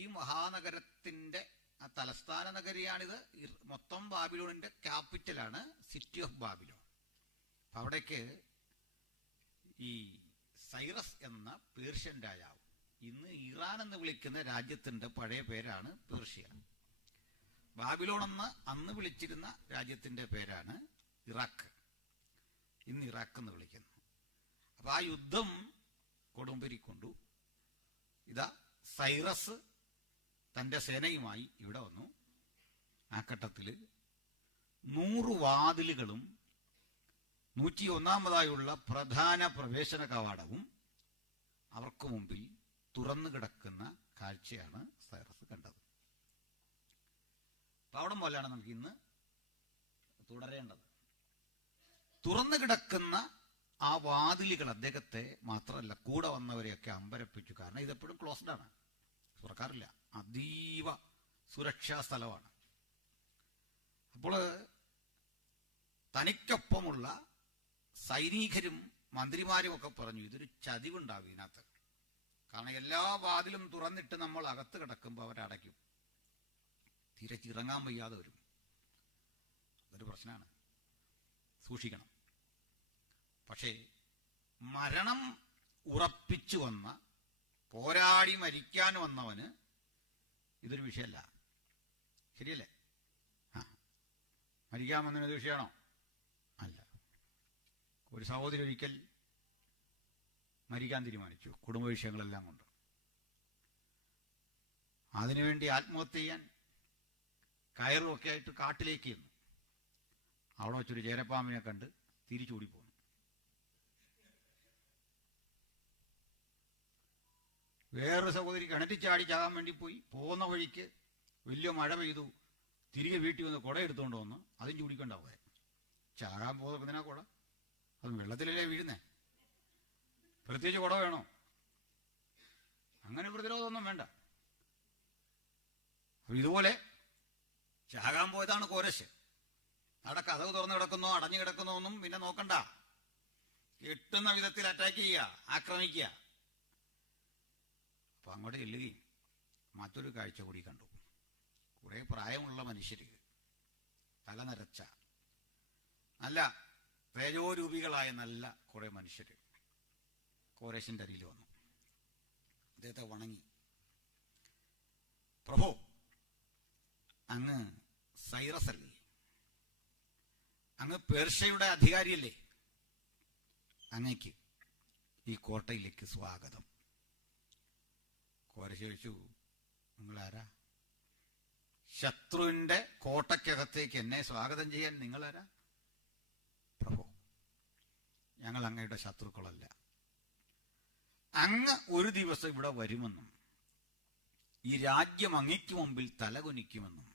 ഈ മഹാനഗരത്തിൻ്റെ തലസ്ഥാന നഗരിയാണിത്. മൊത്തം ബാബിലോണിൻ്റെ ക്യാപിറ്റലാണ്, സിറ്റി ഓഫ് ബാബിലോൺ. അപ്പം അവിടേക്ക് ഈ സൈറസ് എന്ന പേർഷ്യൻ രാജാവ്, ഇന്ന് ഇറാൻ എന്ന് വിളിക്കുന്ന രാജ്യത്തിൻ്റെ പഴയ പേരാണ് പേർഷ്യ. ബാബിലോൺ എന്ന് അന്ന് വിളിച്ചിരുന്ന രാജ്യത്തിൻ്റെ പേരാണ് ഇറാഖ്, ഇന്ന് ഇറാഖ് എന്ന് വിളിക്കുന്നു. അപ്പം ആ യുദ്ധം കൊടുമ്പിരിക്കൊണ്ടു. ഇതാ സൈറസ് തൻ്റെ സേനയുമായി ഇവിടെ വന്നു. ആ ഘട്ടത്തിൽ 100 വാതിലുകളും 101-ാമതായുള്ള പ്രധാന പ്രവേശന കവാടവും അവർക്ക് മുമ്പിൽ തുറന്നു കിടക്കുന്ന കാഴ്ചയാണ് സൈറസ് കണ്ടത്. അപ്പം അവിടെ മുതലാണ് നമുക്ക് ഇന്ന് തുടരേണ്ടത്. തുറന്നു കിടക്കുന്ന ആ വാതിലുകൾ അദ്ദേഹത്തെ മാത്രമല്ല കൂടെ വന്നവരെയൊക്കെ അമ്പരപ്പിച്ചു. കാരണം ഇതെപ്പോഴും ക്ലോസ്ഡ് ആണ്, തുറക്കാറില്ല. അതീവ സുരക്ഷാ സ്ഥലമാണ്. അപ്പോൾ തനിക്കൊപ്പമുള്ള സൈനികരും മന്ത്രിമാരും ഒക്കെ പറഞ്ഞു ഇതൊരു ചതിവുണ്ടാവും ഇതിനകത്ത്. കാരണം എല്ലാ വാതിലും തുറന്നിട്ട് നമ്മൾ അകത്ത് കിടക്കുമ്പോൾ അവരടയ്ക്കും, തിരച്ചിറങ്ങാൻ വയ്യാതെ വരും. അതൊരു പ്രശ്നമാണ്, സൂക്ഷിക്കണം. പക്ഷേ മരണം ഉറപ്പിച്ചു വന്ന, പോരാടി മരിക്കാൻ വന്നവന് ഇതൊരു വിഷയമല്ല. ശരിയല്ലേ? മരിക്കാൻ വന്നതിനൊരു വിഷയമാണോ? അല്ല. ഒരു സഹോദരി ഒരിക്കൽ മരിക്കാൻ തീരുമാനിച്ചു, കുടുംബ വിഷയങ്ങളെല്ലാം കൊണ്ട്. അതിനുവേണ്ടി ആത്മഹത്യ ചെയ്യാൻ കയറുമൊക്കെ ആയിട്ട് കാട്ടിലേക്ക് ചെന്നു. അവിടെ വെച്ചൊരു ചേരപ്പാമ്പിനെ കണ്ട് തിരിച്ചോടിപ്പോന്നു. വേറൊരു സഹോദരി കിണറ്റിൽ ചാടി ചാകാൻ വേണ്ടി പോയി. പോകുന്ന വഴിക്ക് വലിയ മഴ പെയ്തു. തിരികെ വീട്ടിൽ വന്ന് കുട എടുത്തുകൊണ്ട് വന്ന് അതും ചൂടിക്കൊണ്ടാവുക. ചാകാൻ പോകുന്നതിനാ കുട? അതും വെള്ളത്തിലല്ലേ വീഴുന്നേ, പ്രത്യേകിച്ച് കുട വേണോ? അങ്ങനെ പ്രതിരോധമൊന്നും വേണ്ട. അപ്പൊ ഇതുപോലെ ചാകാൻ പോയതാണ് കോരശ്. അവിടെ കഥവ് തുറന്നു കിടക്കുന്നോ അടഞ്ഞു കിടക്കുന്നോ ഒന്നും പിന്നെ നോക്കണ്ട. കിട്ടുന്ന വിധത്തിൽ അറ്റാക്ക് ചെയ്യുക, ആക്രമിക്കുക. അപ്പൊ അങ്ങോട്ട് ചെല്ലുകയും മറ്റൊരു കാഴ്ച കൂടി കണ്ടു. കുറെ പ്രായമുള്ള മനുഷ്യര്, തല നരച്ച നല്ല തേജോരൂപികളായ നല്ല കുറെ മനുഷ്യര് കോരേശിന്റെ അരിയിൽ വന്നു. അദ്ദേഹത്തെ വണങ്ങി. പ്രഭു, അങ്ങ് സൈറസ് അല്ലേ? അങ്ങ് പേർഷ്യയുടെ അധികാരിയല്ലേ? അങ്ങയ്ക്ക് ഈ കോട്ടയിലേക്ക് സ്വാഗതം. കോരശ് ചോദിച്ചു, നിങ്ങളാരാ? ശത്രുവിന്റെ കോട്ടയ്ക്കകത്തേക്ക് എന്നെ സ്വാഗതം ചെയ്യാൻ നിങ്ങളാരാ? പ്രഭു, ഞങ്ങൾ അങ്ങയുടെ ശത്രുക്കളല്ല. അങ്ങ് ഒരു ദിവസം ഇവിടെ വരുമെന്നും ഈ രാജ്യം അങ്ങയ്ക്ക് മുമ്പിൽ തലകുനിക്കുമെന്നും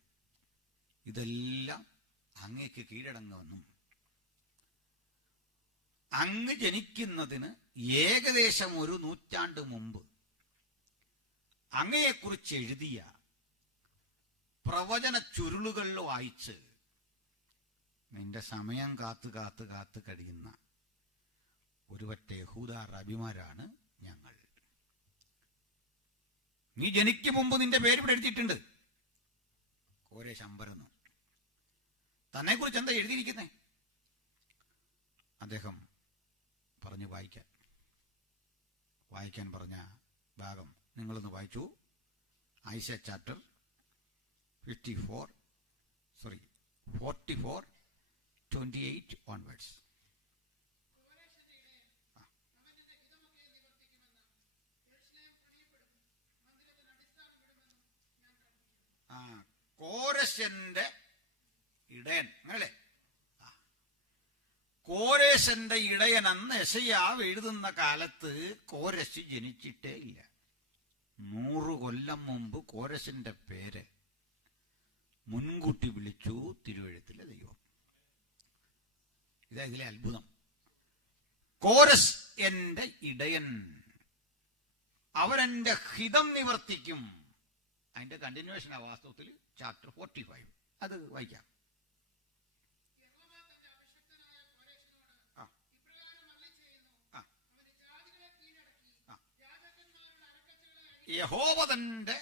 ഇതെല്ലാം അങ്ങയ്ക്ക് കീഴടങ്ങുമെന്നും അങ്ങ് ജനിക്കുന്നതിന് ഏകദേശം 1 നൂറ്റാണ്ട് മുമ്പ് അങ്ങയെക്കുറിച്ച് എഴുതിയ പ്രവചന ചുരുളുകൾ വായിച്ച് നിന്റെ സമയം കാത്ത് കാത്ത് കാത്ത് കഴിയുന്ന ഒരുപറ്റ യഹൂദ റബിമാരാണ് ഞങ്ങൾ. നീ ജനിക്കും മുമ്പ് നിന്റെ പേര് ഇവിടെ എഴുതിയിട്ടുണ്ട്. കോരേശ് അമ്പരന്നു. തന്നെ കുറിച്ച് എന്താ എഴുതിയിരിക്കുന്നേ? അദ്ദേഹം പറഞ്ഞു വായിക്കാൻ പറഞ്ഞ ഭാഗം നിങ്ങളൊന്ന് വായിച്ചു. ഐസ ചാപ്റ്റർ 44:28 onwards. കോരശന്റെ ഇടയൻ, അങ്ങനല്ലേ? കോരേശന്റെ ഇടയൻ അന്ന് യെശയ്യാവ് എഴുതുന്ന കാലത്ത് കോരശ് ജനിച്ചിട്ടേ ഇല്ല. 100 കൊല്ലം മുമ്പ് കോരശന്റെ പേര് മുൻകൂട്ടി വിളിച്ചു തിരുവെഴുത്തിലെ ദൈവം. ഇതാ ഇതിലെ അത്ഭുതം. കോരശ് എന്റെ ഇടയൻ, അവരെന്റെ ഹിതം നിവർത്തിക്കും. അതിന്റെ കണ്ടിന്യൂവേഷനാ വാസ്തവത്തിൽ ചാപ്റ്റർ 45. അത് വായിക്കാം. യഹോവ തന്റെ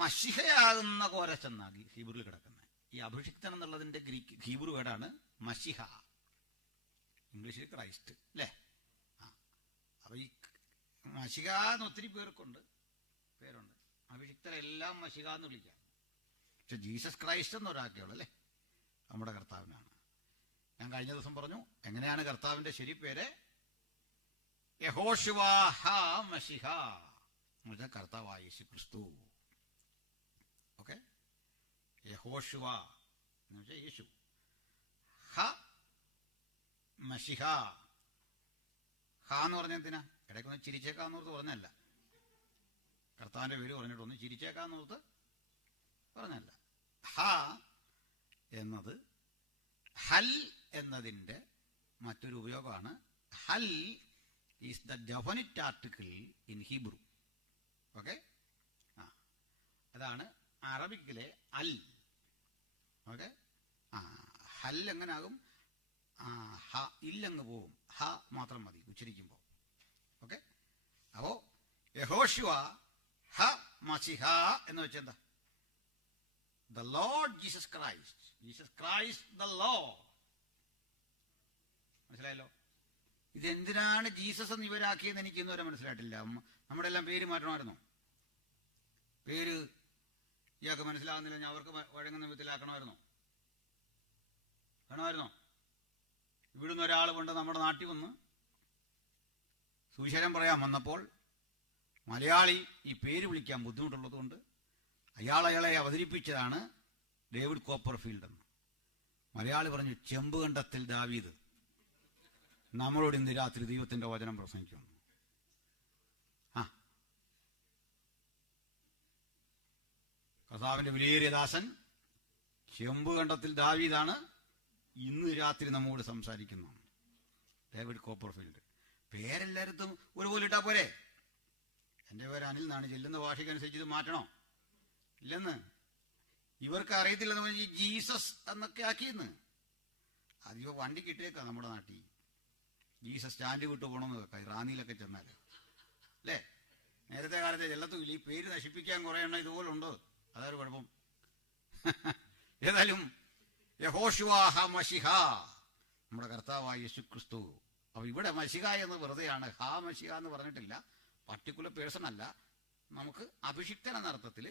മഷിഹയാകുന്ന കോരച്ചെന്നാണ് ഹീബ്രുവിൽ കിടക്കുന്നത്. ഈ അഭിഷിക്തൻ എന്നുള്ളതിന്റെ ഹീബ്രു വേർഡാണ് മഷിഹ, ഇംഗ്ലീഷിൽ ക്രൈസ്റ്റ് അല്ലേ. അപ്പൊ ഈ മഷിഹ എന്ന് ഒത്തിരി പേർക്കുണ്ട്, പേരുണ്ട്. അഭിഷിക്തരെല്ലാം മഷിഹ എന്ന് വിളിക്കാം. പക്ഷെ ജീസസ് ക്രൈസ്റ്റ് എന്നൊരാൾക്കുള്ളൂ അല്ലേ, നമ്മുടെ കർത്താവിനാണ്. ഞാൻ കഴിഞ്ഞ ദിവസം പറഞ്ഞു എങ്ങനെയാണ് കർത്താവിന്റെ ശരി പേര്. യഹോശുവ ഹ മഷിഹ, കർത്താവായ യേശു ക്രിസ്തു. ഓക്കെ, യഹോശുവ എന്ന് വെച്ചാൽ യേശു, ഹ മഷിഹ. ഹ എന്ന് പറഞ്ഞ എന്തിനാ? ഇടയ്ക്കൊന്ന് ചിരിച്ചേക്കാന്നോർത്ത് പറഞ്ഞല്ല, കർത്താവിന്റെ പേര് പറഞ്ഞിട്ടൊന്ന് ചിരിച്ചേക്കാന്നോർത്ത് പറഞ്ഞല്ല. ഹ എന്നത് ഹൽ എന്നതിന്റെ മറ്റൊരു ഉപയോഗമാണ്. ഹൽ is the definite article in Hebrew. Okay, അതാണ് അറബിക്കിലെ അൽ. ഓക്കെ, ഹൽ എങ്ങനാകും? ഹ ഇല്ലങ്ങ് പോവും, ഹ മാത്രം മതി ഉച്ചരിക്കുമ്പോൾ. ഓക്കെ, അപ്പോ യഹോശുവ ഹ മസിഹ എന്ന് വെച്ചെന്താ? The lord Jesus Christ, Jesus Christ the lord. മനസ്സിലായല്ലോ? ഇതെന്തിനാണ് ജീസസ് എന്ന് ഇവരാക്കിയെന്ന് എനിക്ക് ഇന്നുവരെ മനസ്സിലായിട്ടില്ല. നമ്മുടെ എല്ലാം പേര് മാറ്റണമായിരുന്നു. പേര് ഇയാൾക്ക് മനസ്സിലാകുന്നില്ല, ഞാൻ അവർക്ക് വഴങ്ങുന്ന വിധത്തിലാക്കണമായിരുന്നോ? വേണമായിരുന്നോ? ഇവിടുന്ന് ഒരാൾ കൊണ്ട് നമ്മുടെ നാട്ടിൽ വന്ന് സുവിശേഷം പറയാൻ വന്നപ്പോൾ മലയാളി ഈ പേര് വിളിക്കാൻ ബുദ്ധിമുട്ടുള്ളത് കൊണ്ട് അയാളെ അവതരിപ്പിച്ചതാണ് ഡേവിഡ് കോപ്പർഫീൽഡ് എന്ന്. മലയാളി പറഞ്ഞു ചെമ്പുകണ്ടത്തിൽ ദാവീദ് നമ്മളോട് ഇന്ന് രാത്രി ദൈവത്തിന്റെ വചനം പ്രസംഗിക്കുന്നു. കർത്താവിന്റെ വിലയേറിയ ദാസൻ ചെമ്പുകണ്ടത്തിൽ ദാവീദാണ് ഇന്ന് രാത്രി നമ്മോട് സംസാരിക്കുന്നു, ഡേവിഡ് കോപ്പർഫീൽഡ്. പേരെല്ലായിടത്തും ഒരുപോലെ ഇട്ടാ പോരെ? എന്റെ പേര് അനിൽ എന്നാണ്, ചെല്ലുന്ന ഭാഷയ്ക്കനുസരിച്ച് ഇത് മാറ്റണോ? ഇല്ലെന്ന്. ഇവർക്ക് അറിയത്തില്ലെന്ന് പറഞ്ഞ് ജീസസ് എന്നൊക്കെ ആക്കിയെന്ന്. അതിപ്പോ വണ്ടി കിട്ടിയേക്കാ നമ്മുടെ നാട്ടിൽ. ജീസസ് സ്റ്റാൻഡ് വിട്ടു പോകണമെന്ന് വെക്കാം, റാന്നിയിലൊക്കെ ചെന്നാൽ അല്ലേ. നേരത്തെ കാലത്തെ ചെല്ലത്തുമില്ല. ഈ പേര് നശിപ്പിക്കാൻ കുറെ എണ്ണം ഇതുപോലെ ഉണ്ട്, അതൊരു കുഴപ്പം. ഏതായാലും യഹോശുവ ഹ മഷിഹ, നമ്മുടെ കർത്താവായ യേശു ക്രിസ്തു. അപ്പൊ ഇവിടെ മഷിഹ എന്ന് വെറുതെയാണ്, ഹ മഷിഹ എന്ന് പറഞ്ഞിട്ടില്ല. പർട്ടിക്കുലർ പേഴ്സൺ അല്ല, നമുക്ക് അഭിഷിക്തൻ എന്ന അർത്ഥത്തിൽ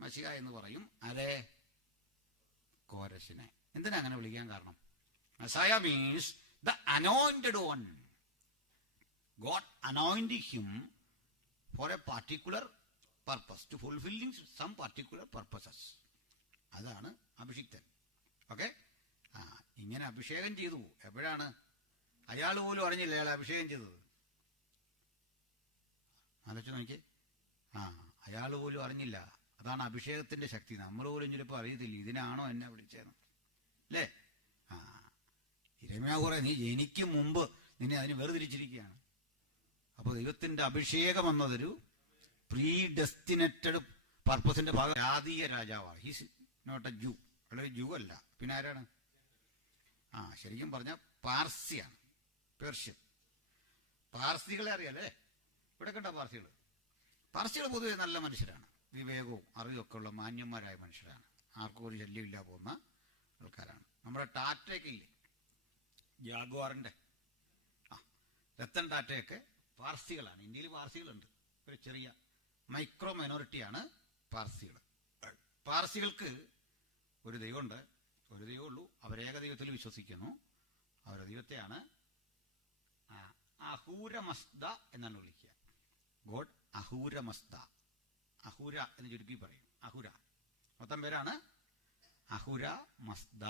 മഷിഹ എന്ന് പറയും. അതെ, കോരശിനെ. എന്തിനാ അങ്ങനെ വിളിക്കാൻ കാരണം? മസായ means the anointed one. God anointed him for a particular purpose, to fulfilling some particular purposes. അതാണ് അഭിഷിക്തൻ. ഓക്കെ, ഇങ്ങനെ അഭിഷേകം ചെയ്തു. എപ്പോഴാണ്? അയാൾ പോലും അറിഞ്ഞില്ല അയാൾ അഭിഷേകം ചെയ്തത്. ആലോചിച്ച് നോക്കിയേ, അയാൾ പോലും അറിഞ്ഞില്ല. അതാണ് അഭിഷേകത്തിന്റെ ശക്തി. നമ്മൾ പോലും ചിലപ്പോൾ അറിയത്തില്ല ഇതിനാണോ എന്നെ വിളിച്ചതെന്ന്, അല്ലേ? ഇരമ്യാ, നീ ജനിക്കും മുമ്പ് നിന്നെ അതിന് വേർതിരിച്ചിരിക്കുകയാണ്. അപ്പോൾ ദൈവത്തിന്റെ അഭിഷേകം എന്നതൊരു പ്രീ ഡെസ്റ്റിനേറ്റഡ് പർപ്പസിന്റെ ഭാഗം. ജാതീയ രാജാവാണ്. ഹീസ് നോട്ട് എ ജൂ. വളരെ ജൂ അല്ല, പിന്നെ ആരാണ്? ശരിക്കും പറഞ്ഞ പാർസിയാണ്, പേർഷ്യൻ. പാർസികളെ അറിയാലേ? ഇവിടെ കണ്ട പാർസികൾ. പാർസികൾ പൊതുവെ നല്ല മനുഷ്യരാണ്, വിവേകവും അറിവും ഒക്കെ ഉള്ള മാന്യന്മാരായ മനുഷ്യരാണ്. ആർക്കും ഒരു ശല്യമില്ല പോകുന്ന ആൾക്കാരാണ്. നമ്മുടെ ടാറ്റയൊക്കെ ഇല്ലേ, ജാഗ്വാറിന്റെ രത്തൻ ടാറ്റയൊക്കെ പാർസികളാണ്. ഇന്ത്യയിൽ പാർസികളുണ്ട്, ഒരു ചെറിയ മൈക്രോ മൈനോറിറ്റിയാണ് പാർസികൾ. പാർസികൾക്ക് ഒരു ദൈവമുണ്ട്, ഒരു ദൈവമുള്ളൂ. അവരേക ദൈവത്തിൽ വിശ്വസിക്കുന്നു. അവരുടെ ദൈവത്തെയാണ് അഹൂര മസ്ദ എന്നാണ് വിളിക്കുക. God അഹൂര Mazda. അഹൂര എന്ന് ചുരുക്കി പറയും. അഹുര മൊത്തം പേരാണ് അഹുര മസ്ദ.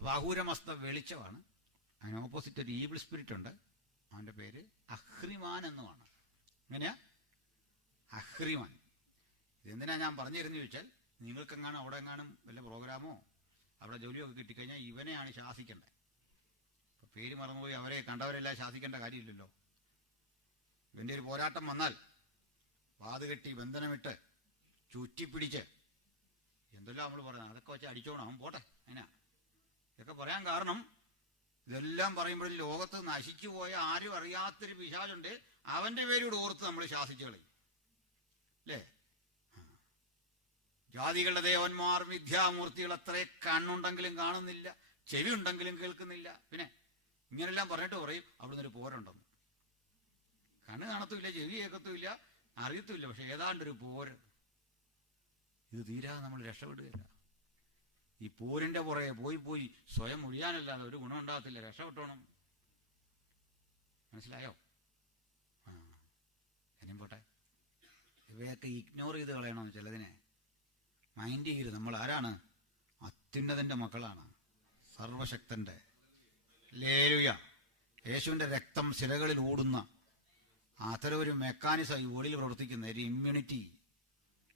അപ്പൊ അഹൂര മസ്ദ വെളിച്ചമാണ്. അതിന് ഓപ്പോസിറ്റ് ഒരു ഈവിൾ സ്പിരിറ്റ് ഉണ്ട്, അവന്റെ പേര് അഹ്രിമാൻ എന്നുമാണ്. എങ്ങനെയാ? അഹ്രിമാൻ. ഇതെന്തിനാ ഞാൻ പറഞ്ഞു തരുന്നു ചോദിച്ചാൽ, നിങ്ങൾക്കെങ്ങാനും അവിടെ എങ്ങാനും വല്ല പ്രോഗ്രാമോ അവിടെ ജോലിയോ ഒക്കെ കിട്ടിക്കഴിഞ്ഞാൽ ഇവനെയാണ് ശാസിക്കേണ്ടത്. ഇപ്പൊ പേര് മറന്നുപോയി അവരെ കണ്ടവരെല്ലാം ശാസിക്കേണ്ട കാര്യമില്ലല്ലോ. ഇവന്റെ ഒരു പോരാട്ടം വന്നാൽ വാതുകെട്ടി ബന്ധനമിട്ട് ചുറ്റിപ്പിടിച്ച് എന്തെല്ലാം നമ്മൾ പറയുന്നത് അതൊക്കെ വെച്ച് അടിച്ചോണം, അവൻ പോട്ടെ. അതിനാ ഇതൊക്കെ പറയാൻ കാരണം, ഇതെല്ലാം പറയുമ്പോഴും ലോകത്ത് നശിച്ചു പോയ ആരും അറിയാത്തൊരു പിശാചുണ്ട്, അവന്റെ പേരോട് ഓർത്ത് നമ്മൾ ശാസിച്ചു കളയും, അല്ലേ? ജാതികളുടെ ദേവന്മാർ മിഥ്യാമൂർത്തികൾ അത്രേ, കണ്ണുണ്ടെങ്കിലും കാണുന്നില്ല, ചെവി ഉണ്ടെങ്കിലും കേൾക്കുന്നില്ല. പിന്നെ ഇങ്ങനെല്ലാം പറഞ്ഞിട്ട് പറയും അവിടുന്ന് ഒരു പോരുണ്ടെന്ന്. കണ്ണ് കാണത്തുമില്ല, ചെവി കേൾക്കത്തുമില്ല, അറിയത്തുമില്ല, പക്ഷെ ഏതാണ്ടൊരു പോര്. ഇത് തീരാതെ നമ്മൾ രക്ഷപ്പെടുകയില്ല. ഈ പോരിന്റെ പുറകെ പോയി പോയി സ്വയം ഒഴിയാനല്ലാതെ ഒരു ഗുണം ഉണ്ടാകത്തില്ല. രക്ഷപ്പെട്ടോണം. മനസ്സിലായോ? ഇനിയും പോട്ടെ. ഇവയൊക്കെ ഇഗ്നോർ ചെയ്ത് കളയണം. ചിലതിനെ മൈൻഡ് ചെയ്യരുത്. നമ്മൾ ആരാണ്? അത്യുന്നതന്റെ മക്കളാണ്, സർവശക്തന്റെ. ഹല്ലേലൂയ. യേശുവിന്റെ രക്തം ശിരകളിൽ ഓടുന്ന അത്തരം ഒരു മെക്കാനിസം ഈ ബോഡിയിൽ പ്രവർത്തിക്കുന്ന ഒരു ഇമ്മ്യൂണിറ്റി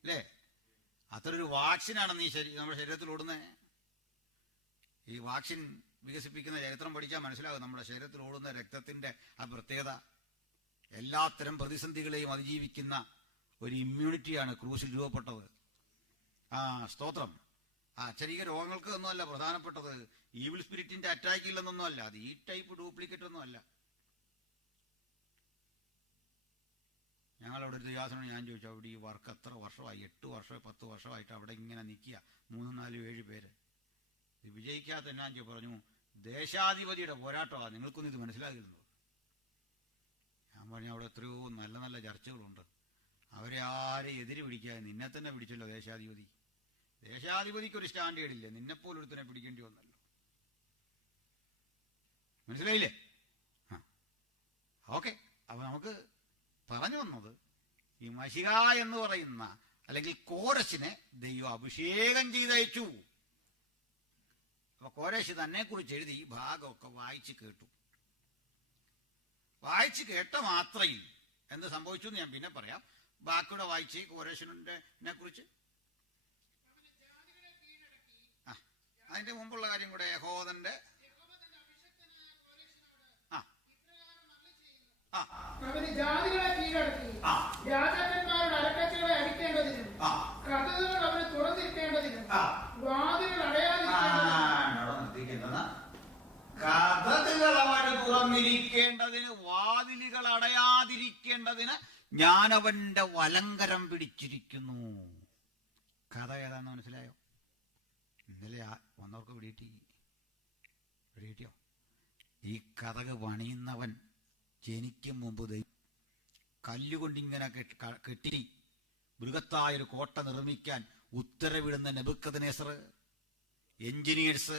അല്ലേ? അത്തരം ഒരു വാക്സിനാണ് നമ്മുടെ ശരീരത്തിൽ ഓടുന്നത്. ഈ വാക്സിൻ വികസിപ്പിക്കുന്ന ചരിത്രം പഠിച്ചാൽ മനസ്സിലാകും നമ്മുടെ ശരീരത്തിൽ ഓടുന്ന രക്തത്തിന്റെ ആ പ്രത്യേകത. എല്ലാത്തരം പ്രതിസന്ധികളെയും അതിജീവിക്കുന്ന ഒരു ഇമ്മ്യൂണിറ്റിയാണ് ക്രൂസിൽ രൂപപ്പെട്ടത്. സ്തോത്രം. അക്ഷരീക രോഗങ്ങൾക്ക് ഒന്നുമല്ല പ്രധാനപ്പെട്ടത്, ഈവിൾ സ്പിരിറ്റിന്റെ അറ്റാക്ക് ഇല്ലെന്നൊന്നുമല്ല, അത് ഈ ടൈപ്പ് ഡ്യൂപ്ലിക്കേറ്റ് ഒന്നുമല്ല. ഞങ്ങളവിടെ ഒരു ദൈവാസനോട് ഞാൻ ചോദിച്ചു, അവിടെ ഈ വർക്ക് എത്ര വർഷമായി? 8 വർഷം 10 വർഷമായിട്ട് അവിടെ ഇങ്ങനെ നിൽക്കുക, 3, 4, 7 പേര്. ഇത് വിജയിക്കാത്ത എന്നാ പറഞ്ഞു, ദേശാധിപതിയുടെ പോരാട്ടമാണ്, നിങ്ങൾക്കൊന്നും ഇത് മനസ്സിലാകുന്നത്. ഞാൻ പറഞ്ഞു അവിടെ എത്രയോ നല്ല നല്ല ചർച്ചകളുണ്ട്, അവരെ ആരെയും എതിര് പിടിക്കാതെ നിന്നെ തന്നെ പിടിച്ചല്ലോ ദേശാധിപതി. ദേശാധിപതിക്കൊരു സ്റ്റാൻഡേർഡ് ഇല്ലേ, നിന്നെപ്പോലൊരുത്തനെ പിടിക്കേണ്ടി വന്നല്ലോ. മനസ്സിലായില്ലേ? ഓക്കെ. അപ്പൊ നമുക്ക് പറഞ്ഞു വന്നത്, ഈ മശിഹ എന്ന് പറയുന്ന അല്ലെങ്കിൽ കോരശിനെ ദൈവം അഭിഷേകം ചെയ്തയച്ചു. അപ്പൊ കോരശ് തന്നെ കുറിച്ച് എഴുതി ഈ ഭാഗമൊക്കെ വായിച്ച് കേട്ടു. വായിച്ച് കേട്ട മാത്രയിൽ എന്ത് സംഭവിച്ചു എന്ന് ഞാൻ പിന്നെ പറയാം. ബാക്കിയുടെ വായിച്ച് കോരശിനെ കുറിച്ച് അതിന്റെ മുമ്പുള്ള കാര്യം കൂടെ. യഹോവന്റെ അവന് ജാതികളെ കീഴടക്കി രാജാക്കന്മാരുടെ അരക്കച്ചകളെ അടിക്കേണ്ടതിനും കതകുകൾ അവന് തുറന്നിരിക്കേണ്ടതിനും വാതിലുകൾ തുറന്നിരിക്കേണ്ടതിന് വാതിലുകൾ അടയാതിരിക്കേണ്ടതിന് ഞാൻ അവന്റെ വലങ്കരം പിടിച്ചിരിക്കുന്നു. കഥ ഏതാണെന്ന് മനസ്സിലായോ? ഇന്നലെ വന്നവർക്ക് പിടികിട്ടിയോ? ഈ കഥക് പണിയുന്നവൻ ജനിക്കും മുമ്പ് കല്ലുകൊണ്ടിങ്ങനെ കെട്ടി ബൃഹത്തായൊരു കോട്ട നിർമ്മിക്കാൻ ഉത്തരവിടുന്ന നെബൂഖദ്നേസർ, എഞ്ചിനീയേഴ്സ്,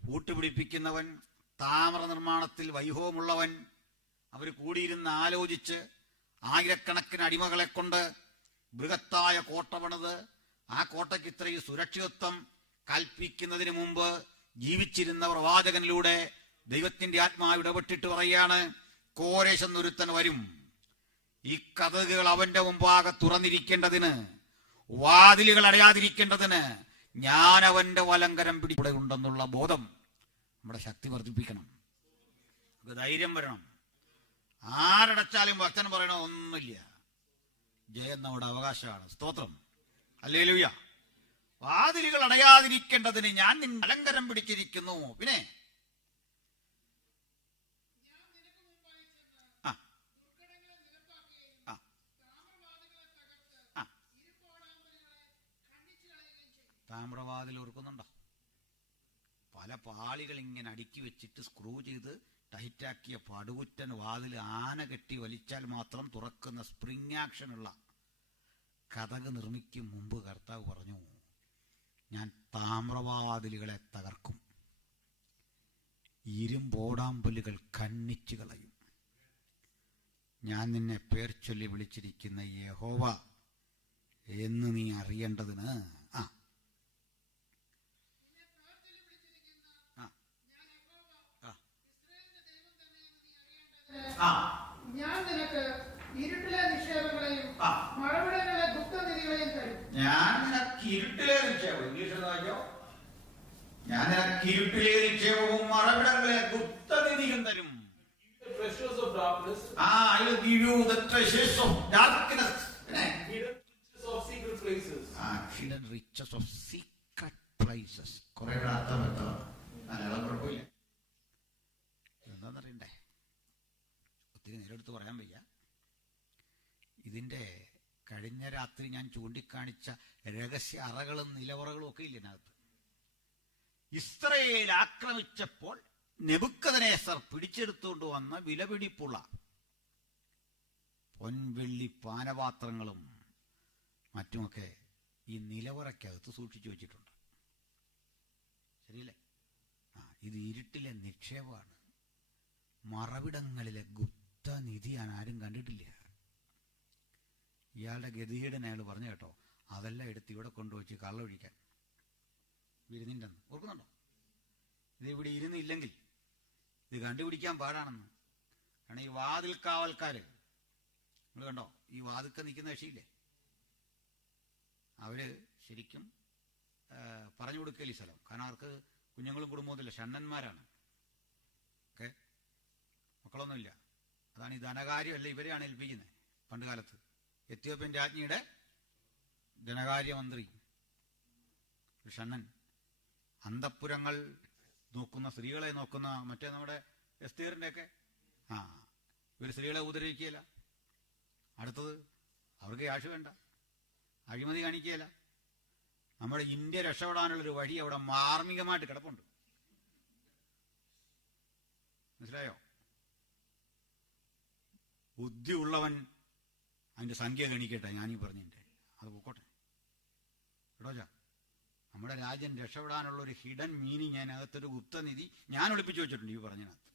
കൂട്ടുപിടിപ്പിക്കുന്നവൻ, താമ്ര നിർമ്മാണത്തിൽ വൈഭവമുള്ളവൻ, അവർ കൂടിയിരുന്ന് ആലോചിച്ച് ആയിരക്കണക്കിന് അടിമകളെ കൊണ്ട് ബൃഹത്തായ കോട്ട പണിത് ആ കോട്ടയ്ക്ക് ഇത്രയും സുരക്ഷിതത്വം കൽപ്പിക്കുന്നതിന് മുമ്പ് ജീവിച്ചിരുന്ന പ്രവാചകനിലൂടെ ദൈവത്തിന്റെ ആത്മാവ് ഇടപെട്ടിട്ട് പറയാണ്, കോരേശ് എന്നൊരുത്തൻ വരും, ഈ കതകുകൾ അവന്റെ മുമ്പാകെ തുറന്നിരിക്കേണ്ടതിന് വാതിലുകൾ അടയാതിരിക്കേണ്ടതിന് ഞാൻ അവന്റെ വലങ്കരം പിടികൂടെ ഉണ്ടെന്നുള്ള ബോധം നമ്മുടെ ശക്തി വർദ്ധിപ്പിക്കണം. ധൈര്യം വരണം. ആരടച്ചാലും ഭക്തൻ പറയണ ഒന്നുമില്ല, ജയം നമ്മുടെ അവകാശമാണ്. സ്തോത്രം. ഹല്ലേലൂയ. വാതിലുകൾ അടയാതിരിക്കേണ്ടതിന് ഞാൻ നിന്റെ വലങ്കരം പിടിച്ചിരിക്കുന്നു. പിന്നെ താമ്രവാതിൽ ഓർക്കുന്നുണ്ടോ? പല പാളികൾ ഇങ്ങനെ അടുക്കി വെച്ചിട്ട് സ്ക്രൂ ചെയ്ത് ടൈറ്റാക്കിയ പടുകുറ്റൻ വാതിൽ ആന കെട്ടി വലിച്ചാൽ മാത്രം തുറക്കുന്ന സ്പ്രിങ് ആക്ഷനുള്ള കതക് നിർമ്മിക്കും മുമ്പ് കർത്താവ് പറഞ്ഞു, ഞാൻ താമ്രവാതിലുകളെ തകർക്കും, ഇരുമ്പോടാമ്പലുകൾ ഖണ്ഡിച്ചു കളയും. ഞാൻ നിന്നെ പേർ ചൊല്ലി വിളിച്ചിരിക്കുന്ന യഹോവ എന്ന് നീ അറിയേണ്ടതിന് ഞാൻ നിനക്ക് ഇരുട്ടിലെ നിക്ഷേപങ്ങളെയും മഴവിടങ്ങളിലെ ഗുപ്തനിധികളെയും തരും. ഞാൻ നിനക്ക് ഇരുട്ടിലെ നിക്ഷേപം, ഇംഗ്ലീഷിൽ വായിക്കോ, ഞാൻ നിനക്ക് ഇരുട്ടിലെ നിക്ഷേപവും മഴവിടങ്ങളിലെ ഗുപ്തനിധിയും തരും. Treasures of darkness. I will give you the treasures of darkness. Hidden riches of secret places. Hidden riches of secret places. കുറെ അർത്ഥം വ്യക്തമാണ്. മലയാളം കുഴപ്പമില്ല. എന്താണെന്നറിയണ്ടേ? ഒത്തിരി നേരെടുത്ത് പറയാൻ വയ്യ. ഇതിൻ്റെ കഴിഞ്ഞ രാത്രി ഞാൻ ചൂണ്ടിക്കാണിച്ച രഹസ്യ അറകളും നിലവറകളും ഒക്കെ ഇല്ല ഇതിനകത്ത്. ഇസ്രായേൽ ആക്രമിച്ചപ്പോൾ നെബൂഖദ്നേസർ പിടിച്ചെടുത്തുകൊണ്ട് വന്ന വിലപിടിപ്പുള്ള പൊൻവെള്ളി പാനപാത്രങ്ങളും മറ്റുമൊക്കെ ഈ നിലവറയ്ക്കകത്ത് സൂക്ഷിച്ചു വെച്ചിട്ടുണ്ട്. ശരിയല്ലേ? ഇത് ഇരുട്ടിലെ നിക്ഷേപമാണ്. മറവിടങ്ങളിലെ ഗുപ്തനിധിയാണ്. ആരും കണ്ടിട്ടില്ല. ഇയാളുടെ ഗതികേടിനെ അയാൾ പറഞ്ഞു കേട്ടോ, അതെല്ലാം എടുത്ത് ഇവിടെ കൊണ്ടുവച്ച് കള്ളൊഴിക്കാൻ ഇരുന്നിണ്ടെന്ന് ഓർക്കുന്നുണ്ടോ? ഇത് ഇവിടെ ഇരുന്നില്ലെങ്കിൽ ഇത് കണ്ടുപിടിക്കാൻ പാടാണെന്ന്. കാരണം ഈ വാതിൽ കാവൽക്കാർ, നിങ്ങൾ കണ്ടോ, ഈ വാതിൽക്ക് നിൽക്കുന്ന കക്ഷിയില്ലേ, അവര് ശരിക്കും പറഞ്ഞു കൊടുക്കല് ഈ സ്ഥലം. കാരണം അവർക്ക് കുഞ്ഞുങ്ങളും കുടുംബവുമില്ല, ഷണ്ണന്മാരാണ്. ഓക്കെ, മക്കളൊന്നുമില്ല. അതാണ് ഈ ധനകാര്യമല്ല, ഇവരെയാണ് ഏൽപ്പിക്കുന്നത്. പണ്ട് കാലത്ത് എത്യോപ്യൻ രാജ്ഞിയുടെ ധനകാര്യമന്ത്രി ഷണ്ണൻ, അന്തഃപുരങ്ങൾ നോക്കുന്ന, സ്ത്രീകളെ നോക്കുന്ന, മറ്റേ നമ്മുടെ എസ്തേറിന്റെ ഒക്കെ ഇവർ സ്ത്രീകളെ ഉപദ്രവിക്കുകയില്ല. അടുത്തത്, അവർക്ക് ക്യാഷ് വേണ്ട, അഴിമതി കാണിക്കുകയില്ല. നമ്മുടെ ഇന്ത്യ രക്ഷപ്പെടാനുള്ളൊരു വഴി അവിടെ മാർമികമായിട്ട് കിടപ്പുണ്ട്. മനസ്സിലായോ? ബുദ്ധിയുള്ളവൻ അതിന്റെ സംഖ്യ ഗണിക്കട്ടെ, ഞാനീ പറഞ്ഞിട്ട് അത് പൊക്കോട്ടെ കേട്ടോ. നമ്മുടെ രാജ്യം രക്ഷപ്പെടാനുള്ള ഒരു ഹിഡൻ മീനിങ്, അതിനകത്തൊരു ഗുപ്തനിധി ഞാൻ ഒളിപ്പിച്ചു വെച്ചിട്ടുണ്ട് ഈ പറഞ്ഞതിനകത്ത്.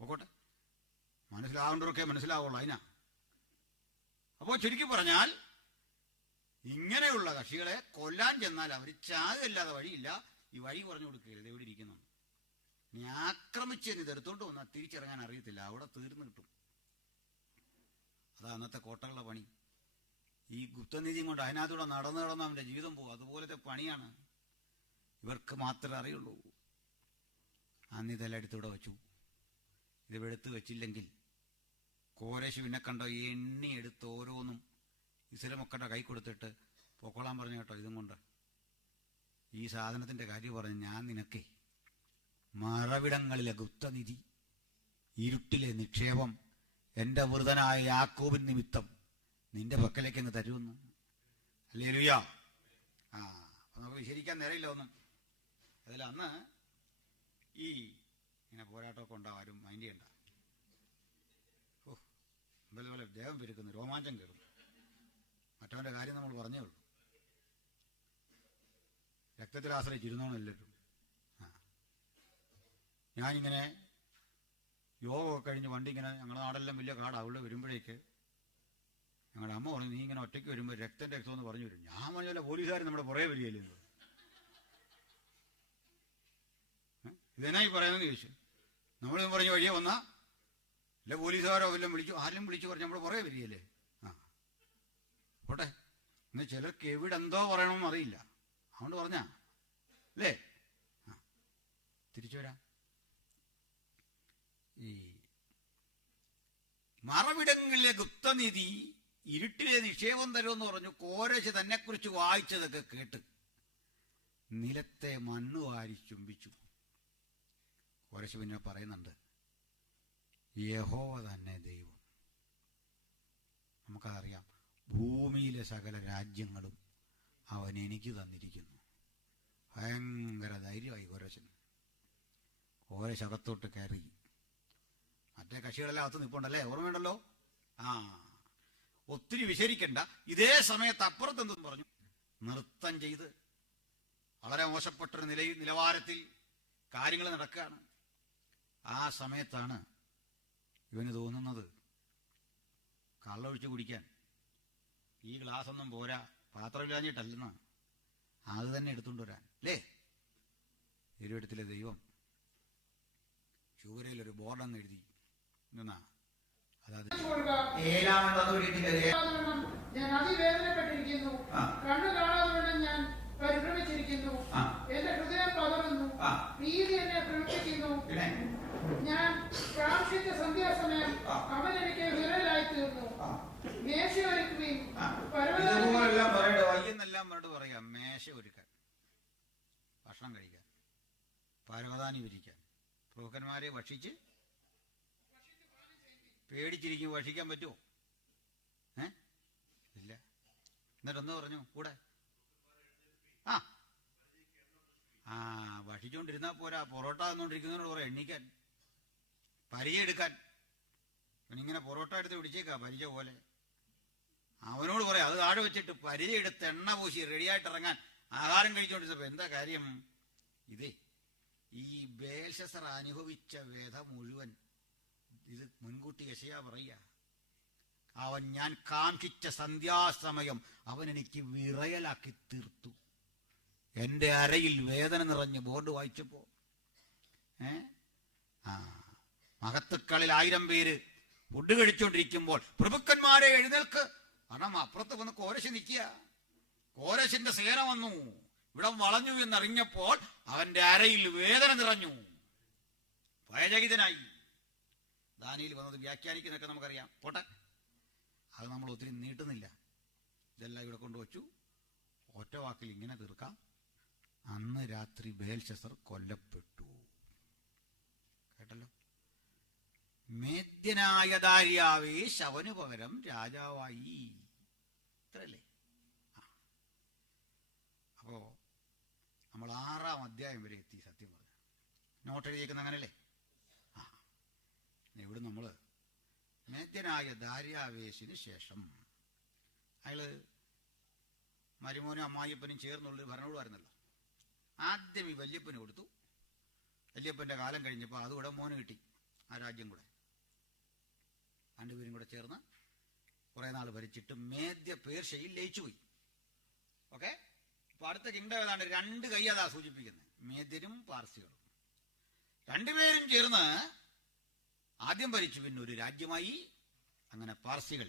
പൊക്കോട്ടെ, മനസ്സിലാവേണ്ടവരൊക്കെ മനസ്സിലാവുള്ളൂ അതിനാ. അപ്പോൾ ചുരുക്കി പറഞ്ഞാൽ, ഇങ്ങനെയുള്ള കക്ഷികളെ കൊല്ലാൻ ചെന്നാൽ അവർ ചാകല്ലാതെ വഴിയില്ല. ഈ വഴി പറഞ്ഞു കൊടുക്കുകയില്ല, എവിടെ ഇരിക്കുന്നു. നീ ആക്രമിച്ച് ഇത് എടുത്തോണ്ട് വന്നാൽ തിരിച്ചിറങ്ങാൻ അറിയത്തില്ല, അവിടെ തീർന്നു കിട്ടും. അതാ അന്നത്തെ കോട്ടകളുടെ പണി. ഈ ഗുപ്തനിധിയും കൊണ്ട് അതിനകത്തൂടെ നടന്നു നടന്ന് അവൻ്റെ ജീവിതം പോകും. അതുപോലത്തെ പണിയാണ്. ഇവർക്ക് മാത്രമേ അറിയുള്ളൂ. അന്ന് ഇതെല്ലാം എടുത്തിവിടെ വെച്ചു. ഇത് എടുത്ത് വെച്ചില്ലെങ്കിൽ കോരേശ് പിന്നെ കണ്ടോ എണ്ണി എടുത്ത് ഓരോന്നും ഇസ്ലാമൊക്കെ കൈ കൊടുത്തിട്ട് പൊക്കോളാൻ പറഞ്ഞു കേട്ടോ. ഇതും കൊണ്ട് ഈ സാധനത്തിൻ്റെ കാര്യം പറഞ്ഞ്, ഞാൻ നിനക്കേ മറവിടങ്ങളിലെ ഗുപ്തനിധി, ഇരുട്ടിലെ നിക്ഷേപം, എൻ്റെ വൃതനായ യാക്കോബിൻ നിമിത്തം നിന്റെ പക്കലേക്ക് അങ്ങ് തരുമെന്ന്. ഹല്ലേലൂയ. അപ്പൊ നമുക്ക് വിശദീകരിക്കാൻ നേരമില്ല ഒന്നും. അതിൽ അന്ന് ഈ ഇങ്ങനെ പോരാട്ടമൊക്കെ ഉണ്ടാവും, ആരും മൈൻഡ് ചെയ്യണ്ട. പോലെ ദേഹം പെരുക്കുന്നു, രോമാഞ്ചം കയറും. മറ്റവൻ്റെ കാര്യം നമ്മൾ പറഞ്ഞേ ഉള്ളൂ. രക്തത്തിൽ ആശ്രയിച്ചിരുന്നോണം എല്ലാവരും. ഞാനിങ്ങനെ യോഗമൊക്കെ കഴിഞ്ഞ് വണ്ടി ഇങ്ങനെ, ഞങ്ങളുടെ നാടെല്ലാം വലിയ കാടാണ്, അവിടെ വരുമ്പോഴേക്ക് ഞങ്ങളുടെ അമ്മ പറഞ്ഞു, നീ ഇങ്ങനെ ഒറ്റയ്ക്ക് വരുമ്പോൾ രക്തം എന്ന് പറഞ്ഞു വരും. ഞാൻ പറഞ്ഞ പോലീസുകാർ നമ്മുടെ പുറകെ വരികയില്ലേ. ഇതെന്നായി പറയുന്നത് ചോദിച്ചു. നമ്മളിതും പറഞ്ഞ് വഴിയെ വന്നാ അല്ല പോലീസുകാരോ വല്ലതും വിളിച്ചു, ആരും വിളിച്ചു പറഞ്ഞ് നമ്മുടെ പുറകെ വരികയല്ലേ. പോട്ടെ, ഇന്ന് ചിലർക്ക് എവിടെ എന്തോ പറയണമെന്ന് അറിയില്ല, അതുകൊണ്ട് പറഞ്ഞാ അല്ലേ. തിരിച്ചു വരാം. ഈ മറവിടങ്ങളിലെ ഗുപ്തനിധി, ഇരുട്ടിലെ നിക്ഷേപം തരുമെന്ന് പറഞ്ഞു. കോരേശ് തന്നെക്കുറിച്ച് വായിച്ചതൊക്കെ കേട്ട് നിലത്തെ മണ്ണ് വാരി ചുംബിച്ചു. കോരേശ് പിന്നെ പറയുന്നുണ്ട്, യഹോവ തന്നെ ദൈവം. നമുക്കതറിയാം. ഭൂമിയിലെ സകല രാജ്യങ്ങളും അവൻ എനിക്ക് തന്നിരിക്കുന്നു. ഭയങ്കര ധൈര്യമായി കോരേശന്. കോരേശ് അകത്തോട്ട് കയറി. മറ്റേ കക്ഷികളെല്ലാം അകത്ത് നിൽപ്പുണ്ടല്ലേ, ഓർമ്മയുണ്ടല്ലോ. ഒത്തിരി വിശരിക്കണ്ട. ഇതേ സമയത്ത് അപ്പുറത്തെന്തെന്ന് പറഞ്ഞു, നൃത്തം ചെയ്ത് വളരെ മോശപ്പെട്ടൊരു നിലവാരത്തിൽ കാര്യങ്ങൾ നടക്കുകയാണ്. ആ സമയത്താണ് ഇവന് തോന്നുന്നത്, കള്ളൊഴിച്ച് കുടിക്കാൻ ഈ ഗ്ലാസ്സൊന്നും പോരാ, പാത്രമില്ലാഞ്ഞിട്ടല്ലെന്ന്, അത് തന്നെ എടുത്തുകൊണ്ട് വരാൻ അല്ലേ. ഇരുവടത്തിലെ ദൈവം ചൂരയിലൊരു ബോർഡങ്ങ് എഴുതി. ഞാൻ അതിവേദനപ്പെട്ടിരിക്കുന്നു, കണ്ണു കാണാതെ ഞാൻ പരിഭ്രമിച്ചിരിക്കുന്നു, എന്റെ ഹൃദയം പതറുന്നു, ഭീതി എന്നെ പ്രവർത്തിക്കുന്നു. ഞാൻ പ്രാർത്ഥിച്ച സന്ധ്യാസമയം അവൻ എനിക്ക് വിരലായി തീർന്നു. മേശ ഒരുക്കുകയും പറയാം, മേശ ഒരുക്കാൻ, ഭക്ഷണം കഴിക്കാൻ, പരവതാനി വിരിക്കാൻ, പ്രഭുക്കന്മാരെ ഭക്ഷിച്ച് പേടിച്ചിരിക്കും. ഭക്ഷിക്കാൻ പറ്റുമോ? ഇല്ല. എന്നിട്ടൊന്ന് പറഞ്ഞു കൂടെ, ആ ആ ഭക്ഷിച്ചുകൊണ്ടിരുന്നാൽ പോരാ, പൊറോട്ട തന്നുകൊണ്ടിരിക്കുന്നതിനോട് പറയാം എണ്ണിക്കാൻ, പരിചയം എടുക്കാൻ. അവനിങ്ങനെ പൊറോട്ട എടുത്ത് പിടിച്ചേക്കാ പരിചയ പോലെ. അവനോട് പറയാം അത് താഴെ വെച്ചിട്ട് പരിചയം എടുത്ത് എണ്ണ പൂശി റെഡിയായിട്ട് ഇറങ്ങാൻ ആഹാരം കഴിച്ചുകൊണ്ടിരുന്നപ്പോ എന്താ കാര്യം? ഇതേ ഈ ബേൽശസ്സർ അനുഭവിച്ച വേദ മുഴുവൻ ഇത് മുൻകൂട്ടി യെശയ്യാ പറയുക. അവൻ ഞാൻ കാക്ഷിച്ച സന്ധ്യാസമയം അവൻ എനിക്ക് വിറയലാക്കി തീർത്തു. എന്റെ അരയിൽ വേദന നിറഞ്ഞ് ബോർഡ് വായിച്ചപ്പോ മഹത്തുക്കളിൽ 1000 പേര് ഫുഡ് കഴിച്ചുകൊണ്ടിരിക്കുമ്പോൾ പ്രഭുക്കന്മാരെ എഴുന്നേൽക്ക്, കാരണം അപ്പുറത്ത് വന്ന് കോരശ് നിൽക്കുക. കോരശിന്റെ സേന വന്നു, ഇവിടം വളഞ്ഞു എന്നറിഞ്ഞപ്പോൾ അവന്റെ അരയിൽ വേദന നിറഞ്ഞു, ഭയചകിതനായി. ദാനിയേൽ വന്നത് വ്യാഖ്യാനിക്കുന്നതൊക്കെ നമുക്കറിയാം. പോട്ടെ, അത് നമ്മൾ ഒത്തിരി നീട്ടുന്നില്ല. ഇതെല്ലാം ഇവിടെ കൊണ്ടുവച്ചു. ഒറ്റ വാക്കിൽ ഇങ്ങനെ തീർക്കാം. അന്ന് രാത്രി ബേൽശസ്സർ കൊല്ലപ്പെട്ടു. കേട്ടല്ലോ. മേദ്യനായ ദാര്യാവേശ് അവനു പകരം രാജാവായി. ഇത്രയല്ലേ? അപ്പോ നമ്മൾ 6-ാം അധ്യായം വരെ എത്തി. സത്യം പറഞ്ഞു നോട്ട് എഴുതിയേക്കുന്ന അങ്ങനല്ലേ? ഇവിടെ നമ്മള് മേദ്യനായ ദാര്യാവേശിന് ശേഷം അയാള് മരുമോനും അമ്മായിയപ്പനും ചേർന്നുള്ളൊരു ഭരണകൂടമായിരുന്നല്ലോ. ആദ്യം ഈ വല്യപ്പന് കൊടുത്തു. വല്യപ്പന്റെ കാലം കഴിഞ്ഞപ്പോൾ അതുകൂടെ മോന് കിട്ടി, ആ രാജ്യം കൂടെ. രണ്ടുപേരും കൂടെ ചേർന്ന് കുറെ നാൾ ഭരിച്ചിട്ട് മേദ്യ പേർഷ്യയിൽ ലയിച്ചുപോയി. ഓക്കെ, ഇപ്പൊ അടുത്ത കിങ്ഡം ഏതാണ്ട് 2 കൈ അതാ സൂചിപ്പിക്കുന്നത്, മേദ്യരും പാർസികളും. രണ്ടുപേരും ചേർന്ന് ആദ്യം ഭരിച്ചു, പിന്നെ ഒരു രാജ്യമായി. അങ്ങനെ പാർസികൾ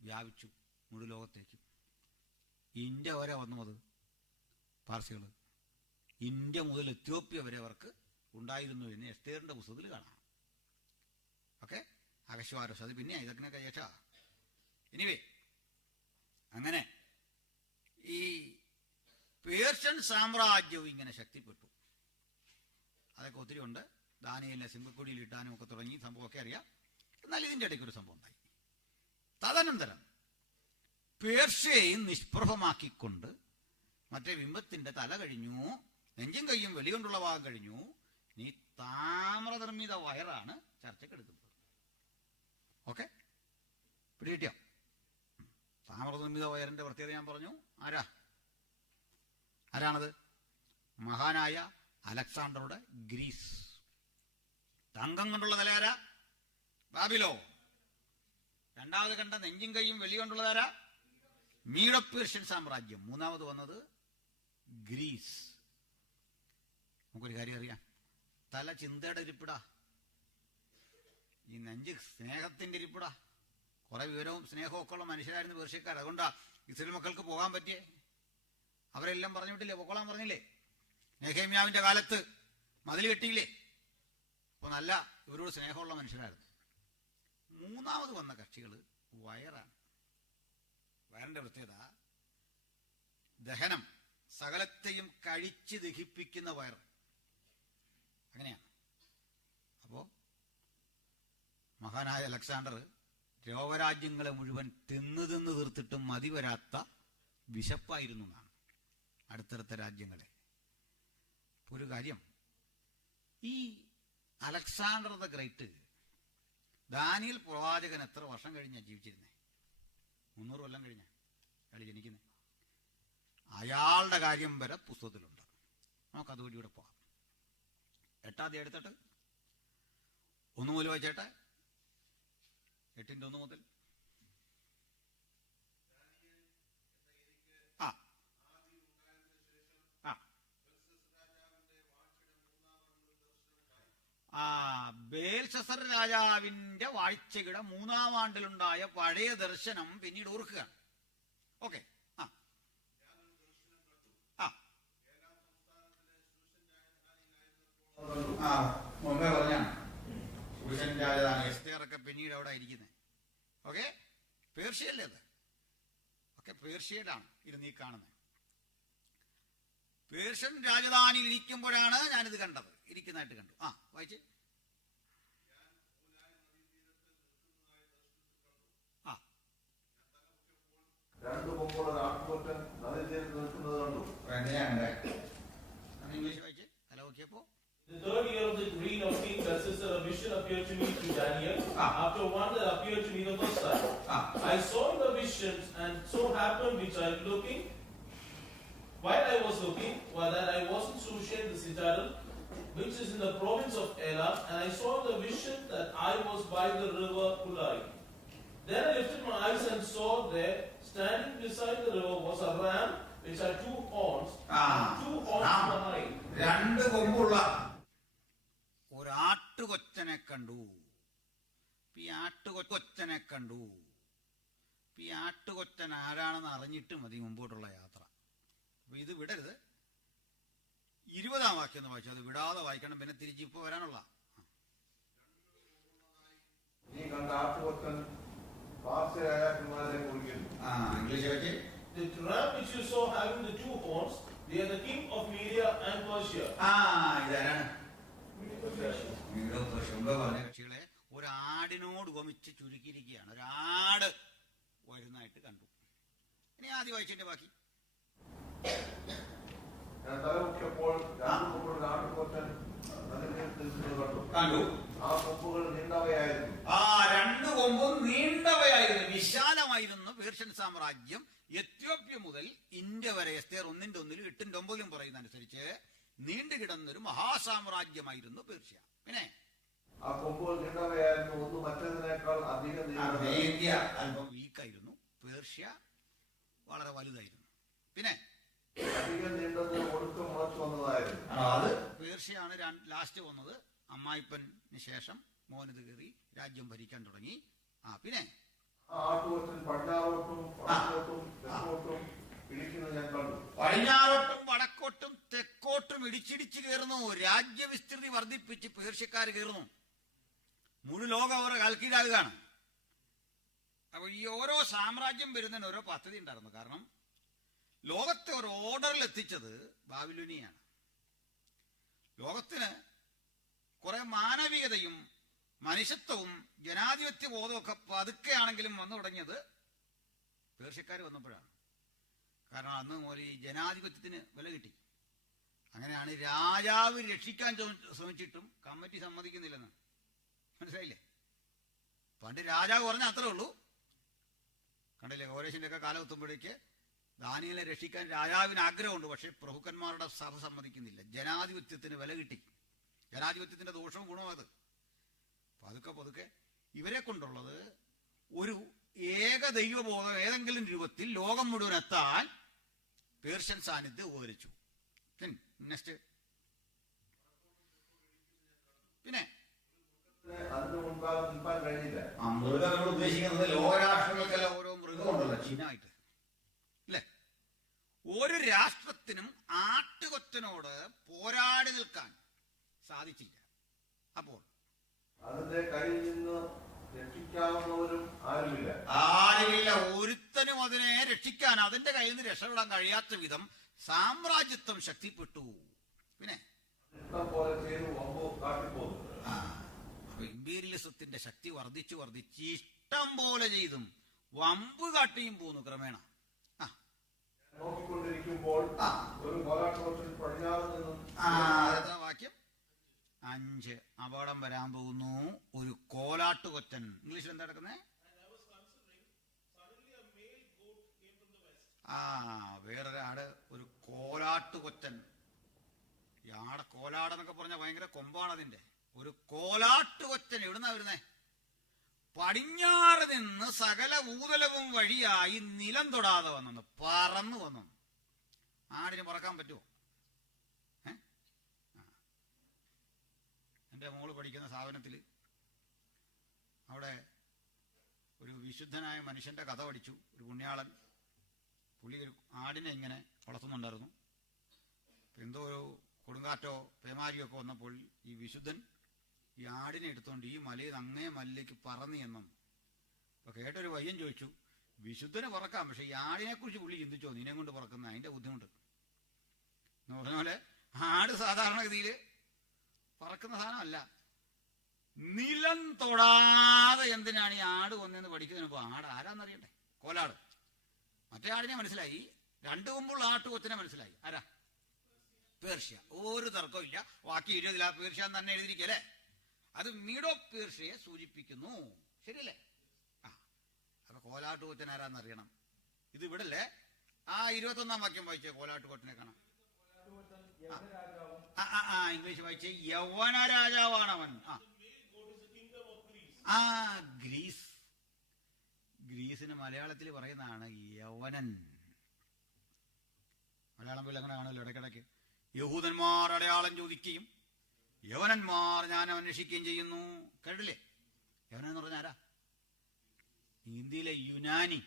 വ്യാപിച്ചു മുഴു ലോകത്തേക്കും. ഇന്ത്യ വരെ വന്നു. അത് പാർസികൾ ഇന്ത്യ മുതൽ എത്യോപ്യ വരെ അവർക്ക് ഉണ്ടായിരുന്നു എന്ന് എസ്തേറിന്റെ പുസ്തകത്തിൽ കാണാം. ഓക്കെ, അകശ്വാരോസ് അത് പിന്നെ ഇതൊക്കെ ശേഷ. എനിവേ, അങ്ങനെ ഈ പേർഷ്യൻ സാമ്രാജ്യവും ഇങ്ങനെ ശക്തിപ്പെട്ടു. അതൊക്കെ ഒത്തിരി ഉണ്ട്. ദാനിയേലിനെ സിംഹക്കുടിയിൽ ഇട്ടാനും ഒക്കെ തുടങ്ങി സംഭവമൊക്കെ അറിയാം. എന്നാൽ ഇതിൻ്റെ ഇടയ്ക്ക് ഒരു സംഭവം ഉണ്ടായി. തദനന്തരം പേർഷ്യയെ നിഷ്പ്രഭമാക്കിക്കൊണ്ട് മറ്റേ ബിംബത്തിന്റെ തല കഴിഞ്ഞു, നെഞ്ചും കൈയും വെളികൊണ്ടുള്ള ഭാഗം കഴിഞ്ഞു, നീ താമ്രനിർമ്മിത വയറാണ് ചർച്ചക്കെടുക്കുന്നത്. ഓക്കെ, പിടികിട്ടിയോ? താമ്രനിർമ്മിത വയറിന്റെ പ്രത്യേകത ഞാൻ പറഞ്ഞു. ആരാണത്? മഹാനായ അലക്സാണ്ടറുടെ ഗ്രീസ്. തങ്കം കൊണ്ടുള്ള തലയാര? ബാബിലോ. രണ്ടാമത് കണ്ട നെഞ്ചും കൈയും വെള്ളി കൊണ്ടുള്ളതാര? മീഡോ പേർഷ്യൻ സാമ്രാജ്യം. മൂന്നാമത് വന്നത് ഗ്രീസ്. നമുക്കൊരു കാര്യം അറിയാം, തല ചിന്തയുടെ ഇരിപ്പിടാ, ഈ നെഞ്ച് സ്നേഹത്തിന്റെ ഇരിപ്പിടാ. കുറെ വിവരവും സ്നേഹവും ഒക്കെ ഉള്ള മനുഷ്യരായിരുന്നു പേർഷ്യക്കാർ. അതുകൊണ്ടാ ഇസ്രായേൽ മക്കൾക്ക് പോകാൻ പറ്റിയേ. അവരെല്ലാം പറഞ്ഞു വിട്ടില്ലേ, പൊക്കോളാൻ പറഞ്ഞില്ലേ? നെഹെമ്യാവിന്റെ കാലത്ത് മതിൽ കെട്ടിയില്ലേ? അപ്പൊ നല്ല ഇവരോട് സ്നേഹമുള്ള മനുഷ്യരായിരുന്നു. മൂന്നാമത് വന്ന കക്ഷികൾ വയറാണ്. വയറിന്റെ പ്രത്യേകത ദഹനം, സകലത്തെയും കഴിച്ച് ദഹിപ്പിക്കുന്ന വയർ. അങ്ങനെയാണ്. അപ്പോ മഹാനായ അലക്സാണ്ടർ ലോകരാജ്യങ്ങളെ മുഴുവൻ തിന്ന് തീർത്തിട്ടും മതി വരാത്ത വിശപ്പായിരുന്നു എന്നാണ് അടുത്തടുത്ത രാജ്യങ്ങളെ. ഒരു കാര്യം, ഈ അലക്സാണ്ടർ ദ ഗ്രേറ്റ് ദാനിയേൽ പ്രവാചകൻ എത്ര വർഷം കഴിഞ്ഞാ ജീവിച്ചിരുന്നേ? 300 കൊല്ലം കഴിഞ്ഞ അയാൾ ജനിക്കുന്നത്. അയാളുടെ കാര്യം വരെ പുസ്തകത്തിലുണ്ട്. നമുക്കതുവഴി ഇവിടെ പോകാം. 8-ാം അധ്യായം എടുത്തിട്ട് 1 മുതൽ വായിച്ചേട്ടെ. 8-ന്റെ 1 മുതൽ. ബേൽശസ്സർ രാജാവിന്റെ വാഴ്ചയുടെ 3-ാം ആണ്ടിലുണ്ടായ പഴയ ദർശനം പിന്നീട് ഓർക്കുകയാണ്. ഓക്കെ, മുമ്പേ പറഞ്ഞാണ് ശൂഷൻ രാജധാനി. എസ്തേറൊക്കെ പിന്നീട് അവിടെ ഇരിക്കുന്നത്. ഓക്കെ, പേർഷ്യയല്ലേ അത്? ഓക്കെ, പേർഷ്യയിലാണ് ഇത് നീ കാണുന്നത്. പേർഷ്യൻ രാജധാനിയിൽ ഇരിക്കുമ്പോഴാണ് ഞാനിത് കണ്ടത്, ഇരിക്കുന്നതായിട്ട് കണ്ടു. വായിച്ച്. കൊറ്റൻ നദീതീരത്ത് നിൽക്കുന്നത് കണ്ടു. ഇംഗ്ലീഷ് വായിച്ച് തല നോക്കിയപ്പോ The third year of the reign of King Belshazzar, a vision appeared to me to Daniel, after one that appeared to me the first time. I saw in the visions, and so happened which I was looking, while I was looking, while that I was in Shushan the citadel, which is in the province of Elam, and I saw in the vision that I was by the river Ulai. Then I lifted my eyes and saw there, standing beside the river, was a ram which had two horns, and two horns behind. രണ്ട് കൊമ്പുള്ള ഒരാട്ടുകൊറ്റനെ കണ്ടു. ഈ ആട്ടുകൊറ്റനെ കണ്ടു. ഈ ആട്ടുകൊറ്റൻ ആരാണെന്ന് അറിഞ്ഞിട്ട് മതി മുമ്പോട്ടുള്ള യാത്ര. അപ്പൊ ഇത് വിടരുത്. 20-ാം വാക്യം ഒന്ന് വായിച്ചു. അത് വിടാതെ വായിക്കണം. പിന്നെ തിരിച്ച് ഇപ്പൊ വരാനുള്ള നീ കണ്ട ആട്ടുകൊറ്റൻ പാർശ്യ രാജാക്കന്മാരെ കുറിക്കുന്നു. ഇംഗ്ലീഷ് വായിച്ച്. The ram which you saw having the two horns, they are the king of Media and Persia. ഇതാരാണ്? പറഞ്ഞ കക്ഷികളെ ഒരാടിനോട് ഉപമിച്ച് ചുരുക്കിയിരിക്കുകയാണ്. ഒരാട് വരുന്നതായിട്ട് കണ്ടു. ഇനി ആദ്യം വായിച്ചതിന്റെ ബാക്കി. ഞാൻ തലമുക്കിയപ്പോൾ രണ്ട് കൊമ്പുള്ള ആട്ടുകൊറ്റൻ നദീതീരത്ത് നിൽക്കുന്നത് കണ്ടു. ആ കൊമ്പുകൾ നീണ്ടവയായിരുന്നു. രണ്ട് കൊമ്പും നീണ്ടവയായിരുന്നു, വിശാലമായിരുന്നു. പേർഷ്യൻ സാമ്രാജ്യം എത്യോപ്യ മുതൽ ഇന്ത്യ വരെ എസ്തേർ 1:1 8:9 പറയുന്ന അനുസരിച്ച് നീണ്ടുകിടന്നൊരു മഹാസാമ്രാജ്യമായിരുന്നു പേർഷ്യ. പിന്നെ ആ കൊമ്പുകൾ നീണ്ടവയായിരുന്നു, ഒന്ന് മറ്റേതിനേക്കാൾ അധികം അല്പം വീക്കായിരുന്നു. പേർഷ്യ വളരെ വലുതായിരുന്നു. പിന്നെ അധികം നീണ്ടത് ഒടുക്കം മുളച്ചു വന്നതായിരുന്നു. അത് പേർഷ്യയാണ് ലാസ്റ്റ് വന്നത്. അമ്മായിപ്പന് ശേഷം മോനത് കയറി രാജ്യം ഭരിക്കാൻ തുടങ്ങി. പിന്നെ ആട്ടുകൊറ്റൻ പടിഞ്ഞാറോട്ടും വടക്കോട്ടും തെക്കോട്ടും ഇടിക്കുന്നത് ഞാൻ കണ്ടു. പടിഞ്ഞാറോട്ടും വടക്കോട്ടും തെക്കോട്ടും ഇടിച്ചിടിച്ച് കയറുന്നു. രാജ്യവിസ്തൃതി വർദ്ധിപ്പിച്ച് പേർഷ്യക്കാർ കയറുന്നു. മുഴു ലോകം അവരുടെ കാൽക്കീഴാകുകയാണ്. അപ്പൊ ഈ ഓരോ സാമ്രാജ്യം വരുന്നതിന് ഓരോ പദ്ധതി ഉണ്ടായിരുന്നു. കാരണം ലോകത്തെ ഒരു ഓർഡറിൽ എത്തിച്ചത് ബാബിലോണിയാണ്. ലോകത്തിന് കുറെ മാനവികതയും മനുഷ്യത്വവും ജനാധിപത്യ ബോധമൊക്കെ പതുക്കെയാണെങ്കിലും വന്നു തുടങ്ങിയത് പേർഷ്യക്കാർ വന്നപ്പോഴാണ്. കാരണം അന്ന് മുതൽ ഈ ജനാധിപത്യത്തിന് വില കിട്ടി. അങ്ങനെയാണ് രാജാവ് രക്ഷിക്കാൻ ശ്രമിച്ചിട്ടും കമ്മിറ്റി സമ്മതിക്കുന്നില്ലെന്ന്. മനസ്സിലായില്ലേ? പണ്ട് രാജാവ് പറഞ്ഞാൽ അത്രേ ഉള്ളൂ. കണ്ടില്ലേ, കോരേശിന്റെ ഒക്കെ കാലം എത്തുമ്പോഴേക്ക് ദാനിയേലിനെ രക്ഷിക്കാൻ രാജാവിന് ആഗ്രഹമുണ്ട്. പക്ഷെ പ്രഭുക്കന്മാരുടെ സഭ സമ്മതിക്കുന്നില്ല. ജനാധിപത്യത്തിന് വില കിട്ടി. ജനാധിപത്യത്തിന്റെ ദോഷവും ഗുണവും അത്. പതുക്കെ പതുക്കെ ഇവരെ കൊണ്ടുള്ളത് ഒരു ഏക ദൈവബോധം ഏതെങ്കിലും രൂപത്തിൽ ലോകം മുഴുവൻ എത്താൻ പേർഷ്യൻ സാന്നിധ്യം ഉപകരിച്ചു. നെക്സ്റ്റ്. പിന്നെ മൃഗങ്ങൾ ഉദ്ദേശിക്കുന്നത് ലോകരാഷ്ട്രങ്ങൾക്കെല്ലാം ഓരോ മൃഗമുണ്ടല്ലോ, ചീനായിട്ട് അല്ലേ? ഒരു രാഷ്ട്രത്തിനും ആട്ടുകൊറ്റനോട് പോരാടി നിൽക്കാൻ സാധിച്ചില്ല. അപ്പോൾ അതിന്റെ കയ്യിൽ നിന്ന് രക്ഷിക്കാവുന്നവരും ആരുമില്ല. ഒരുത്തനും അതിനെ രക്ഷിക്കാൻ, അതിന്റെ കയ്യിൽ നിന്ന് രക്ഷപ്പെടാൻ കഴിയാത്ത വിധം സാമ്രാജ്യത്വം ശക്തിപ്പെട്ടു. പിന്നെ ഇഷ്ടം പോലെ ചെയ്ത് വമ്പ് കാട്ടിപ്പോകും. ഇമ്പീരിയലിസത്തിന്റെ ശക്തി വർദ്ധിച്ചു വർദ്ധിച്ച് ഇഷ്ടം പോലെ ചെയ്തും വമ്പ് കാട്ടിയും പോന്നു ക്രമേണ. നോക്കിക്കൊണ്ടിരിക്കുമ്പോൾ ഒരു കോലാട്ടത്തിൽ പടിഞ്ഞാറ് നിന്നും വാക്യം 5 അപകടം വരാൻ പോകുന്നു. ഒരു കോലാട്ടുകൊറ്റൻ. ഇംഗ്ലീഷിൽ എന്താ നടക്കുന്നത്? വേറൊരാട്, ഒരു കോലാട്ടുകൊറ്റൻ. ഈ ആടെ കോലാടെന്നൊക്കെ പറഞ്ഞാൽ ഭയങ്കര കൊമ്പാണ് അതിന്റെ. ഒരു കോലാട്ടുകൊറ്റൻ എവിടുന്നാ വരുന്നേ? പടിഞ്ഞാറ് നിന്ന് സകല ഊതലവും വഴിയായി നിലം തൊടാതെ വന്നു, പറന്നു വന്നു. ആടിന് പറക്കാൻ പറ്റുമോ? എൻ്റെ മോള് പഠിക്കുന്ന സ്ഥാപനത്തിൽ അവിടെ ഒരു വിശുദ്ധനായ മനുഷ്യന്റെ കഥ പഠിച്ചു. ഒരു പുണ്യാളൻ. പുള്ളി ഒരു ആടിനെ ഇങ്ങനെ വളർത്തുന്നുണ്ടായിരുന്നു. എന്തോ ഒരു കൊടുങ്കാറ്റോ പേമാരിയോ ഒക്കെ വന്നപ്പോൾ ഈ വിശുദ്ധൻ ഈ ആടിനെ എടുത്തുകൊണ്ട് ഈ മലയിൽ അങ്ങേ മലയിലേക്ക് പറന്നു എന്നും. അപ്പൊ കേട്ടൊരു പയ്യൻ ചോദിച്ചു, വിശുദ്ധന് പറക്കാം, പക്ഷെ ഈ ആടിനെ കുറിച്ച് പുള്ളി ചിന്തിച്ചോ? നിന്നെ കൊണ്ട് പറക്കുന്ന അതിന്റെ ബുദ്ധിമുട്ട് എന്ന് പറഞ്ഞ പോലെ ആട് സാധാരണഗതിയിൽ പറക്കുന്ന സാധനമല്ല. നിലം തൊടാതെ എന്തിനാണ് ഈ ആട് വന്നെന്ന് പഠിക്കുന്നതിന്. ഇപ്പൊ ആട് ആരാന്നറിയണ്ടേ? കോലാട്. മറ്റേ ആടിനെ മനസ്സിലായി, 2 കൊമ്പുള്ള ആട്ടുകൊറ്റനെ മനസ്സിലായി. ആരാ? പേർഷ്യ. ഒരു തർക്കവും ഇല്ല. ബാക്കി 20 ആ പേർഷ്യ തന്നെ എഴുതിയിരിക്കല്ലേ. അത് മീഡോ പേർഷ്യയെ സൂചിപ്പിക്കുന്നു. ശരിയല്ലേ? ആ, അപ്പൊ കോലാട്ടുകൊറ്റൻ ആരാന്നറിയണം. ഇത് ഇവിടെ അല്ലേ? ആ 21-ാം വാക്യം വായിച്ചേ. കോലാട്ടുകൊറ്റനെ കാണാം. ഇംഗ്ലീഷ് വായിച്ചേ. യൗവന രാജാവാണവൻ. ഗ്രീസ്. ഗ്രീസിന് മലയാളത്തിൽ പറയുന്നതാണ് യൗവനൻ. മലയാളം പോലെ അങ്ങനെ ആണല്ലോ ഇടയ്ക്കിടയ്ക്ക്. യഹൂദന്മാർ അടയാളം ചോദിക്കുകയും യവനന്മാർ ജ്ഞാനം അന്വേഷിക്കുകയും ചെയ്യുന്നു. കേട്ടില്ലേ? യവനൻ എന്ന് പറഞ്ഞാൽ ആരാ? ഇന്ത്യയിലെ യുനാനി.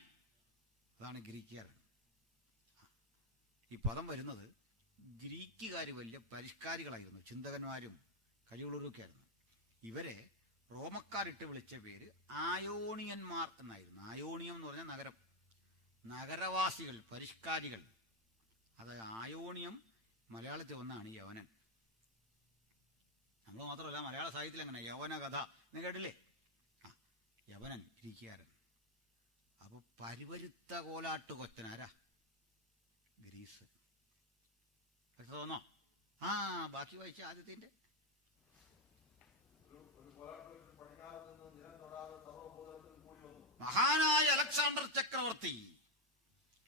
അതാണ് ഗ്രീക്കുകാരൻ. ഈ പദം വരുന്നത് ഗ്രീക്കുകാർ വലിയ പരിഷ്കാരികളായിരുന്നു, ചിന്തകന്മാരും കഴിവുള്ളവരൊക്കെ ആയിരുന്നു. ഇവരെ റോമക്കാരിട്ട് വിളിച്ച പേര് ആയോണിയന്മാർ എന്നായിരുന്നു. ആയോണിയം എന്ന് പറഞ്ഞാൽ നഗരം, നഗരവാസികൾ, പരിഷ്കാരികൾ. അത് ആയോണിയം മലയാളത്തിൽ ഒന്നാണ് യവനൻ. നമ്മൾ മാത്രമല്ല, മലയാള സാഹിത്യത്തിൽ അങ്ങനെ യവന കഥ എന്ന് കേട്ടില്ലേ? യവനൻ ഗ്രീക്കുകാരൻ. അപ്പൊ പരിവരുത്ത കോലാട്ട് കൊറ്റനാരാ? ഗ്രീസ്. തോന്നോ? ബാക്കി വായിച്ച ആദ്യത്തിന്റെ മഹാനായ അലക്സാണ്ടർ ചക്രവർത്തി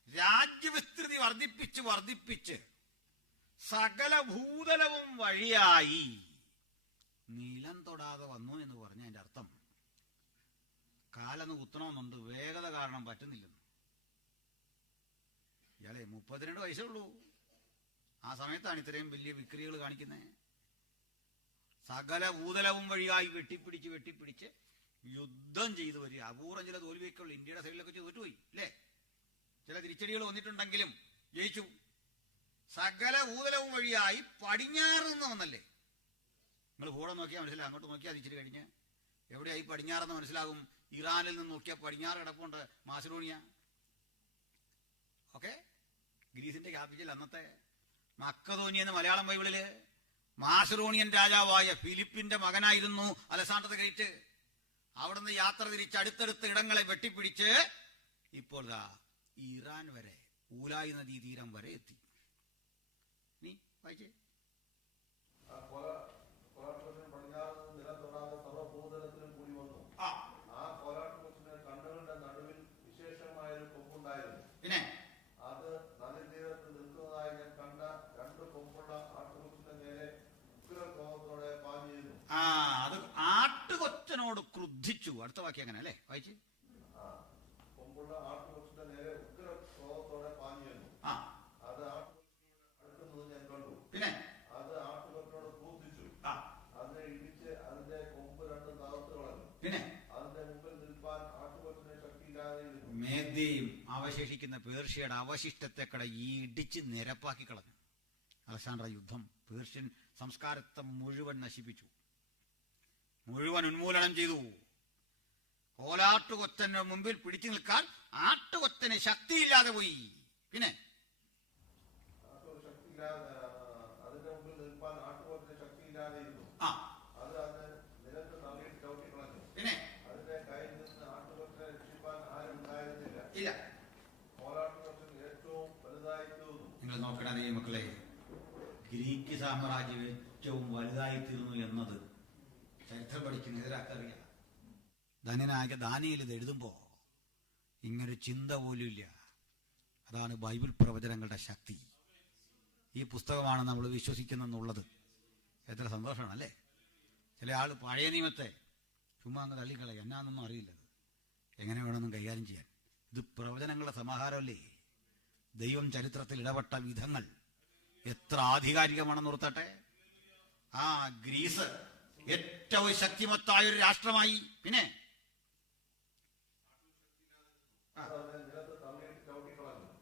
രാജ്യവിസ്തൃതി വർദ്ധിപ്പിച്ച് സകല ഭൂതലവും വഴിയായി നിലം തൊടാതെ വന്നു എന്ന് പറഞ്ഞ അതിന്റെ അർത്ഥം കാലൊന്ന് കുത്തണമെന്നുണ്ട്, വേഗത കാരണം പറ്റുന്നില്ലെന്ന്. ഇയാളെ 32 വയസ്സേ ഉള്ളൂ. ആ സമയത്താണ് ഇത്രയും വലിയ വിക്രികൾ കാണിക്കുന്നത്. സകല ഭൂതലവും വഴിയായി വെട്ടിപ്പിടിച്ച് യുദ്ധം ചെയ്തു വരിക. അപൂർവം ചില തോൽവിയൊക്കെയുള്ളൂ. ഇന്ത്യയുടെ സൈഡിലൊക്കെ തോറ്റുപോയി അല്ലേ? ചില തിരിച്ചടികൾ വന്നിട്ടുണ്ടെങ്കിലും ജയിച്ചു. സകല ഭൂതലവും വഴിയായി പടിഞ്ഞാറ് നിന്ന് വന്നല്ലേ? നിങ്ങൾ ഭൂടം നോക്കിയാൽ മനസ്സിലാവും. അങ്ങോട്ട് നോക്കിയാൽ ഇച്ചിരി കഴിഞ്ഞ് എവിടെയായി പടിഞ്ഞാറെന്ന് മനസ്സിലാകും. ഇറാനിൽ നിന്ന് നോക്കിയാൽ പടിഞ്ഞാറ് കിടപ്പുണ്ട് മാസിഡോണിയ. ഓക്കെ, ഗ്രീസിന്റെ ക്യാപിറ്റൽ അന്നത്തെ മക്കതോനിയ എന്ന് മലയാളം ബൈബിളില്. മാസിഡോണിയൻ രാജാവായ ഫിലിപ്പിന്റെ മകനായിരുന്നു അലക്സാണ്ടർ ദ ഗ്രേറ്റ്. അവിടുന്ന് യാത്ര തിരിച്ച് അടുത്തടുത്ത ഇടങ്ങളെ വെട്ടിപ്പിടിച്ച് ഇപ്പോൾ ഇറാൻ വരെ, ഊലായി നദീ തീരം വരെ എത്തി. നീ വായിച്ചേ. പിന്നെ അത് ആട്ടുകൊറ്റനോട് ക്രുദ്ധിച്ചു. അടുത്ത വാക്യം അങ്ങനെ അല്ലേ? വായിച്ച്. പിന്നെ പിന്നെ മേദ്യയും അവശേഷിക്കുന്ന പേർഷ്യയുടെ അവശിഷ്ടത്തെക്കടെ ഇടിച്ച് നിരപ്പാക്കി കളഞ്ഞു. അലക്സാണ്ടർ യുദ്ധം പേർഷ്യൻ സംസ്കാരത്തെ മുഴുവൻ നശിപ്പിച്ചു, മുഴുവൻ ഉന്മൂലനം ചെയ്തു. കോലാട്ടുകൊറ്റന്റെ മുമ്പിൽ പിടിച്ചു നിൽക്കാൻ ആട്ടുകൊറ്റന് ശക്തിയില്ലാതെ പോയി. പിന്നെ പിന്നെ ഇല്ല. നിങ്ങൾ നോക്കണേ മക്കളെ, ഗ്രീക്ക് സാമ്രാജ്യം ഏറ്റവും വലുതായി തീർന്നു എന്നത് ചരിത്രം പഠിക്കുന്ന എതിരാക്കറിയാം. ധനനായ ദാനിയേൽ ഇത് എഴുതുമ്പോ ഇങ്ങനൊരു ചിന്ത പോലും ഇല്ല. അതാണ് ബൈബിൾ പ്രവചനങ്ങളുടെ ശക്തി. ഈ പുസ്തകമാണ് നമ്മൾ വിശ്വസിക്കുന്നെന്നുള്ളത് എത്ര സന്തോഷമാണ് അല്ലേ? ചില ആൾ പഴയ നിയമത്തെ ചുമ്മാ അങ്ങ് തള്ളിക്കളയും. എന്നാന്നൊന്നും അറിയില്ലത്, എങ്ങനെ വേണമെന്നും കൈകാര്യം ചെയ്യാൻ. ഇത് പ്രവചനങ്ങളുടെ സമാഹാരമല്ലേ? ദൈവം ചരിത്രത്തിൽ ഇടപെട്ട വിധങ്ങൾ എത്ര ആധികാരികമാണെന്ന് ഓർത്തട്ടെ. ഗ്രീസ് ഏറ്റവും ശക്തിമത്തായ ഒരു രാഷ്ട്രമായി. പിന്നെ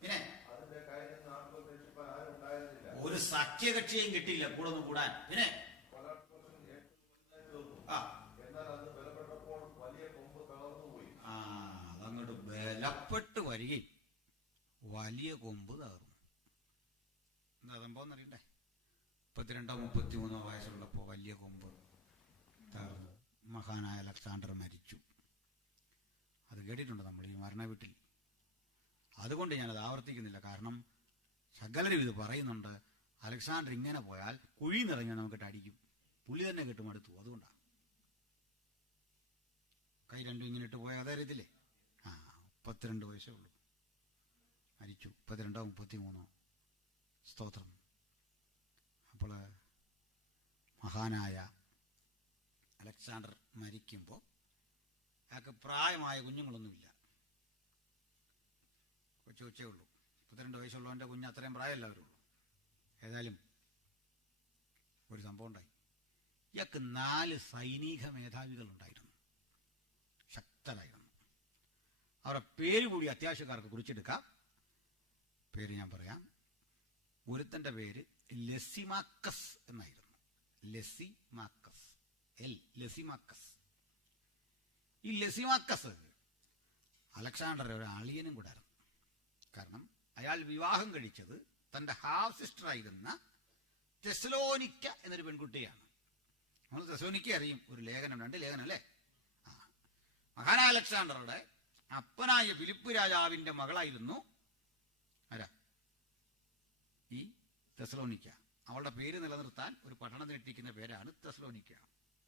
പിന്നെ ഒരു സഖ്യകക്ഷിയും കിട്ടില്ല കൂടെ ഒന്ന് കൂടാൻ. പിന്നെ അതങ്ങോട്ട് ബലപ്പെട്ട് വരികയും വലിയ കൊമ്പ് തകർന്നു. എന്താ സംഭവം എന്നറിയണ്ടേ? 32 33 വയസ്സുള്ളപ്പോൾ വലിയ കൊമ്പ് തകർന്നു. മഹാനായ അലക്സാണ്ടർ മരിച്ചു. അത് കേട്ടിട്ടുണ്ട് നമ്മൾ ഈ മരണ വീട്ടിൽ. അതുകൊണ്ട് ഞാനത് ആവർത്തിക്കുന്നില്ല. കാരണം സകലരും ഇത് പറയുന്നുണ്ട്. അലക്സാണ്ടർ ഇങ്ങനെ പോയാൽ കുഴി നിറഞ്ഞാൽ നമുക്കിട്ട് അടിക്കും. പുള്ളി തന്നെ കിട്ടും അടുത്തു. അതുകൊണ്ടാണ് കൈ രണ്ടും ഇങ്ങനെ ഇട്ട് പോയാൽ അതറിയത്തില്ലേ. 32 വയസ്സേ ഉള്ളൂ, മരിച്ചു. 32 33. സ്തോത്രം. അപ്പോൾ മഹാനായ അലക്സാണ്ടർ മരിക്കുമ്പോൾ അയാൾക്ക് പ്രായമായ കുഞ്ഞുങ്ങളൊന്നുമില്ല, കൊച്ചേ ഉള്ളൂ. 32 വയസ്സുള്ളവൻ്റെ കുഞ്ഞ് അത്രയും പ്രായമല്ല അവരുള്ളൂ. ഏതായാലും ഒരു സംഭവം ഉണ്ടായി. ഇയാൾക്ക് 4 സൈനിക മേധാവികളുണ്ടായിരുന്നു, ശക്തരായിരുന്നു. അവരുടെ പേര് കൂടി അത്യാവശ്യക്കാർക്ക് കുറിച്ചെടുക്കാം. പേര് ഞാൻ പറയാം. ഒരുത്തൻ്റെ പേര് ലെസിമാക്കസ് എന്നായിരുന്നു. ലെസിമാക്കസ്. ലെസിമാക്കസ്. ഈ ലെസിമാക്കസ് അലക്സാണ്ടറുടെ ഒരു അളിയനും കൂടായിരുന്നു. കാരണം അയാൾ വിവാഹം കഴിച്ചത് തൻ്റെ ഹാഫ് സിസ്റ്റർ ആയിരുന്ന തെസ്സലോനിക്ക എന്നൊരു പെൺകുട്ടിയാണ്. നമ്മൾ തെസ്സലോനിക്ക അറിയും, ഒരു ലേഖനം, 2 ലേഖനം അല്ലേ. മഹാനായ അലക്സാണ്ടറുടെ അപ്പനായ ഫിലിപ്പ് രാജാവിന്റെ മകളായിരുന്നു ആരാ? ഈ തെസ്സലോനിക്ക. അവളുടെ പേര് നിലനിർത്താൻ ഒരു പട്ടണത്തിന് ഇട്ടിരിക്കുന്ന പേരാണ് തെസ്സലോനിക്ക.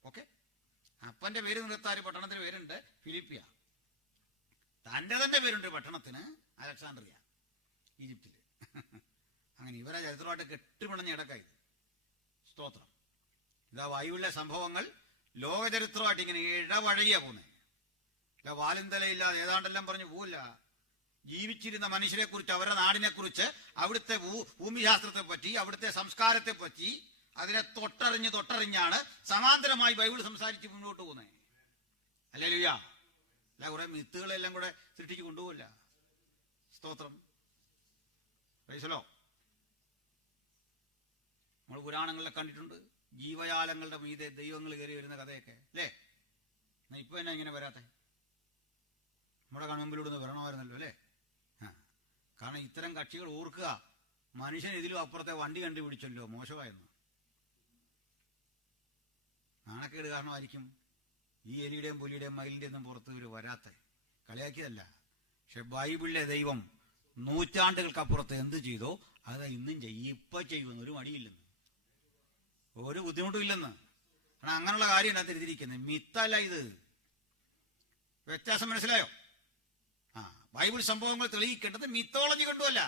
ഓക്കെ, അപ്പന്റെ പേര് നിലനിർത്താൻ ഒരു പട്ടണത്തിന് പേരുണ്ട് ഫിലിപ്പിയ. തൻ്റെ തന്നെ പേരുണ്ട് പട്ടണത്തിന്, അലക്സാണ്ട്രിയ, ഈജിപ്തില്. അങ്ങനെ ഇവരെ ചരിത്രമായിട്ട് കെട്ടുപിണഞ്ഞ ഇടക്കായത്. സ്തോത്രം. ഇതാ ബൈബിളിലെ സംഭവങ്ങൾ ലോകചരിത്രമായിട്ട് ഇങ്ങനെ ഇടവഴകിയാ പോകുന്നത്. അല്ല വാലിന്തലയില്ലാതെ ഏതാണ്ടെല്ലാം പറഞ്ഞു പോവില്ല. ജീവിച്ചിരുന്ന മനുഷ്യരെ കുറിച്ച്, അവരുടെ നാടിനെ കുറിച്ച്, അവിടുത്തെ ഭൂമിശാസ്ത്രത്തെ പറ്റി, അവിടുത്തെ സംസ്കാരത്തെ പറ്റി അതിനെ തൊട്ടറിഞ്ഞാണ് സമാന്തരമായി ബൈബിൾ സംസാരിച്ച് മുന്നോട്ട് പോകുന്നത്. ഹല്ലേലൂയ. അല്ല കുറെ മിത്തുകളെല്ലാം കൂടെ സൃഷ്ടിച്ച് കൊണ്ടുപോകില്ല. സ്തോത്രം. പ്രൈസലോ. നമ്മൾ പുരാണങ്ങളിലൊക്കെ കണ്ടിട്ടുണ്ട് ജീവജാലങ്ങളുടെ മീതെ ദൈവങ്ങൾ കയറി വരുന്ന കഥയൊക്കെ അല്ലേ. എന്നാ ഇപ്പൊ എന്നാ ഇങ്ങനെ വരാത്തെ? നമ്മുടെ കൺമുമ്പിലൂടെ വരണമായിരുന്നല്ലോ അല്ലേ. കാരണം ഇത്തരം കക്ഷികൾ ഓർക്കുക, മനുഷ്യൻ ഇതിലും അപ്പുറത്തെ വണ്ടി കണ്ടുപിടിച്ചല്ലോ, മോശമായിരുന്നു. നാണക്കേട് കാരണമായിരിക്കും ഈ എലിയുടെയും പുലിയുടെയും മയിലിന്റെ ഒന്നും പുറത്ത് ഒരു വരാത്ത. കളിയാക്കിയതല്ല. പക്ഷെ ബൈബിളിലെ ദൈവം നൂറ്റാണ്ടുകൾക്കപ്പുറത്ത് എന്ത് ചെയ്തോ അത് ഇന്നും ചെയ്യും. ഇപ്പൊ ചെയ്യുമെന്ന് ഒരു മടിയില്ലെന്ന്, ഒരു ബുദ്ധിമുട്ടും ഇല്ലെന്ന്. കാരണം അങ്ങനെയുള്ള കാര്യം അതിനകത്ത് എഴുതിയിരിക്കുന്നത്. മിത്തല്ല ഇത്. വ്യത്യാസം മനസ്സിലായോ? ബൈബിൾ സംഭവങ്ങൾ തെളിയിക്കേണ്ടത് മിത്തോളജി കൊണ്ടുമല്ല.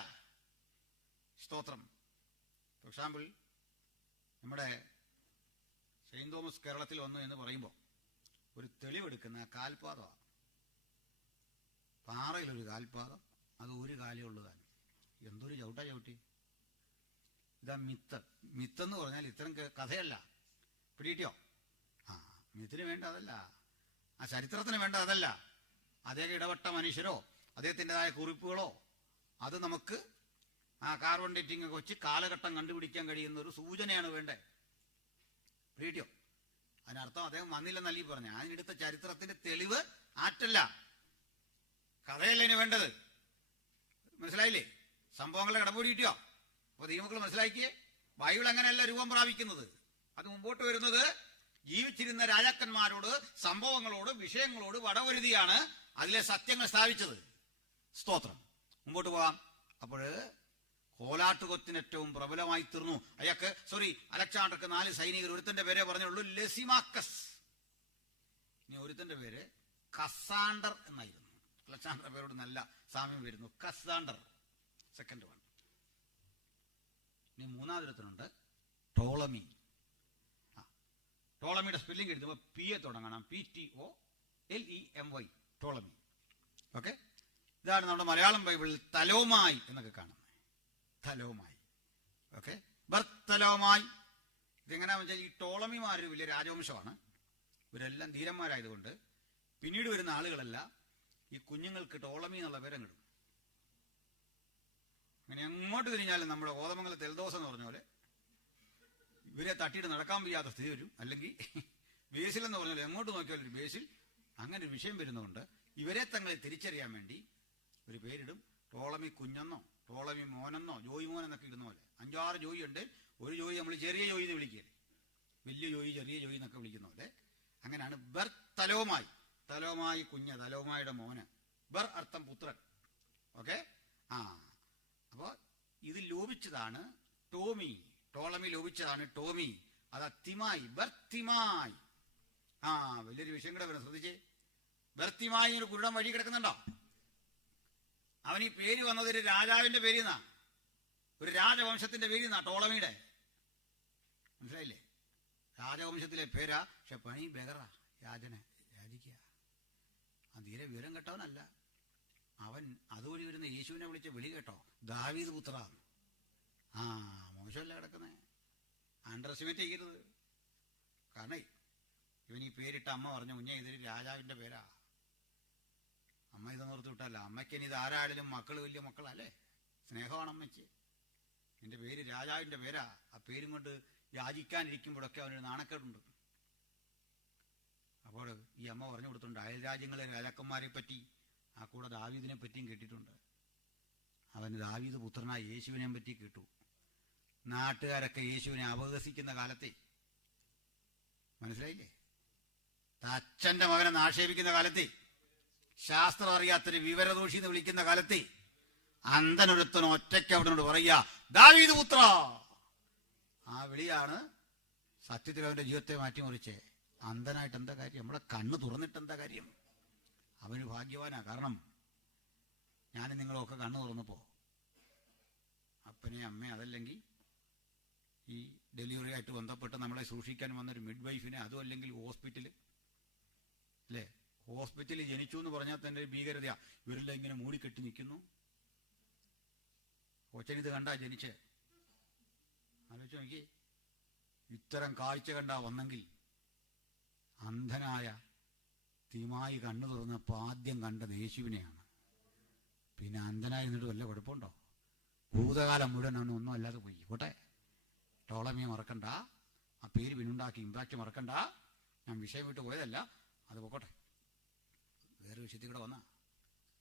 സ്തോത്രം. ഫോർ എക്സാമ്പിൾ, നമ്മുടെ സെയിന്റ് തോമസ് കേരളത്തിൽ വന്നു എന്ന് പറയുമ്പോൾ ഒരു തെളിവെടുക്കുന്ന കാൽപാദമാണ്. പാറയിലൊരു കാൽപാദം, അത് ഒരു കാലേ ഉള്ളതാണ്. എന്തൊരു ചവിട്ടി. ഇതാ മിത്ത്. മിത്തെന്ന് പറഞ്ഞാൽ ഇത്തരം കഥയല്ല. പിടികിട്ടിയോ? മിത്തിന് വേണ്ട അതല്ല, ആ ചരിത്രത്തിന് വേണ്ട അതല്ല. അദ്ദേഹം ഇടപെട്ട മനുഷ്യരോ അദ്ദേഹത്തിൻ്റെതായ കുറിപ്പുകളോ അത് നമുക്ക് ആ കാർബൺ ഡേറ്റിംഗ് ഒക്കെ വെച്ച് കാലഘട്ടം കണ്ടുപിടിക്കാൻ കഴിയുന്ന ഒരു സൂചനയാണ് വേണ്ടേ. പിടികിട്ടിയോ? അതിനർത്ഥം അദ്ദേഹം വന്നില്ലെന്നല്ല ഈ പറഞ്ഞ. അതിനെടുത്ത ചരിത്രത്തിന്റെ തെളിവ് ആറ്റല്ല, കഥയല്ല ഇതിന് വേണ്ടത്. മനസ്സിലായില്ലേ? സംഭവങ്ങളെ കടമ്പൂടി കിട്ടിയോ? അപ്പൊ ദൈവമക്കൾ മനസ്സിലാക്കിയേ, ബൈബിൾ അങ്ങനെയല്ല രൂപം പ്രാപിക്കുന്നത്. അത് മുമ്പോട്ട് വരുന്നത് ജീവിച്ചിരുന്ന രാജാക്കന്മാരോട്, സംഭവങ്ങളോട്, വിഷയങ്ങളോട് വടവരുതിയാണ് അതിലെ സത്യങ്ങൾ സ്ഥാപിച്ചത്. സ്തോത്രം. മുമ്പോട്ട് പോകാം. അപ്പോൾ കോലാട്ടുകൊത്തിന് ഏറ്റവും പ്രബലമായി തീർന്നു. അലക്സാണ്ടർക്ക് 4 സൈനികർ. ഒരുത്തന്റെ പേരെ പറഞ്ഞുള്ളൂ, ലെസിമാക്കസ്. ഇനി ഒരുത്തന്റെ പേര് കസാണ്ടർ എന്നായിരുന്നു. അലക്സാണ്ടർ പേരോട് നല്ല സാമ്യം വരുന്നു. Cassander, second one. ഇനി മൂന്നാമതൊരുത്തനുണ്ട്, ടോളമി. ടോളമിയുടെ സ്പെല്ലിംഗ് എഴുതുമ്പോൾ പി എ തുടങ്ങണം, PTOLEMY, ടോളമി. ഓക്കെ, ഇതാണ് നമ്മുടെ മലയാളം ബൈബിളിൽ തലോമായി എന്നൊക്കെ കാണുന്നത്. തലോമായി. ഓക്കെ, ബർത്തലോമായി. ഇതെങ്ങനെയാണെന്ന് വെച്ചാൽ ഈ ടോളമിമാരൊരു വലിയ രാജവംശമാണ്. ഇവരെല്ലാം ധീരന്മാരായതുകൊണ്ട് പിന്നീട് വരുന്ന ആളുകളെല്ലാം ഈ കുഞ്ഞുങ്ങൾക്ക് ടോളമി എന്നുള്ള പേരങ്ങിടും. അങ്ങനെ എങ്ങോട്ട് തിരിഞ്ഞാലും നമ്മുടെ കോതമംഗലം തെൽദോസം എന്ന് പറഞ്ഞ പോലെ ഇവരെ തട്ടിയിട്ട് നടക്കാൻ വയ്യാത്ത സ്ഥിതി വരും. അല്ലെങ്കിൽ ബേസിൽ എന്ന് പറഞ്ഞാൽ എങ്ങോട്ട് നോക്കിയാലും ഒരു ബേസിൽ. അങ്ങനെ ഒരു വിഷയം വരുന്നതുകൊണ്ട് ഇവരെ തങ്ങളെ തിരിച്ചറിയാൻ വേണ്ടി ഒരു പേരിടും. ടോളമി കുഞ്ഞെന്നോ ടോളമി മോനെന്നോ ജോയി മോൻ എന്നൊക്കെ ഇടുന്ന പോലെ. 5-6 ജോയി ഉണ്ട്. ഒരു ജോയി നമ്മൾ ചെറിയ ജോയി എന്ന് വിളിക്കുകയല്ലേ, വലിയ ജോയി ചെറിയ ജോയി എന്നൊക്കെ വിളിക്കുന്ന പോലെ. അങ്ങനെയാണ് ബർ തലോമായി. തലോമായി കുഞ്ഞ്, തലോമായുടെ മോന്. ബർ അർത്ഥം പുത്രൻ. ഓക്കെ, ആ, അപ്പോൾ ഇത് ലോപിച്ചതാണ് ടോമി. ടോളമി ലോപിച്ചതാണ് ടോമി. അത് തിമായി, ബർത്തിമായി. ആ, വലിയൊരു വിഷയം കൂടെ വരും, ശ്രദ്ധിച്ചേ. ബർത്തിമായി ഒരു കുരുടൻ വഴി കിടക്കുന്നുണ്ടോ? അവൻ ഈ പേര് വന്നത് ഒരു രാജാവിന്റെ പേരിൽ നിന്നാ, ഒരു രാജവംശത്തിന്റെ പേരിൽ നിന്നാ, ടോളമിയുടെ. മനസ്സിലായില്ലേ? രാജവംശത്തിലെ പേരാ, പക്ഷെ പണി ബെഗറാ, യാചിക്കുക. ആ തീരെ വിവരം കേട്ടവനല്ല അവൻ. അതുവഴി വരുന്ന യേശുവിനെ വിളിച്ച വിളി കേട്ടോ, ദാവീദ് പുത്ര. ആ, മോശമല്ല കിടക്കുന്നേ, അണ്ടർ എസ്റ്റിമേറ്റ് ചെയ്യരുത്. കാരണം ഇവൻ ഈ പേരിട്ട അമ്മ പറഞ്ഞു, കുഞ്ഞെ ഇതൊരു രാജാവിന്റെ പേരാ. അമ്മ ഇത് നിർത്തി വിട്ടല്ല. അമ്മയ്ക്കിനി ഇത് ആരായാലും മക്കൾ വലിയ മക്കളല്ലേ, സ്നേഹമാണ് അമ്മയ്ക്ക്. എന്റെ പേര് രാജാവിന്റെ പേരാ. ആ പേരും കൊണ്ട് യാചിക്കാനിരിക്കുമ്പോഴൊക്കെ അവനൊരു നാണക്കേടുണ്ട്. അപ്പോൾ ഈ അമ്മ പറഞ്ഞു കൊടുത്തിട്ടുണ്ട്, അയൽ രാജ്യങ്ങളിലെ രാജാക്കന്മാരെ പറ്റി, ആ കൂടെ ദാവീദിനെ പറ്റിയും കേട്ടിട്ടുണ്ട്. അവന് ദാവീദ് പുത്രനായ യേശുവിനെ പറ്റി കേട്ടു. നാട്ടുകാരൊക്കെ യേശുവിനെ അപഹസിക്കുന്ന കാലത്തെ, മനസ്സിലായില്ലേ? അച്ഛന്റെ മകനെ ആക്ഷേപിക്കുന്ന കാലത്തെ, ശാസ്ത്രം അറിയാത്തൊരു വിവരദോഷി എന്ന് വിളിക്കുന്ന കാലത്തെ, അന്ധനൊരുത്തനും ഒറ്റയ്ക്ക് അവിടോട് പറയുക, ദാവീദ് പുത്ര. ആ വിളിയാണ് സത്യത്തിൽ അവന്റെ ജീവിതത്തെ മാറ്റിമറിച്ചേ. അന്ധനായിട്ട് എന്താ കാര്യം? നമ്മുടെ കണ്ണ് തുറന്നിട്ട് എന്താ കാര്യം? അവന് ഭാഗ്യവാനാ. കാരണം ഞാൻ നിങ്ങളൊക്കെ കണ്ണ് തുറന്നപ്പോ അപ്പനെ അമ്മയെ, അതല്ലെങ്കിൽ ഈ ഡെലിവറി ആയിട്ട് ബന്ധപ്പെട്ട് നമ്മളെ സൂക്ഷിക്കാൻ വന്നൊരു മിഡ് വൈഫിനെ, അതും അല്ലെങ്കിൽ ഹോസ്പിറ്റല്, അല്ലേ? ഹോസ്പിറ്റലിൽ ജനിച്ചു എന്ന് പറഞ്ഞാൽ തന്നെ ഒരു ഭീകരതയാ. ഇവരെല്ലാം ഇങ്ങനെ മൂടിക്കെട്ടി നിൽക്കുന്നു. കൊച്ചനിത് കണ്ടാ ജനിച്ച്, ആലോചിച്ച് നോക്കി. ഇത്തരം കാഴ്ച കണ്ടാ വന്നെങ്കിൽ അന്ധനായ തിമായി കണ്ണു തുറന്നപ്പോൾ ആദ്യം കണ്ടത് യേശുവിനെയാണ്. പിന്നെ അന്ധനായി നിന്നിട്ട് വല്ല കുഴപ്പമുണ്ടോ? ഭൂതകാലം മുഴുവൻ അവന് ഒന്നും അല്ലാതെ പോയി. പോട്ടെ, ടോളമിയെ മറക്കണ്ട, ആ പേര് പിന്നുണ്ടാക്കി ഇമ്പാക്റ്റ് മറക്കണ്ട. ഞാൻ വിഷയം വിട്ട് പോയതല്ല, അത് പോക്കോട്ടെ. വേറെ വിഷയത്തിൽ കൂടെ വന്നാ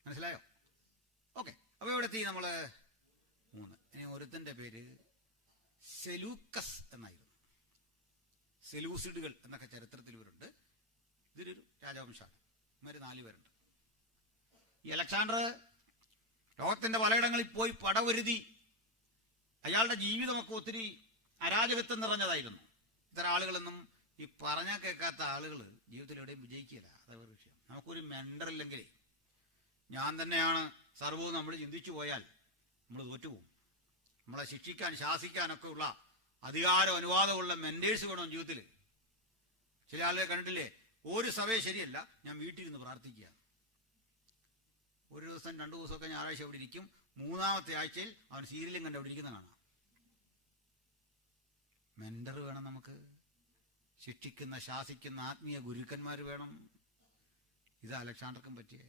മനസ്സിലായോ? ഓക്കെ, അപ്പോൾ ഇവിടെ എത്തി നമ്മൾ 3. ഇനി ഒരുത്തൻ്റെ പേര് സെലൂക്കസ് എന്നായിരുന്നു. സെലൂസിഡുകൾ എന്നൊക്കെ ചരിത്രത്തിൽ ഇവരുണ്ട്. ഇതൊരു രാജവംശമാണ്. ഇവർ 4 പേരുണ്ട്. ഈ അലക്സാണ്ടർ ലോകത്തിന്റെ പലയിടങ്ങളിൽ പോയി പടവരുതി. അയാളുടെ ജീവിതമൊക്കെ ഒത്തിരി അരാജകത്വം നിറഞ്ഞതായിരുന്നു. ഇത്തരം ആളുകളൊന്നും ഈ പറഞ്ഞാൽ കേൾക്കാത്ത ആളുകൾ ജീവിതത്തിൽ എവിടെയും വിജയിക്കില്ല. അതൊരു വിഷയം. നമുക്കൊരു മെൻഡർ ഇല്ലെങ്കിൽ, ഞാൻ തന്നെയാണ് സർവ്വവും നമ്മൾ ചിന്തിച്ചു പോയാൽ നമ്മൾ തോറ്റുപോകും. നമ്മളെ ശിക്ഷിക്കാൻ ശാസിക്കാനൊക്കെ ഉള്ള അധികാരം അനുവാദമുള്ള മെന്റേഴ്സ് വേണം ജീവിതത്തിൽ. ചില ആളുകളെ കണ്ടിട്ടില്ലേ, ഒരു സഭയെ ശരിയല്ല, ഞാൻ വീട്ടിലിരുന്ന് പ്രാർത്ഥിക്കുക. ഒരു ദിവസം 2 ദിവസമൊക്കെ ഞായറാഴ്ച അവിടെ ഇരിക്കും. 3-ാമത്തെ ആഴ്ചയിൽ അവൻ സീരിയലും കണ്ട് അവിടെ ഇരിക്കുന്ന കാണാം. മെന്റർ വേണം നമുക്ക്. ശിക്ഷിക്കുന്ന ശാസിക്കുന്ന ആത്മീയ ഗുരുക്കന്മാർ വേണം. ഇത് അലക്സാണ്ടർക്കും പറ്റിയേ.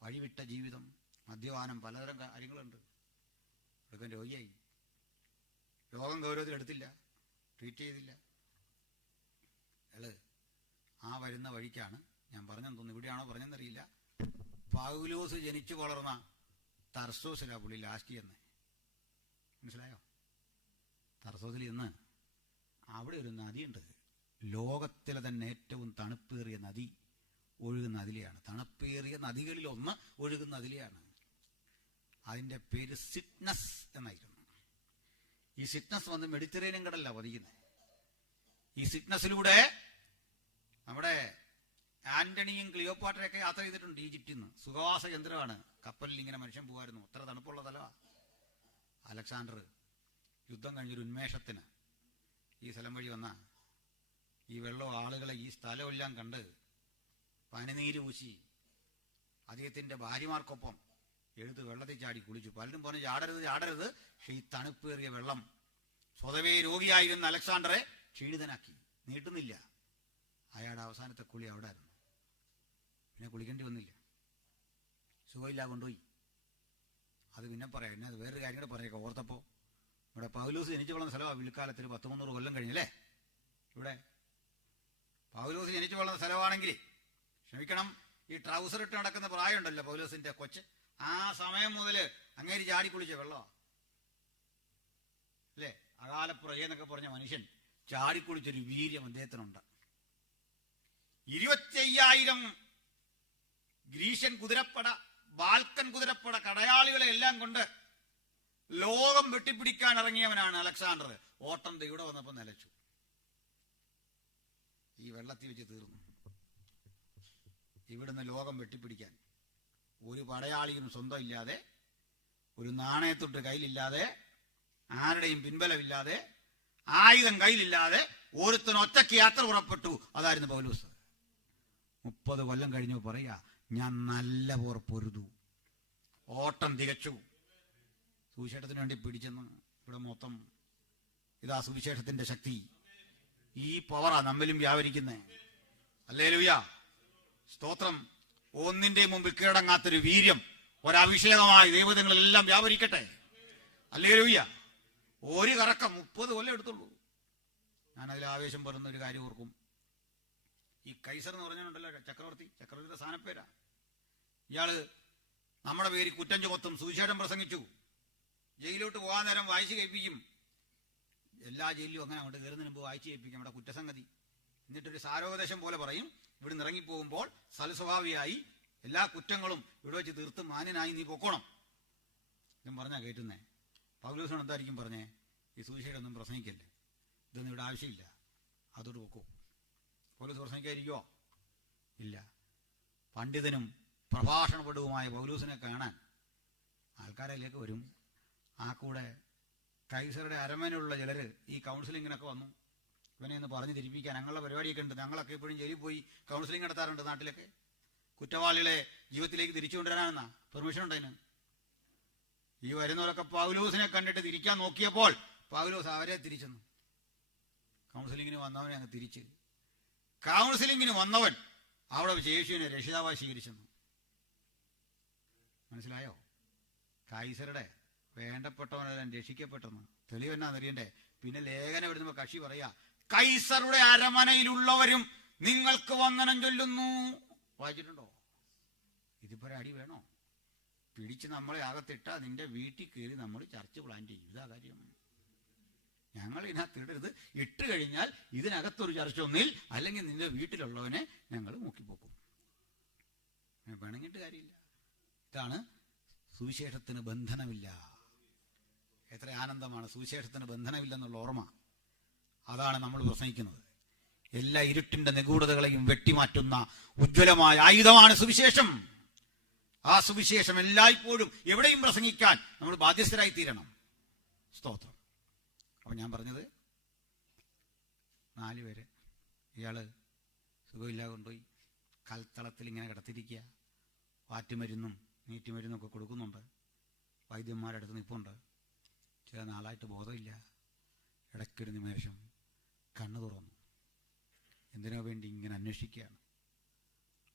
വഴിവിട്ട ജീവിതം, മദ്യപാനം, പലതരം കാര്യങ്ങളുണ്ട്. എടുക്കാൻ രോഗിയായി. രോഗം ഗൗരവത്തിലെടുത്തില്ല, ട്രീറ്റ് ചെയ്തില്ല. ആ വരുന്ന വഴിക്കാണ് ഞാൻ പറഞ്ഞെന്ന് തോന്നുന്നു, ഇവിടെയാണോ പറഞ്ഞെന്നറിയില്ല, പൗലോസ് ജനിച്ചു വളർന്ന തർസോസിലാ പുള്ളി ലാസ്റ്റ് ചെയ്യുന്നത്. മനസ്സിലായോ? തർസോസിൽ ഇന്ന് അവിടെ ഒരു നദിയുണ്ട്. ലോകത്തിലെ തന്നെ ഏറ്റവും തണുപ്പേറിയ നദി ഒഴുകുന്ന അതിലെയാണ്. തണുപ്പേറിയ നദികളിലൊന്ന് ഒഴുകുന്ന അതിലെയാണ്. അതിൻ്റെ പേര് സിറ്റ്നസ് എന്നായിരുന്നു. ഈ സിറ്റ്നസ് വന്ന് മെഡിറ്ററേനിയൻ കടലിലാണ് പതിക്കുന്നത്. ഈ സിറ്റ്നസിലൂടെ നമ്മുടെ ആന്റണിയും ക്ലിയോപാട്രയൊക്കെ യാത്ര ചെയ്തിട്ടുണ്ട് ഈജിപ്തിൽ നിന്ന്. സുഖവാസ കേന്ദ്രമാണ്. കപ്പലിൽ ഇങ്ങനെ മനുഷ്യൻ പോകുമായിരുന്നു. അത്ര തണുപ്പുള്ള സ്ഥലമാണ്. അലക്സാണ്ടർ യുദ്ധം കഴിഞ്ഞൊരു ഉന്മേഷത്തിന് ഈ സ്ഥലം വഴി വന്ന ഈ വെള്ളവും ആളുകളെ ഈ സ്ഥലമെല്ലാം കണ്ട് പനിനീര് പൂശി അദ്ദേഹത്തിൻ്റെ ഭാര്യമാർക്കൊപ്പം എടുത്ത് വെള്ളത്തിൽ ചാടി കുളിച്ചു. പലരും പറഞ്ഞു ചാടരുത് ചാടരുത്. പക്ഷെ ഈ തണുപ്പേറിയ വെള്ളം സ്വതവേ രോഗിയായിരുന്ന അലക്സാണ്ടറെ ക്ഷീണിതനാക്കി. നീട്ടുന്നില്ല. അയാളുടെ അവസാനത്തെ കുളി അവിടെ ആയിരുന്നു. പിന്നെ കുളിക്കേണ്ടി വന്നില്ല. സുഖമില്ല, കൊണ്ടുപോയി. അത് പിന്നെ പറയാം. പിന്നെ അത് വേറൊരു കാര്യം കൂടെ പറയാം. ഓർത്തപ്പോൾ ഇവിടെ പൗലോസ് ജനിച്ചു വളർന്ന സ്ഥലമാണ്. വിൽക്കാലത്തിൽ 100-300 കൊല്ലം കഴിഞ്ഞല്ലേ. ഇവിടെ പൗലോസ് ജനിച്ചു വളർന്ന സ്ഥലമാണെങ്കിൽ, ക്ഷമിക്കണം, ഈ ട്രൗസർ ഇട്ട് നടക്കുന്ന പ്രായമുണ്ടല്ലോ പൗലോസിന്റെ കൊച്ച്, ആ സമയം മുതൽ അങ്ങേര് ചാടി കുളിച്ച വെള്ളമാണ് അല്ലേ. അകാലപ്പുറയെന്നൊക്കെ പറഞ്ഞ മനുഷ്യൻ ചാടിക്കുളിച്ചൊരു വീര്യം അദ്ദേഹത്തിനുണ്ട്. 25,000 ഗ്രീഷ്യൻ കുതിരപ്പട ബാൽക്കൻ കുതിരപ്പട കടയാളികളെ എല്ലാം കൊണ്ട് ലോകം വെട്ടിപ്പിടിക്കാൻ ഇറങ്ങിയവനാണ് അലക്സാണ്ടർ. ഓട്ടം ഇവിടെ വന്നപ്പോൾ നിലച്ചു. ഈ വെള്ളത്തിൽ വെച്ച് തീർന്നു. ഇവിടുന്ന് ലോകം വെട്ടിപ്പിടിക്കാൻ ഒരു പടയാളിയും സ്വന്തം ഇല്ലാതെ, ഒരു നാണയത്തൊട്ട് കയ്യിലില്ലാതെ, ആരുടെയും പിൻബലമില്ലാതെ, ആയുധം കയ്യിലില്ലാതെ ഒരുത്തൻ ഒറ്റയ്ക്ക് യാത്ര പുറപ്പെട്ടു. അതായിരുന്നു പൗലോസ്. 30 കൊല്ലം കഴിഞ്ഞു പറയാ, ഞാൻ നല്ല പോർ പൊരുതു, ഓട്ടം തികച്ചു, സുവിശേഷത്തിന് വേണ്ടി പിടിച്ചെന്ന്. ഇവിടെ മൊത്തം ഇതാ സുവിശേഷത്തിന്റെ ശക്തി. ഈ പവറാ നമ്മിലും വ്യാപരിക്കുന്നേ. ഹല്ലേലൂയ, സ്തോത്രം. ഒന്നിന്റെ മുമ്പിൽ കീഴടങ്ങാത്തൊരു വീര്യം, ഒരഭിഷേകമായി ദൈവങ്ങളിലെല്ലാം വ്യാപരിക്കട്ടെ. ഹല്ലേലൂയ. ഒരു കറക്കം 30 കൊല്ലം എടുത്തുള്ളൂ. ഞാനതിൽ ആവേശം പറയുന്ന ഒരു കാര്യം ഓർക്കും. ഈ കൈസർ എന്ന് പറഞ്ഞിട്ടുണ്ടല്ലോ, ചക്രവർത്തിയുടെ സ്ഥാനപ്പേരാ. ഇയാള് നമ്മുടെ പേര് കുറ്റം ചുമത്തും, സുവിശേഷം പ്രസംഗിച്ചു, ജയിലോട്ട് പോകാൻ നേരം വായിച്ചു കേൾപ്പിക്കും. എല്ലാ ജയിലിലും അങ്ങനെ അങ്ങോട്ട് കയറുന്നതിന് മുമ്പ് വായിച്ചു കേൾപ്പിക്കും നമ്മുടെ കുറ്റസംഗതി. എന്നിട്ടൊരു സാരോപദേശം പോലെ പറയും, ഇവിടെ നിന്ന് ഇറങ്ങിപ്പോകുമ്പോൾ സൽസ്വഭാവിയായി എല്ലാ കുറ്റങ്ങളും ഇവിടെ വെച്ച് തീർത്ത് മാന്യനായി നീ പൊക്കോണം എന്നും പറഞ്ഞാ കേട്ടുന്നേ. പൗലോസിനോട് എന്തായിരിക്കും പറഞ്ഞേ? ഈ സുവിശേഷം ഒന്നും പ്രസംഗിക്കല്ലേ, ഇതൊന്നും ഇവിടെ ആവശ്യമില്ല, അതോട് പൊക്കോ. പൗലോസ് പ്രസംഗിക്കാതിരിക്കുവോ? ഇല്ല. പണ്ഡിതനും പ്രഭാഷണപടവുമായ പൗലോസിനെ കാണാൻ ആൾക്കാരിലേക്ക് വരും. ആ കൂടെ കൈസറുടെ അരമനയിലുള്ള ചിലര് ഈ കൗൺസിലിങ്ങിനൊക്കെ വന്നു. ഇവനെ ഒന്ന് പറഞ്ഞു തിരിപ്പിക്കാൻ ഞങ്ങളുടെ പരിപാടിയൊക്കെ ഉണ്ട്. ഞങ്ങളൊക്കെ എപ്പോഴും ജയിലിൽ പോയി കൗൺസിലിംഗ് നടത്താറുണ്ട് നാട്ടിലൊക്കെ. കുറ്റവാളികളെ ജീവിതത്തിലേക്ക് തിരിച്ചു കൊണ്ടുവരാനെന്നാ പെർമിഷൻ ഉണ്ടതിന്. ഈ വരുന്നവരൊക്കെ പൗലോസിനെ കണ്ടിട്ട് തിരിക്കാൻ നോക്കിയപ്പോൾ പൗലോസ് അവരെ തിരിച്ചെന്നു. കൗൺസിലിങ്ങിന് വന്നവനെ അങ്ങ് തിരിച്ച്. കൗൺസിലിങ്ങിന് വന്നവൻ അവിടെ വെച്ച് യേശുവിനെ രക്ഷിതാവായി സ്വീകരിച്ചെന്നു. മനസ്സിലായോ? കൈസറുടെ വേണ്ടപ്പെട്ടവനെല്ലാം രക്ഷിക്കപ്പെട്ടെന്ന് തെളിവെന്നാന്നറിയണ്ടേ? പിന്നെ ലേഖനം എഴുതുമ്പോ കക്ഷി പറയാ, കൈസറുടെ അരമനയിലുള്ളവരും നിങ്ങൾക്ക് വന്ദനം ചൊല്ലുന്നു. വായിച്ചിട്ടുണ്ടോ? ഇതിപ്പോ അടി വേണോ? പിടിച്ച് നമ്മളെ അകത്തിട്ട നിന്റെ വീട്ടിൽ കയറി നമ്മൾ ചർച്ച പ്ലാൻ ചെയ്യും. ഇതാ കാര്യം. ഞങ്ങൾ ഇതിനകത്ത് ഇടരുത്. ഇട്ട് കഴിഞ്ഞാൽ ഇതിനകത്തൊരു ചർച്ച ഒന്നിൽ, അല്ലെങ്കിൽ നിന്റെ വീട്ടിലുള്ളവനെ ഞങ്ങൾ നോക്കിപ്പോക്കും. വേണമെങ്കിട്ട് കാര്യമില്ല. ഇതാണ് സുവിശേഷത്തിന് ബന്ധനമില്ല. എത്ര ആനന്ദമാണ് സുവിശേഷത്തിന് ബന്ധനമില്ലെന്നുള്ള ഓർമ്മ. അതാണ് നമ്മൾ പ്രസംഗിക്കുന്നത്. എല്ലാ ഇരുട്ടിന്റെ നിഗൂഢതകളെയും വെട്ടിമാറ്റുന്ന ഉജ്ജ്വലമായ ആയുധമാണ് സുവിശേഷം. ആ സുവിശേഷം എല്ലായ്പ്പോഴും എവിടെയും പ്രസംഗിക്കാൻ നമ്മൾ ബാധ്യസ്ഥരായി തീരണം. സ്തോത്രം. അപ്പൊ ഞാൻ പറഞ്ഞത് 4 പേര് ഇയാള് സുഖമില്ലാതെ കൊണ്ടുപോയി കൽത്തളത്തിൽ ഇങ്ങനെ കിടത്തിരിക്കുക. വാറ്റുമരുന്നും നീറ്റുമരുന്നും ഒക്കെ കൊടുക്കുന്നുണ്ട്. വൈദ്യന്മാരുടെ അടുത്ത് നിൽപ്പുണ്ട്. ചില നാളായിട്ട് ബോധമില്ല. ഇടയ്ക്കൊരു നിമിഷം കണ്ണു തുറന്നു. എന്തിനോ വേണ്ടി ഇങ്ങനെ അന്വേഷിക്കുകയാണ്.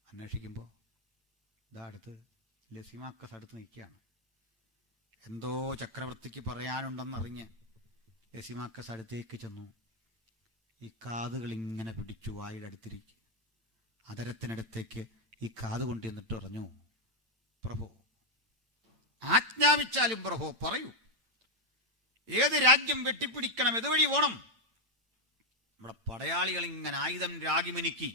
അന്വേഷിക്കുമ്പോൾ ഇതാ അടുത്ത് ലസിമാക്കസ് അടുത്ത് നിൽക്കുകയാണ്. എന്തോ ചക്രവർത്തിക്ക് പറയാനുണ്ടെന്നറിഞ്ഞ് ലസിമാക്കസ് അടുത്തേക്ക് ചെന്നു. ഈ കാതുകൾ ഇങ്ങനെ പിടിച്ചു വായുടെ അടുത്തിരിക്കും. അതരത്തിനടുത്തേക്ക് ഈ കാത് കൊണ്ട് എന്നിട്ട് പറഞ്ഞു, പ്രഭു ആജ്ഞാപിച്ചാലും പ്രഭു പറയൂ, ഏത് രാജ്യം വെട്ടിപ്പിടിക്കണം, ഏതുവഴി പോണം? നമ്മുടെ പടയാളികൾ ഇങ്ങനെ ആയുധം രാഗിമിനുക്കി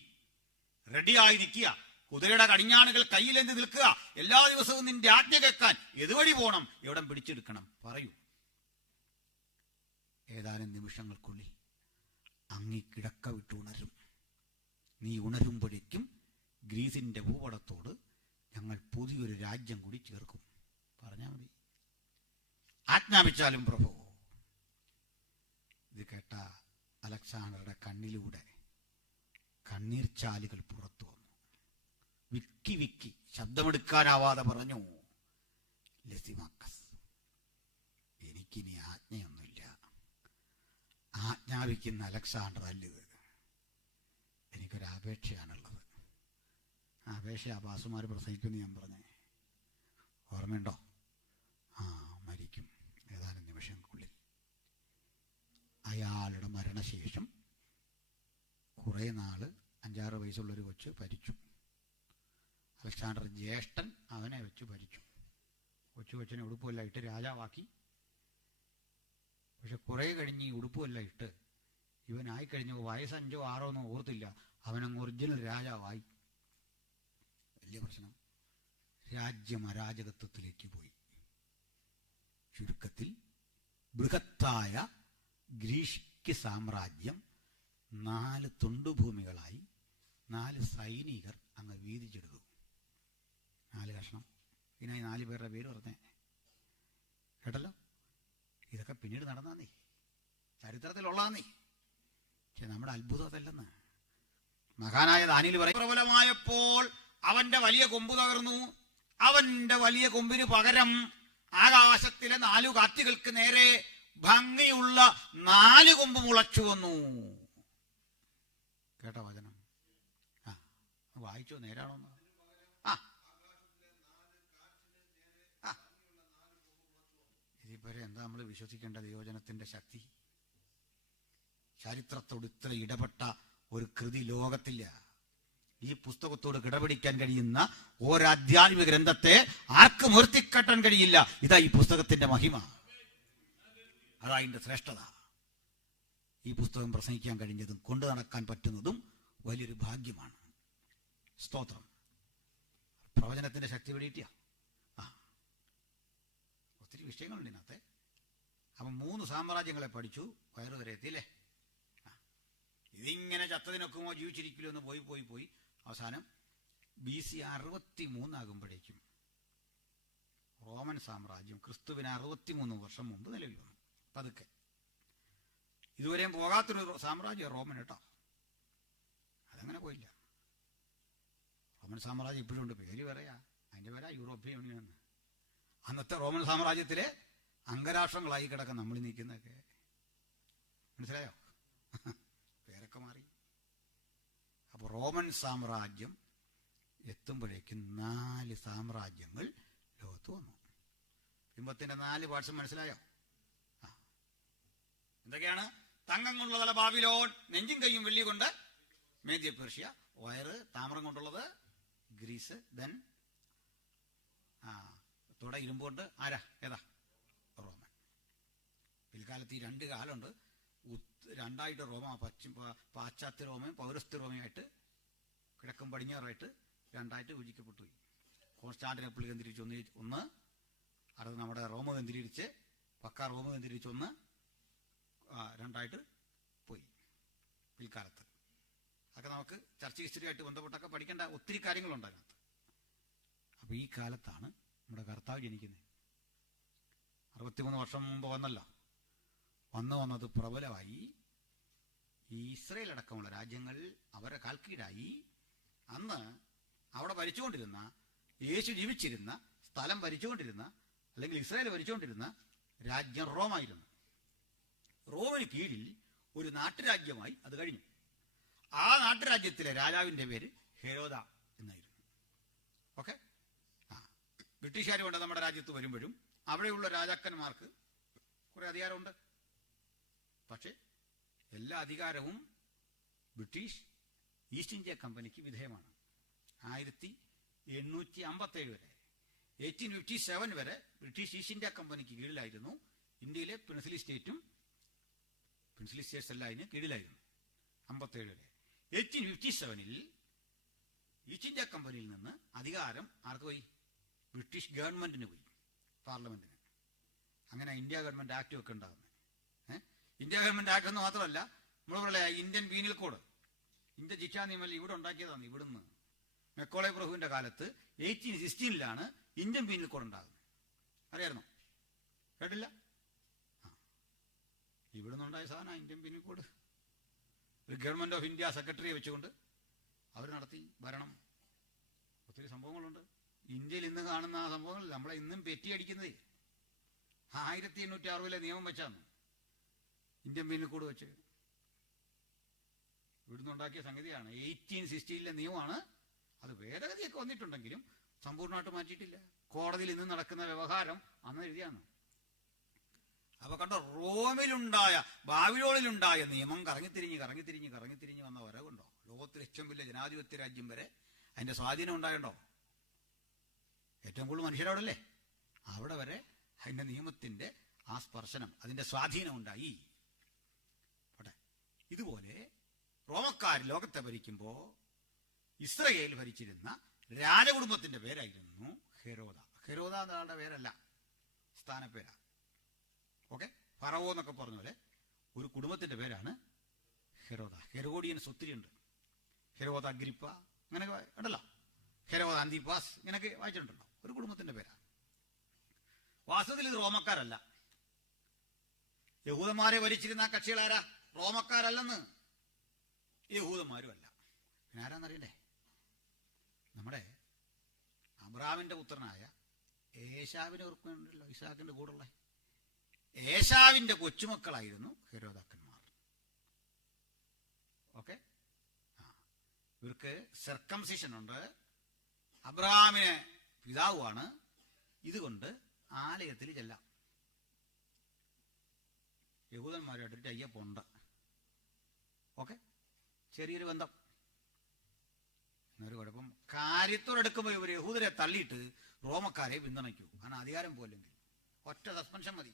റെഡിയായി നിൽക്കുക. കുതിരയുടെ കടിഞ്ഞാണുകൾ കയ്യിലെന്ത് നിൽക്കുക. എല്ലാ ദിവസവും നിന്റെ ആജ്ഞ കേൾക്കാൻ ഏതുവഴി പോണം, എവിടം പിടിച്ചെടുക്കണം, പറയൂ. ഏതാനും നിമിഷങ്ങൾക്കുള്ളിൽ അങ്ങി കിടക്ക വിട്ട് ഉണരും. നീ ഉണരുമ്പോഴേക്കും ഗ്രീസിന്റെ ഭൂപടത്തോട് ഞങ്ങൾ പുതിയൊരു രാജ്യം കൂടി ചേർക്കും. പറഞ്ഞാൽ മതി. ആജ്ഞാപിച്ചാലും പ്രഭു. ഇത് കേട്ട അലക്സാണ്ടറുടെ കണ്ണിലൂടെ കണ്ണീർ ചാലുകൾ പുറത്തു വന്നു. വിക്കി വിക്കി ശബ്ദമെടുക്കാനാവാതെ പറഞ്ഞു, ലസിമാക്കസ്, എനിക്കിനി ആജ്ഞയൊന്നുമില്ല. ആജ്ഞാപിക്കുന്ന അലക്സാണ്ടർ അല്ലിത്. എനിക്കൊരപേക്ഷയാണുള്ളത്. അപേക്ഷ അപ്പാസുമാർ പ്രസംഗിക്കുമെന്ന് ഞാൻ പറഞ്ഞേ, ഓർമ്മയുണ്ടോ? മരിക്കും ഏതാനും നിമിഷങ്ങൾക്കുള്ളിൽ. അയാളുടെ മരണശേഷം കുറേ നാള് 5-6 വയസ്സുള്ളൊരു കൊച്ച് ഭരിച്ചു. അലക്സാണ്ടർ ജ്യേഷ്ഠൻ അവനെ വെച്ച് ഭരിച്ചു. കൊച്ചിനെ ഉടുപ്പെല്ലാം ഇട്ട് രാജാവാക്കി. പക്ഷെ കുറേ കഴിഞ്ഞ് ഈ ഉടുപ്പെല്ലാം ഇട്ട് ഇവനായി കഴിഞ്ഞു വയസ്സ് 5 or 6 ഓർത്തില്ല. അവനങ്ങ് ഒറിജിനൽ രാജാവായി. വലിയ പ്രശ്നം. രാജ്യം അരാജകത്വത്തിലേക്ക് പോയി. ചുരുക്കത്തിൽ ബൃഹത്തായ ഗ്രീക്ക് സാമ്രാജ്യം 4 തുണ്ടുഭൂമികളായി 4 സൈനികർ അങ്ങ് വീതിച്ചെടുത്തു. 4 കഷ്ണം. ഇതിനായി 4 പേരുടെ പേര് പറഞ്ഞേ കേട്ടല്ലോ. ഇതൊക്കെ പിന്നീട് നടന്നാന്നേ, ചരിത്രത്തിലുള്ളാന്നേ. പക്ഷെ നമ്മുടെ അത്ഭുതം അതല്ലെന്ന്. മഹാനായ ദാനിയേൽ പറയും, പ്രബലമായപ്പോൾ അവന്റെ വലിയ കൊമ്പ് തകർന്നു. അവന്റെ വലിയ കൊമ്പിന് പകരം ആകാശത്തിലെ 4 കാറ്റുകൾക്ക് നേരെ ഭംഗിയുള്ള 4 കൊമ്പ് മുളച്ചു വന്നു. കേട്ടോ വചനം? വായിച്ചോ, നേരാണോന്ന്? ഇതിപ്പോഴേ എന്താ നമ്മൾ വിശ്വസിക്കേണ്ട ദൈവവചനത്തിന്റെ ശക്തി? ചരിത്രത്തോട് ഇത്ര ഇടപെട്ട ഒരു കൃതി ലോകത്തില്ല. ഈ പുസ്തകത്തോട് കിടപിടിക്കാൻ കഴിയുന്ന ഒരാധ്യാത്മിക ഗ്രന്ഥത്തെ ആർക്കും ഉയർത്തിക്കാട്ടാൻ കഴിയില്ല. ഇതാ ഈ പുസ്തകത്തിന്റെ മഹിമ, അതാ ഇതിന്റെ ശ്രേഷ്ഠത. ഈ പുസ്തകം പ്രസംഗിക്കാൻ കഴിഞ്ഞതും കൊണ്ടു നടക്കാൻ പറ്റുന്നതും വലിയൊരു ഭാഗ്യമാണ്. സ്തോത്രം. പ്രവചനത്തിന്റെ ശക്തി വെളിയിട്ടിയ ഒത്തിരി വിഷയങ്ങളുണ്ട് ഇതിനകത്തെ. അപ്പം 3 സാമ്രാജ്യങ്ങളെ പഠിച്ചു, വയറുവരെ എത്തിയില്ലേ? ഇതിങ്ങനെ ചത്തതിനൊക്കുമോ ജീവിച്ചിരിക്കില്ലോ എന്ന് പോയി അവസാനം BC 63 ആകുമ്പോഴേക്കും റോമൻ സാമ്രാജ്യം ക്രിസ്തുവിന് 63 വർഷം മുമ്പ് നിലവിൽ വന്നു. പതുക്കെ ഇതുവരെയും പോകാത്തൊരു സാമ്രാജ്യം റോമൻ കേട്ടോ. അതങ്ങനെ പോയില്ല. റോമൻ സാമ്രാജ്യം ഇപ്പോഴും ഉണ്ട്. പേര് പറയാ, അതിൻ്റെ പേരാ യൂറോപ്യൻ യൂണിയൻ എന്ന്. അന്നത്തെ റോമൻ സാമ്രാജ്യത്തിലെ അംഗരാഷ്ട്രങ്ങളായി കിടക്കാൻ നമ്മൾ നിൽക്കുന്നതൊക്കെ മനസ്സിലായോ? പേരൊക്കെ മാറി. അപ്പോൾ റോമൻ സാമ്രാജ്യം എത്തുമ്പോഴേക്കും 4 സാമ്രാജ്യങ്ങൾ ലോകത്ത് വന്നു. ബിംബത്തിന്റെ 4 പാർട്സും മനസ്സിലായോ? എന്തൊക്കെയാണ്? തങ്കം കൊണ്ടുള്ള ബാബിലോൺ, നെഞ്ചും കൈയും വെള്ളി കൊണ്ട് മേദ്യ പേർഷ്യ, വയറ് താമ്രം കൊണ്ടുള്ളത് ഗ്രീസ്, ദെൻ തുട ഇരുമ്പ് കൊണ്ട് ഏതാ? റോമൻ. പിൽക്കാലത്ത് ഈ 2 കാലമുണ്ട്. രണ്ടായിട്ട് റോമ, പാശ്ചാത്യ റോമയും പൗരസ്ത്യ റോമയായിട്ട് കിഴക്കും പടിഞ്ഞാറായിട്ട് 2ആയിട്ട് വിഭജിക്കപ്പെട്ടു പോയി. കോൺസ്റ്റാന്റിനോപ്പിൾ കേന്ദ്രീകരിച്ച് ഒന്ന്, അത് നമ്മുടെ റോമ കേന്ദ്രീകരിച്ച് പക്ക റോമ കേന്ദ്രീകരിച്ച് 2ആയിട്ട് പോയി പിൽക്കാലത്ത്. അതൊക്കെ നമുക്ക് ചർച്ച ഹിസ്റ്ററിയായിട്ട് ബന്ധപ്പെട്ടൊക്കെ പഠിക്കേണ്ട ഒത്തിരി കാര്യങ്ങളുണ്ട് അതിനകത്ത്. അപ്പോൾ ഈ കാലത്താണ് നമ്മുടെ കർത്താവ് ജനിക്കുന്നത്. 63 വർഷം മുമ്പ് വന്നല്ലോ. വന്നത് പ്രബലമായി. ഈ ഇസ്രയേൽ അടക്കമുള്ള രാജ്യങ്ങൾ അവരെ കാൽക്കീടായി. അന്ന് അവിടെ ഭരിച്ചുകൊണ്ടിരുന്ന, യേശു ജീവിച്ചിരുന്ന സ്ഥലം ഭരിച്ചുകൊണ്ടിരുന്ന, അല്ലെങ്കിൽ ഇസ്രയേൽ ഭരിച്ചുകൊണ്ടിരുന്ന രാജ്യം റോമായിരുന്നു. റോമിന് കീഴിൽ ഒരു നാട്ടുരാജ്യമായി അത് കഴിഞ്ഞു. ആ നാട്ടുരാജ്യത്തിലെ രാജാവിന്റെ പേര് ഹെരോദ എന്നായിരുന്നു. ഓക്കെ. ബ്രിട്ടീഷുകാർ കൊണ്ട് നമ്മുടെ രാജ്യത്ത് വരുമ്പോഴും അവിടെയുള്ള രാജാക്കന്മാർക്ക് കുറെ അധികാരമുണ്ട്. പക്ഷെ എല്ലാ അധികാരവും ബ്രിട്ടീഷ് ഈസ്റ്റ് ഇന്ത്യ കമ്പനിക്ക് വിധേയമാണ്. 1857 വരെ, 1857 വരെ ബ്രിട്ടീഷ് ഈസ്റ്റ് ഇന്ത്യ കമ്പനിക്ക് കീഴിലായിരുന്നു. ഇന്ത്യയിലെ പ്രിൻസ്ലി സ്റ്റേറ്റ്സ് എല്ലാം അതിന് കീഴിലായിരുന്നു 57 വരെ. 1857 ഈസ്റ്റ് ഇന്ത്യ കമ്പനിയിൽ നിന്ന് അധികാരം ആർക്ക് പോയി? ബ്രിട്ടീഷ് ഗവൺമെന്റിന് പോയി, പാർലമെന്റിന്. അങ്ങനെ ഇന്ത്യ ഗവൺമെന്റ് ആക്ട് ഒക്കെ ഉണ്ടാകുന്നത്. ഇന്ത്യ ഗവൺമെന്റ് ആക്ട് എന്ന് മാത്രമല്ല, നമ്മൾ പറയാ ഇന്ത്യൻ പീനൽ കോഡ്, ഇന്ത്യ ശിക്ഷാ നിയമം ഇവിടെ ഉണ്ടാക്കിയതാണ്. ഇവിടുന്ന് മെക്കോളെ പ്രഭുവിന്റെ കാലത്ത് 1816 ഇന്ത്യൻ പീനൽ കോഡ് ഉണ്ടാകുന്നത്. അറിയായിരുന്നോ? കേട്ടില്ല? ഇവിടുന്ന് ഉണ്ടായ സാധനം ഇന്ത്യൻ പീനൽ കോഡ്. ഒരു ഗവൺമെന്റ് ഓഫ് ഇന്ത്യ സെക്രട്ടറിയെ വെച്ചുകൊണ്ട് അവർ നടത്തി ഭരണം. ഒത്തിരി സംഭവങ്ങളുണ്ട്. ഇന്ത്യയിൽ ഇന്ന് കാണുന്ന ആ സംഭവങ്ങൾ നമ്മളെ ഇന്നും പെറ്റിയടിക്കുന്നത് 1860 നിയമം വെച്ചാണ്. ഇന്ത്യൻ പീനൽ കോഡ് വെച്ച് ഇവിടുന്ന് ഉണ്ടാക്കിയ സംഗതിയാണ്. 1860 നിയമമാണ്. അത് ഭേദഗതിയൊക്കെ വന്നിട്ടുണ്ടെങ്കിലും സമ്പൂർണ്ണമായിട്ട് മാറ്റിയിട്ടില്ല. കോടതിയിൽ ഇന്ന് നടക്കുന്ന വ്യവഹാരം അന്ന് എഴുതിയാണ്. അപ്പൊ കണ്ടോ, റോമിലുണ്ടായ, ബാബിലോണിലുണ്ടായ നിയമം കറങ്ങിത്തിരിഞ്ഞ് വന്ന വരവുണ്ടോ? ലോകത്തിൽ ഏറ്റവും വലിയ ജനാധിപത്യ രാജ്യം വരെ അതിന്റെ സ്വാധീനം ഉണ്ടായുണ്ടോ? ഏറ്റവും കൂടുതൽ മനുഷ്യരവിടല്ലേ? അവിടെ വരെ അതിന്റെ നിയമത്തിന്റെ ആ സ്പർശനം, അതിന്റെ സ്വാധീനം ഉണ്ടായി. ഇതുപോലെ റോമക്കാർ ലോകത്തെ ഭരിക്കുമ്പോൾ ഇസ്രയേൽ ഭരിച്ചിരുന്ന രാജകുടുംബത്തിന്റെ പേരായിരുന്നു ഹെരോദ. ഹെരോദ എന്നയാളുടെ പേരല്ല, സ്ഥാനപ്പേരാ. ഓക്കെ, ഫറവോ എന്നൊക്കെ പറഞ്ഞ പോലെ ഒരു കുടുംബത്തിന്റെ പേരാണ് ഹെരോദ. ഹെരോഡിയൻസ് ഒത്തിരി ഉണ്ട്. ഹെരോദ അഗ്രിപ്പ അങ്ങനെയൊക്കെ ഉണ്ടല്ലോ, ഹെരോദ അന്തിപ്പാസ് ഇങ്ങനെയൊക്കെ വായിച്ചിട്ടുണ്ടല്ലോ. ഒരു കുടുംബത്തിന്റെ പേരാണ്. വാസ്തവത്തിൽ ഇത് റോമക്കാരല്ല. യഹൂദന്മാരെ ഭരിച്ചിരുന്ന കക്ഷികളാരാ? റോമക്കാരല്ലെന്ന്. യഹൂദന്മാരും അല്ല. പിന്നെ ആരാന്നറിയണ്ടേ? നമ്മുടെ അബ്രഹാമിന്റെ പുത്രനായ ഏശാവിനെ ഓർക്കുന്നുണ്ടല്ലോ, ഇസാക്കിന്റെ കൂടെയുള്ള ഏശാവിന്റെ കൊച്ചുമക്കളായിരുന്നു ഹെരോദാക്കന്മാർ. ഓക്കെ, ഇവർക്ക് സർക്കംസിഷൻ ഉണ്ട്. അബ്രഹാമിന് പിതാവുമാണ്. ഇതുകൊണ്ട് ആലയത്തിൽ ചെല്ലാം. യഹൂദന്മാരുമായിട്ടൊരു അയ്യപ്പുണ്ട്. ഓക്കെ, ചെറിയൊരു ബന്ധം. എന്നൊരു കുഴപ്പം, കാര്യത്തോടെടുക്കുമ്പോൾ ഇവർ യഹൂദരെ തള്ളിയിട്ട് റോമക്കാരെ പിന്തുണയ്ക്കൂ. കാരണം അധികാരം പോലെങ്കിൽ ഒറ്റ സസ്പെൻഷൻ മതി,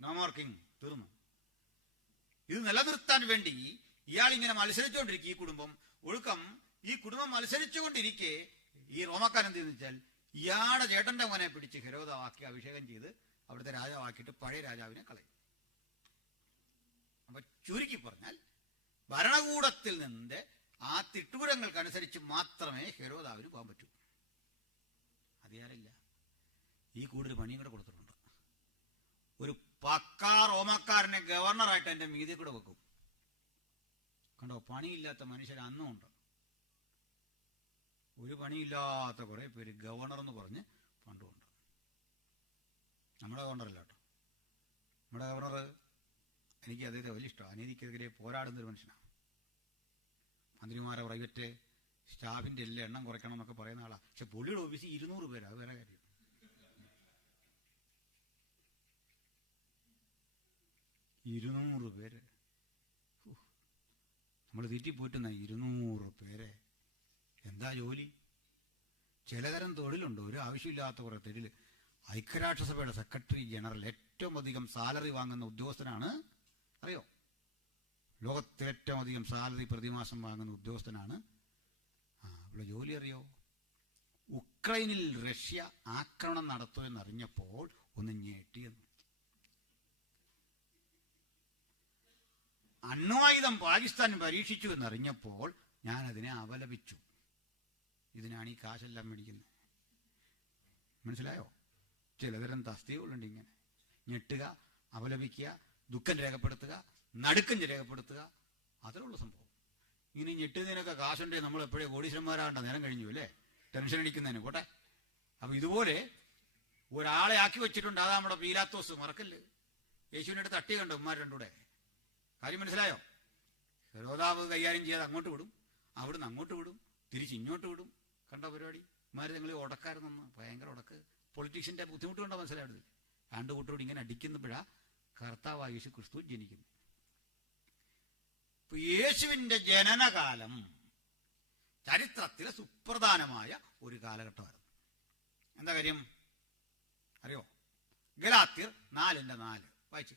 നോ മോർ കിങ്, തീർന്നു. ഇത് നിലനിർത്താൻ വേണ്ടി ഇയാൾ ഇങ്ങനെ മത്സരിച്ചുകൊണ്ടിരിക്കും. ഈ കുടുംബം ഒഴുക്കം, ഈ കുടുംബം മത്സരിച്ചുകൊണ്ടിരിക്കെ ഈ റോമക്കാരൻ എന്ത് ചെയ്യുന്ന വെച്ചാൽ ഇയാളുടെ ചേട്ടന്റെ മോനെ പിടിച്ച് ഹെരോദാവാക്കി അഭിഷേകം ചെയ്ത് അവിടുത്തെ രാജാവാക്കിയിട്ട് പഴയ രാജാവിനെ കളയും. അപ്പൊ ചുരുക്കി പറഞ്ഞാൽ ഭരണകൂടത്തിൽ നിന്ന് ആ തിട്ടൂരങ്ങൾക്കനുസരിച്ച് മാത്രമേ ഹെരോദാവിന് പോകാൻ പറ്റൂ. അധികാരമില്ല. ഈ കൂടുതൽ പണിയും കൂടെ കൊടുത്തിട്ടുണ്ട്. ഒരു പക്കാ റോമക്കാരനെ ഗവർണറായിട്ട് എന്റെ മീതി കൂടെ വെക്കും. കണ്ടോ, പണിയില്ലാത്ത മനുഷ്യർ അന്നും ഉണ്ട്. ഒരു പണിയില്ലാത്ത കുറെ പേര് ഗവർണർ എന്ന് പറഞ്ഞ് പണ്ടുമുണ്ട്. നമ്മുടെ ഗവർണറല്ല കേട്ടോ. നമ്മുടെ ഗവർണർ, എനിക്ക് അദ്ദേഹത്തെ വലിയ ഇഷ്ടമാണ്. അനീതിക്കെതിരെ പോരാടുന്നൊരു മനുഷ്യനാണ്. മന്ത്രിമാരെ പ്രൈവറ്റ് സ്റ്റാഫിന്റെ എല്ലാം എണ്ണം കുറയ്ക്കണം എന്നൊക്കെ പറയുന്ന ആളാണ്. പക്ഷെ പുള്ളിയുടെ ഓഫീസിൽ 200 പേരാ. അത് വേറെ കാര്യം. 200 പേര് നമ്മൾ തീറ്റിപ്പോറ്റുന്ന 200 പേരെ. എന്താ ജോലി? ചിലതരം തൊഴിലുണ്ട്, ഒരു ആവശ്യമില്ലാത്ത കുറെ തൊഴിൽ. ഐക്യരാഷ്ട്രസഭയുടെ സെക്രട്ടറി ജനറൽ ഏറ്റവും അധികം സാലറി വാങ്ങുന്ന ഉദ്യോഗസ്ഥനാണ്. അറിയോ? ലോകത്തെ ഏറ്റവും അധികം സാലറി പ്രതിമാസം വാങ്ങുന്ന ഉദ്യോഗസ്ഥനാണ്. ഇവിടെ ജോലി അറിയോ? ഉക്രൈനിൽ റഷ്യ ആക്രമണം നടത്തുമെന്നറിഞ്ഞപ്പോൾ ഒന്ന് ഞെട്ടിയെന്ന്. അണ്വായുധം പാകിസ്ഥാൻ പരീക്ഷിച്ചു എന്നറിഞ്ഞപ്പോൾ ഞാനതിനെ അപലപിച്ചു. ഇതിനാണ് ഈ കാശെല്ലാം മേടിക്കുന്നത്. മനസ്സിലായോ? ചിലതരം തസ്തികകളുണ്ട് ഇങ്ങനെ. ഞെട്ടുക, അപലപിക്കുക, ദുഃഖം രേഖപ്പെടുത്തുക, നടുക്കം രേഖപ്പെടുത്തുക, അതിലുള്ള സംഭവം. ഇനി ഞെട്ടുന്നതിനൊക്കെ കാശുണ്ടേ നമ്മൾ എപ്പോഴേ കോടീശ്വരന്മാരാണ്ട നേരം കഴിഞ്ഞു അല്ലേ, ടെൻഷൻ അടിക്കുന്നതിന്. പോട്ടെ. അപ്പൊ ഇതുപോലെ ഒരാളെ ആക്കി വെച്ചിട്ടുണ്ട്. അതാ നമ്മുടെ പീലാത്തോസ്. മറക്കല്ല്. യേശുവിൻ്റെ അടുത്ത് തട്ടി കണ്ടോ ഉമ്മാർ രണ്ടൂടെ. കാര്യം മനസ്സിലായോ? ഹെരോദാവ് കൈകാര്യം ചെയ്യാതെ അങ്ങോട്ട് വിടും, അവിടുന്ന് അങ്ങോട്ട് വിടും, തിരിച്ചിങ്ങോട്ട് വിടും. കണ്ടോ പരിപാടി? ഉമ്മാർ നിങ്ങൾ ഉടക്കാരുന്നെന്ന്. ഭയങ്കര ഉടക്ക്. പൊളിറ്റീഷ്യന്റെ ബുദ്ധിമുട്ട് കൊണ്ടോ മനസ്സിലായത്? രണ്ടു കൂട്ടരോട് ഇങ്ങനെ അടിക്കുന്നപ്പോഴാ കർത്താവായ യേശു ക്രിസ്തു ജനിക്കുന്നു. ഇപ്പൊ യേശുവിന്റെ ജനനകാലം ചരിത്രത്തിലെ സുപ്രധാനമായ ഒരു കാലഘട്ടമായിരുന്നു. എന്താ കാര്യം അറിയോ? ഗലാത്യർ 4:4 വായിച്ചു.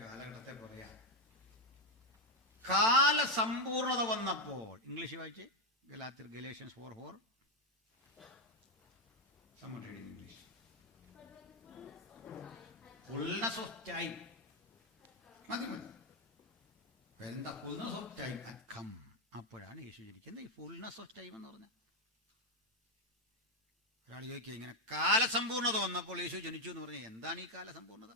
കാലഘട്ടത്തെ പറയാ. കാലസമ്പൂർണത വന്നപ്പോൾ, ഇംഗ്ലീഷ് വായിച്ച്, ഗലാത്യർ Galatians 4:4. English. Fullness of time. മതി മതി. എന്താ fullness of time had come. അപ്പോഴാണ് യേശു ജനിക്കുന്നത്. ഈ ഫുൾനെസ് ഓഫ് ടൈം എന്ന് പറഞ്ഞ ഒരാൾ ചോദിക്കുക, ഇങ്ങനെ കാലസമ്പൂർണത വന്നപ്പോൾ യേശു ജനിച്ചു എന്ന് പറഞ്ഞാൽ എന്താണ് ഈ കാലസമ്പൂർണത?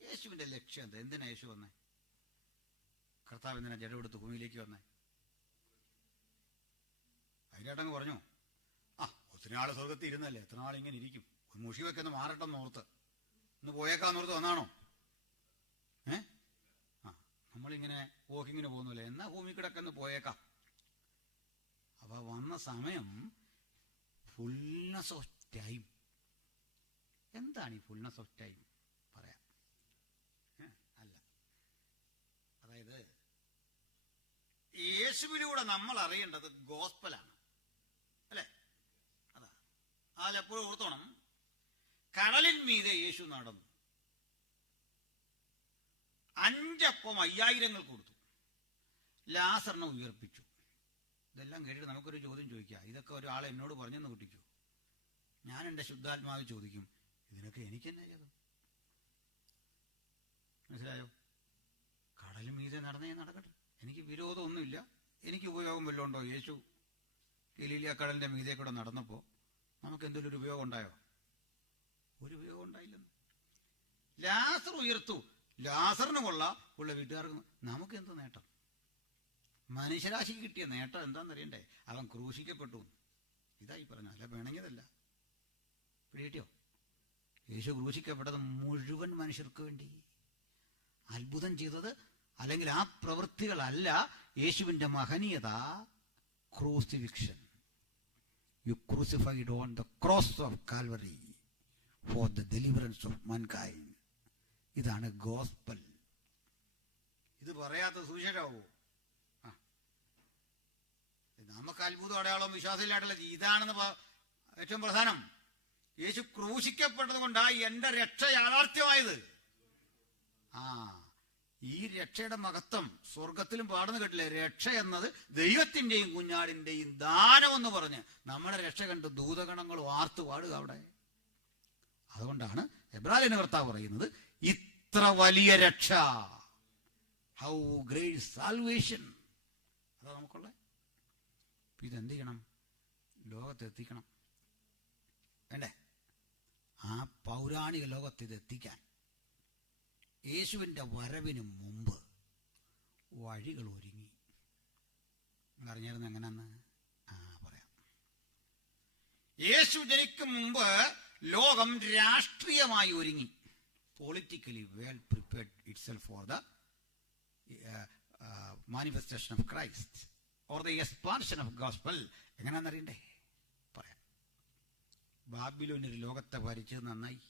യേശുവിന്റെ ലക്ഷ്യം എന്താ? എന്തിനാ യേശു വന്നേ? കർത്താവ് എന്തിനാ ജഡമെടുത്ത് ഭൂമിയിലേക്ക് വന്നേ? അതിനായിട്ടങ്ങ് പറഞ്ഞു, ഒത്തിരി നാൾ സ്വർഗത്തിൽ ഇരുന്നല്ലേ, എത്ര നാൾ ഇങ്ങനെ ഇരിക്കും, ഒരു മുഷിവൊക്കെ ഒന്ന് മാറട്ടെന്ന് ഓർത്ത്, ഒന്ന് പോയേക്കാന്നോർത്ത് വന്നാണോ? നമ്മളിങ്ങനെ വോക്കിങ്ങിന് പോകുന്നില്ലേ, എന്നാ ഭൂമി കിടക്കെന്ന് പോയേക്കാം. അപ്പൊ വന്ന സമയം ഫുൾനെസ് ഓഫ് ടൈം. എന്താണ് ഈ ഫുൾനെസ് ഓഫ് ടൈം? പറയാം. അല്ല, അതായത് യേശുവിലൂടെ നമ്മൾ അറിയേണ്ടത് ഗോസ്പലാണ്, അല്ലേ? അതാ അതിലെപ്പോഴും ഓർത്തോണം. കടലിൻ മീതെ യേശു നടന്നു, 5 അപ്പം 5000 കൊടുത്തു, ലാസറിനെ ഉയർപ്പിച്ചു. ഇതെല്ലാം കേട്ടിട്ട് നമുക്കൊരു ചോദ്യം ചോദിക്കാം. ഇതൊക്കെ ഒരാളെ എന്നോട് പറഞ്ഞെന്ന് കൂട്ടിക്കോ, ഞാൻ എൻ്റെ ശുദ്ധാത്മാവ് ചോദിക്കും, ഇതിനൊക്കെ എനിക്ക് തന്നെ ചെയ്തു? മനസ്സിലായോ? കടലും മീതെ നടന്നേ നടക്കട്ടെ, എനിക്ക് വിരോധമൊന്നുമില്ല. എനിക്ക് ഉപയോഗം വല്ലതും ഉണ്ടോ? യേശു ഗലീലിയ കടലിന്റെ മീതെ കൂടെ നടന്നപ്പോൾ നമുക്ക് എന്തെങ്കിലും ഒരു ഉപയോഗം ഉണ്ടായോ? ഒരു ഉപയോഗം ഉണ്ടായില്ലെന്ന്. ലാസർ ഉയർത്തു, ലാസറിന് ഉള്ള വീട്ടുകാർക്ക് നമുക്ക് എന്ത് നേട്ടം? മനുഷ്യരാശിക്ക് കിട്ടിയ നേട്ടം എന്താണെന്നറിയണ്ടേ? അവൻ ക്രൂശിക്കപ്പെട്ടു. ഇതായി പറഞ്ഞ, അല്ല പിണങ്ങിയതല്ല. പിടികിട്ടിയോ? യേശു ക്രൂശിക്കപ്പെട്ടത് മുഴുവൻ മനുഷ്യർക്ക് വേണ്ടി. അത്ഭുതം ചെയ്തത് അല്ലെങ്കിൽ ആ പ്രവൃത്തികളല്ല യേശുവിന്റെ മഹനീയത. Crucifixion. You crucified on the cross of Calvary for the deliverance of mankind. ഇതാണ് ഗോസ്പൽ. ഇത് പറയാത്ത സുവിശേഷമാവോ? നമുക്ക് അത്ഭുതം അടയാളം വിശ്വാസമില്ലാട്ടുള്ള ഇതാണെന്ന് ഏറ്റവും പ്രധാനം. യേശു ക്രൂശിക്കപ്പെട്ടത് കൊണ്ടാണ് എന്റെ രക്ഷ യാഥാർത്ഥ്യമായത്. ഈ രക്ഷയുടെ മഹത്വം സ്വർഗത്തിലും പാടുന്ന കേട്ടില്ലേ? രക്ഷ എന്നത് ദൈവത്തിന്റെയും കുഞ്ഞാടിന്റെയും ദാനമെന്ന് പറഞ്ഞ് നമ്മുടെ രക്ഷ കണ്ട് ദൂതഗണങ്ങൾ വാർത്തു പാടുക അവിടെ. അതുകൊണ്ടാണ് എബ്രായന് കർത്താവ് പറയുന്നത്, ഇത്ര വലിയ രക്ഷ, ഹൗ ഗ്രേറ്റ് സാൽവേഷൻ. അതാ നമുക്കുള്ള. ഇതെന്ത് ചെയ്യണം? ലോകത്തെത്തിക്കണം, വേണ്ടേ? ആ പൗരാണിക ലോകത്ത് ഇതെത്തിക്കാൻ യേശുവിൻ്റെ വരവിന് മുമ്പ് വഴികൾ ഒരുങ്ങി. അറിഞ്ഞായിരുന്നു എങ്ങനെയാന്ന്? പറയാം. യേശു ജനിക്കും മുമ്പ് ലോകം രാഷ്ട്രീയമായി ഒരുങ്ങി. Politically well prepared itself for the manifestation of Christ or the expansion of gospel. എങ്ങനെയാണെന്നറിയണ്ടേ? പറയാം. ബാബിലോണിൽ ലോകത്തെ ഭരിച്ചത് നന്നായി.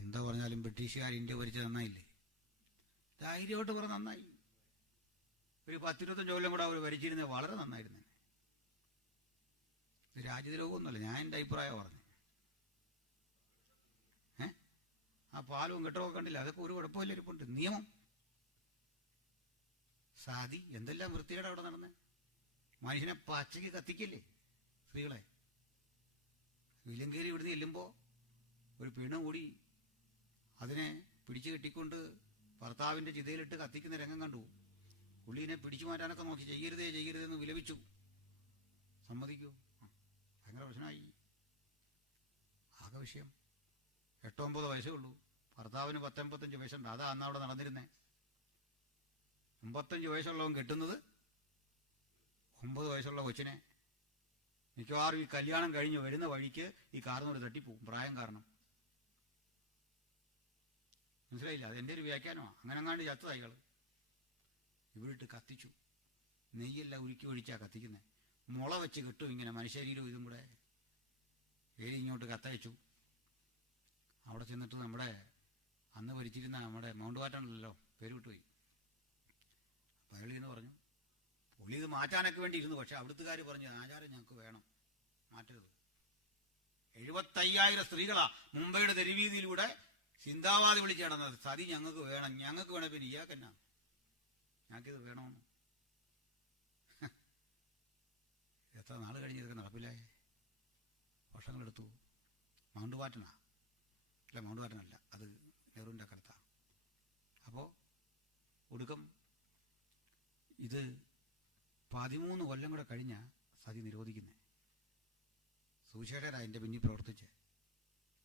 എന്താ പറഞ്ഞാലും ബ്രിട്ടീഷുകാർ ഇന്ത്യ ഭരിച്ചത് നന്നായില്ലേ? ധൈര്യമായിട്ട് പറഞ്ഞ നന്നായി. ഒരു 10-25 കൊല്ലം കൂടെ അവർ ഭരിച്ചിരുന്നത് വളരെ നന്നായിരുന്നു. ഇത് രാജ്യദ്രോഹമൊന്നുമല്ല, ഞാൻ എൻ്റെ അഭിപ്രായം പറഞ്ഞു. ആ പാലവും കെട്ടവും കണ്ടില്ല, അതൊക്കെ ഒരു കുഴപ്പമില്ല. ഇരിപ്പുണ്ട് നിയമം, സാധി, എന്തെല്ലാം വൃത്തികേട് അവിടെ നടന്നേ. മനുഷ്യനെ പച്ചയ്ക്ക് കത്തിക്കില്ലേ സ്ത്രീകളെ? വിലങ്കേരി ഇവിടുന്ന് ചെല്ലുമ്പോൾ ഒരു പെണ്ണ് കൂടി അതിനെ പിടിച്ചു കെട്ടിക്കൊണ്ട് ഭർത്താവിൻ്റെ ചിതയിലിട്ട് കത്തിക്കുന്ന രംഗം കണ്ടു. പുള്ളീനെ പിടിച്ചു മാറ്റാനൊക്കെ നോക്കി, ചെയ്യരുതേന്ന് വിലപിച്ചു. സമ്മതിക്കൂ? ഭയങ്കര പ്രശ്നമായി. ആകെ വിഷയം. 8-9 വയസ്സേ ഉള്ളൂ. ഭർത്താവിന് 10-55 വയസ്സുണ്ട്. അതാ അന്ന് അവിടെ നടന്നിരുന്നേ. 55 വയസ്സുള്ളവൻ കെട്ടുന്നത് 9 വയസ്സുള്ള കൊച്ചിനെ. മിക്കവാറും ഈ കല്യാണം കഴിഞ്ഞ് വരുന്ന വഴിക്ക് ഈ കാർന്നോട് തട്ടിപ്പോവും, പ്രായം കാരണം. മനസ്സിലായില്ല? അതെൻ്റെ ഒരു വ്യാഖ്യാനമാണ്. അങ്ങനെ അങ്ങാണ്ട് ചത്തത് അയാൾ. ഇവിടിട്ട് കത്തിച്ചു. നെയ്യെല്ലാം ഉരുക്കി ഒഴിച്ചാ കത്തിക്കുന്നത്. മുള വെച്ച് കിട്ടും ഇങ്ങനെ മനുഷ്യരീരും ഇതും കൂടെ ഏരി ഇങ്ങോട്ട് കത്തയച്ചു. അവിടെ ചെന്നിട്ട് നമ്മുടെ അന്ന് ഭരിച്ചിരുന്ന നമ്മുടെ മൗണ്ട് ബാറ്റണല്ലോ, പേര് വിട്ടുപോയി. പയളി എന്ന് പറഞ്ഞു. പുള്ളി ഇത് മാറ്റാനൊക്കെ വേണ്ടി ഇരുന്നു. പക്ഷെ അവിടുത്തുകാർ പറഞ്ഞു, ആചാരം ഞങ്ങൾക്ക് വേണം, മാറ്റരുത്. 75,000 സ്ത്രീകളാ മുംബൈയുടെ തെരുവീതിയിലൂടെ ചിന്താവാദി വിളിച്ച് കിടന്നത്. സതി ഞങ്ങൾക്ക് വേണം, ഞങ്ങൾക്ക് വേണം. പിന്നെ ഇയാൾക്കെന്നാ, ഞങ്ങൾക്കിത് വേണമെന്ന്. എത്ര നാൾ കഴിഞ്ഞ് ഇതൊക്കെ നടപ്പിലായേ? വർഷങ്ങളെടുത്തു. മൗണ്ട് ബാറ്റനാ? അല്ല, മൗണ്ട് ബാറ്റനല്ല, അത് നെഹ്റുവിൻ്റെ കാലത്താണ്. അപ്പോൾ ഒടുക്കം ഇത് 13 കൊല്ലം കൂടെ കഴിഞ്ഞ സതി നിരോധിക്കുന്നത്. സുവിശേഷകരാ എൻ്റെ പിന്നിൽ പ്രവർത്തിച്ച്.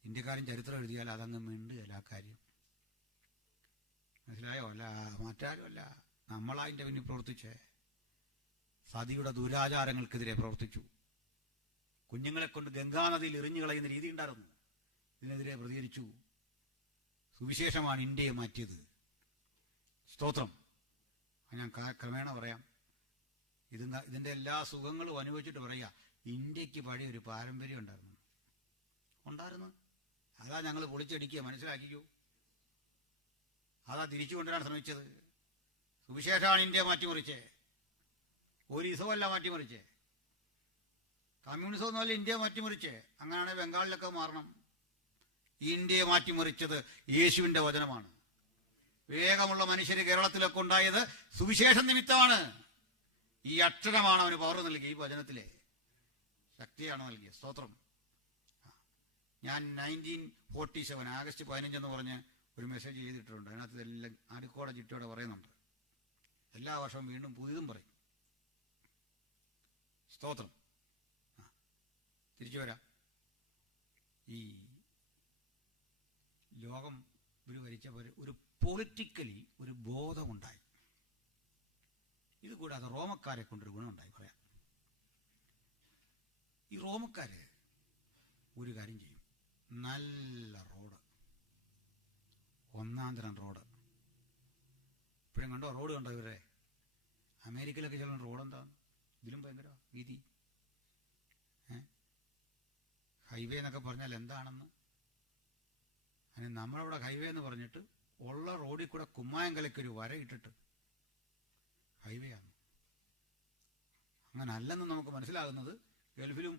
ഇന്ത്യക്കാരൻ ചരിത്രം എഴുതിയാൽ അതങ്ങ് മിണ്ടുകയല്ല ആ കാര്യം. മനസ്സിലായോ? അല്ല, മറ്റാരും അല്ല, നമ്മളതിൻ്റെ പിന്നിൽ പ്രവർത്തിച്ച് സതിയുടെ ദുരാചാരങ്ങൾക്കെതിരെ പ്രവർത്തിച്ചു. കുഞ്ഞുങ്ങളെ കൊണ്ട് ഗംഗാനദിയിൽ എറിഞ്ഞു കളയുന്ന രീതി ഉണ്ടായിരുന്നു. ഇതിനെതിരെ പ്രതികരിച്ചു. സുവിശേഷമാണ് ഇന്ത്യയെ മാറ്റിയത്. സ്തോത്രം. ഞാൻ ക്രമേണ പറയാം. ഇതിൻ്റെ എല്ലാ സുഖങ്ങളും അനുഭവിച്ചിട്ട് പറയാം. ഇന്ത്യക്ക് പഴയ ഒരു പാരമ്പര്യം ഉണ്ടായിരുന്നു. അതാ ഞങ്ങൾ പൊളിച്ചടിക്കുക, മനസ്സിലാക്കിക്കോ. അതാ തിരിച്ചു കൊണ്ടുവരാൻ ശ്രമിച്ചത്. സുവിശേഷമാണ് ഇന്ത്യ മാറ്റിമറിച്ചേ, ഒരു ഇസമല്ല മാറ്റിമറിച്ചേ. കമ്മ്യൂണിസം ഒന്നുമല്ല ഇന്ത്യ മാറ്റിമറിച്ചേ. അങ്ങനെയാണെങ്കിൽ ബംഗാളിലൊക്കെ മാറണം. ഇന്ത്യയെ മാറ്റിമറിച്ചത് യേശുവിന്റെ വചനമാണ്. വേഗമുള്ള മനുഷ്യര് കേരളത്തിലൊക്കെ ഉണ്ടായത് സുവിശേഷം നിമിത്തമാണ്. ഈ അക്ഷരമാണ് അവന് പവർ നൽകി. ഈ വചനത്തിലെ ശക്തിയാണ് നൽകിയത്. സ്തോത്രം. ഞാൻ 1947 ആഗസ്റ്റ് 15 എന്ന് പറഞ്ഞ് ഒരു മെസ്സേജ് ചെയ്തിട്ടുണ്ട്. അതിനകത്ത് ഇതെല്ലാം അടുക്കോടെ ചുറ്റോടെ പറയുന്നുണ്ട്. എല്ലാ വർഷവും വീണ്ടും പുതിയതും പറയും. സ്തോത്രം. തിരിച്ചു വരാം. ഈ ലോകം ഒരു ഭരിച്ചവർ ഒരു പൊളിറ്റിക്കലി ഒരു ബോധമുണ്ടായി. ഇത് കൂടാതെ റോമക്കാരെ കൊണ്ടൊരു ഗുണമുണ്ടായി പറയാം. ഈ റോമക്കാര് ഒരു കാര്യം ചെയ്യും. നല്ല റോഡ്, ഒന്നാം തരം റോഡ്. ഇപ്പോഴും കണ്ടോ റോഡ് കണ്ടോ ഇവരെ? അമേരിക്കയിലൊക്കെ ചില റോഡ് എന്താ ഇതിലും ഭയങ്കര വീതി. ഹൈവേ എന്നൊക്കെ പറഞ്ഞാൽ എന്താണെന്ന്. അതിന് നമ്മളവിടെ ഹൈവേ എന്ന് പറഞ്ഞിട്ട് ഉള്ള റോഡിൽ കൂടെ കുമ്മായങ്കലയ്ക്കൊരു വര ഇട്ടിട്ട് ഹൈവേ ആണ്. അങ്ങനെ അല്ലെന്ന് നമുക്ക് മനസ്സിലാകുന്നത് ഗൾഫിലും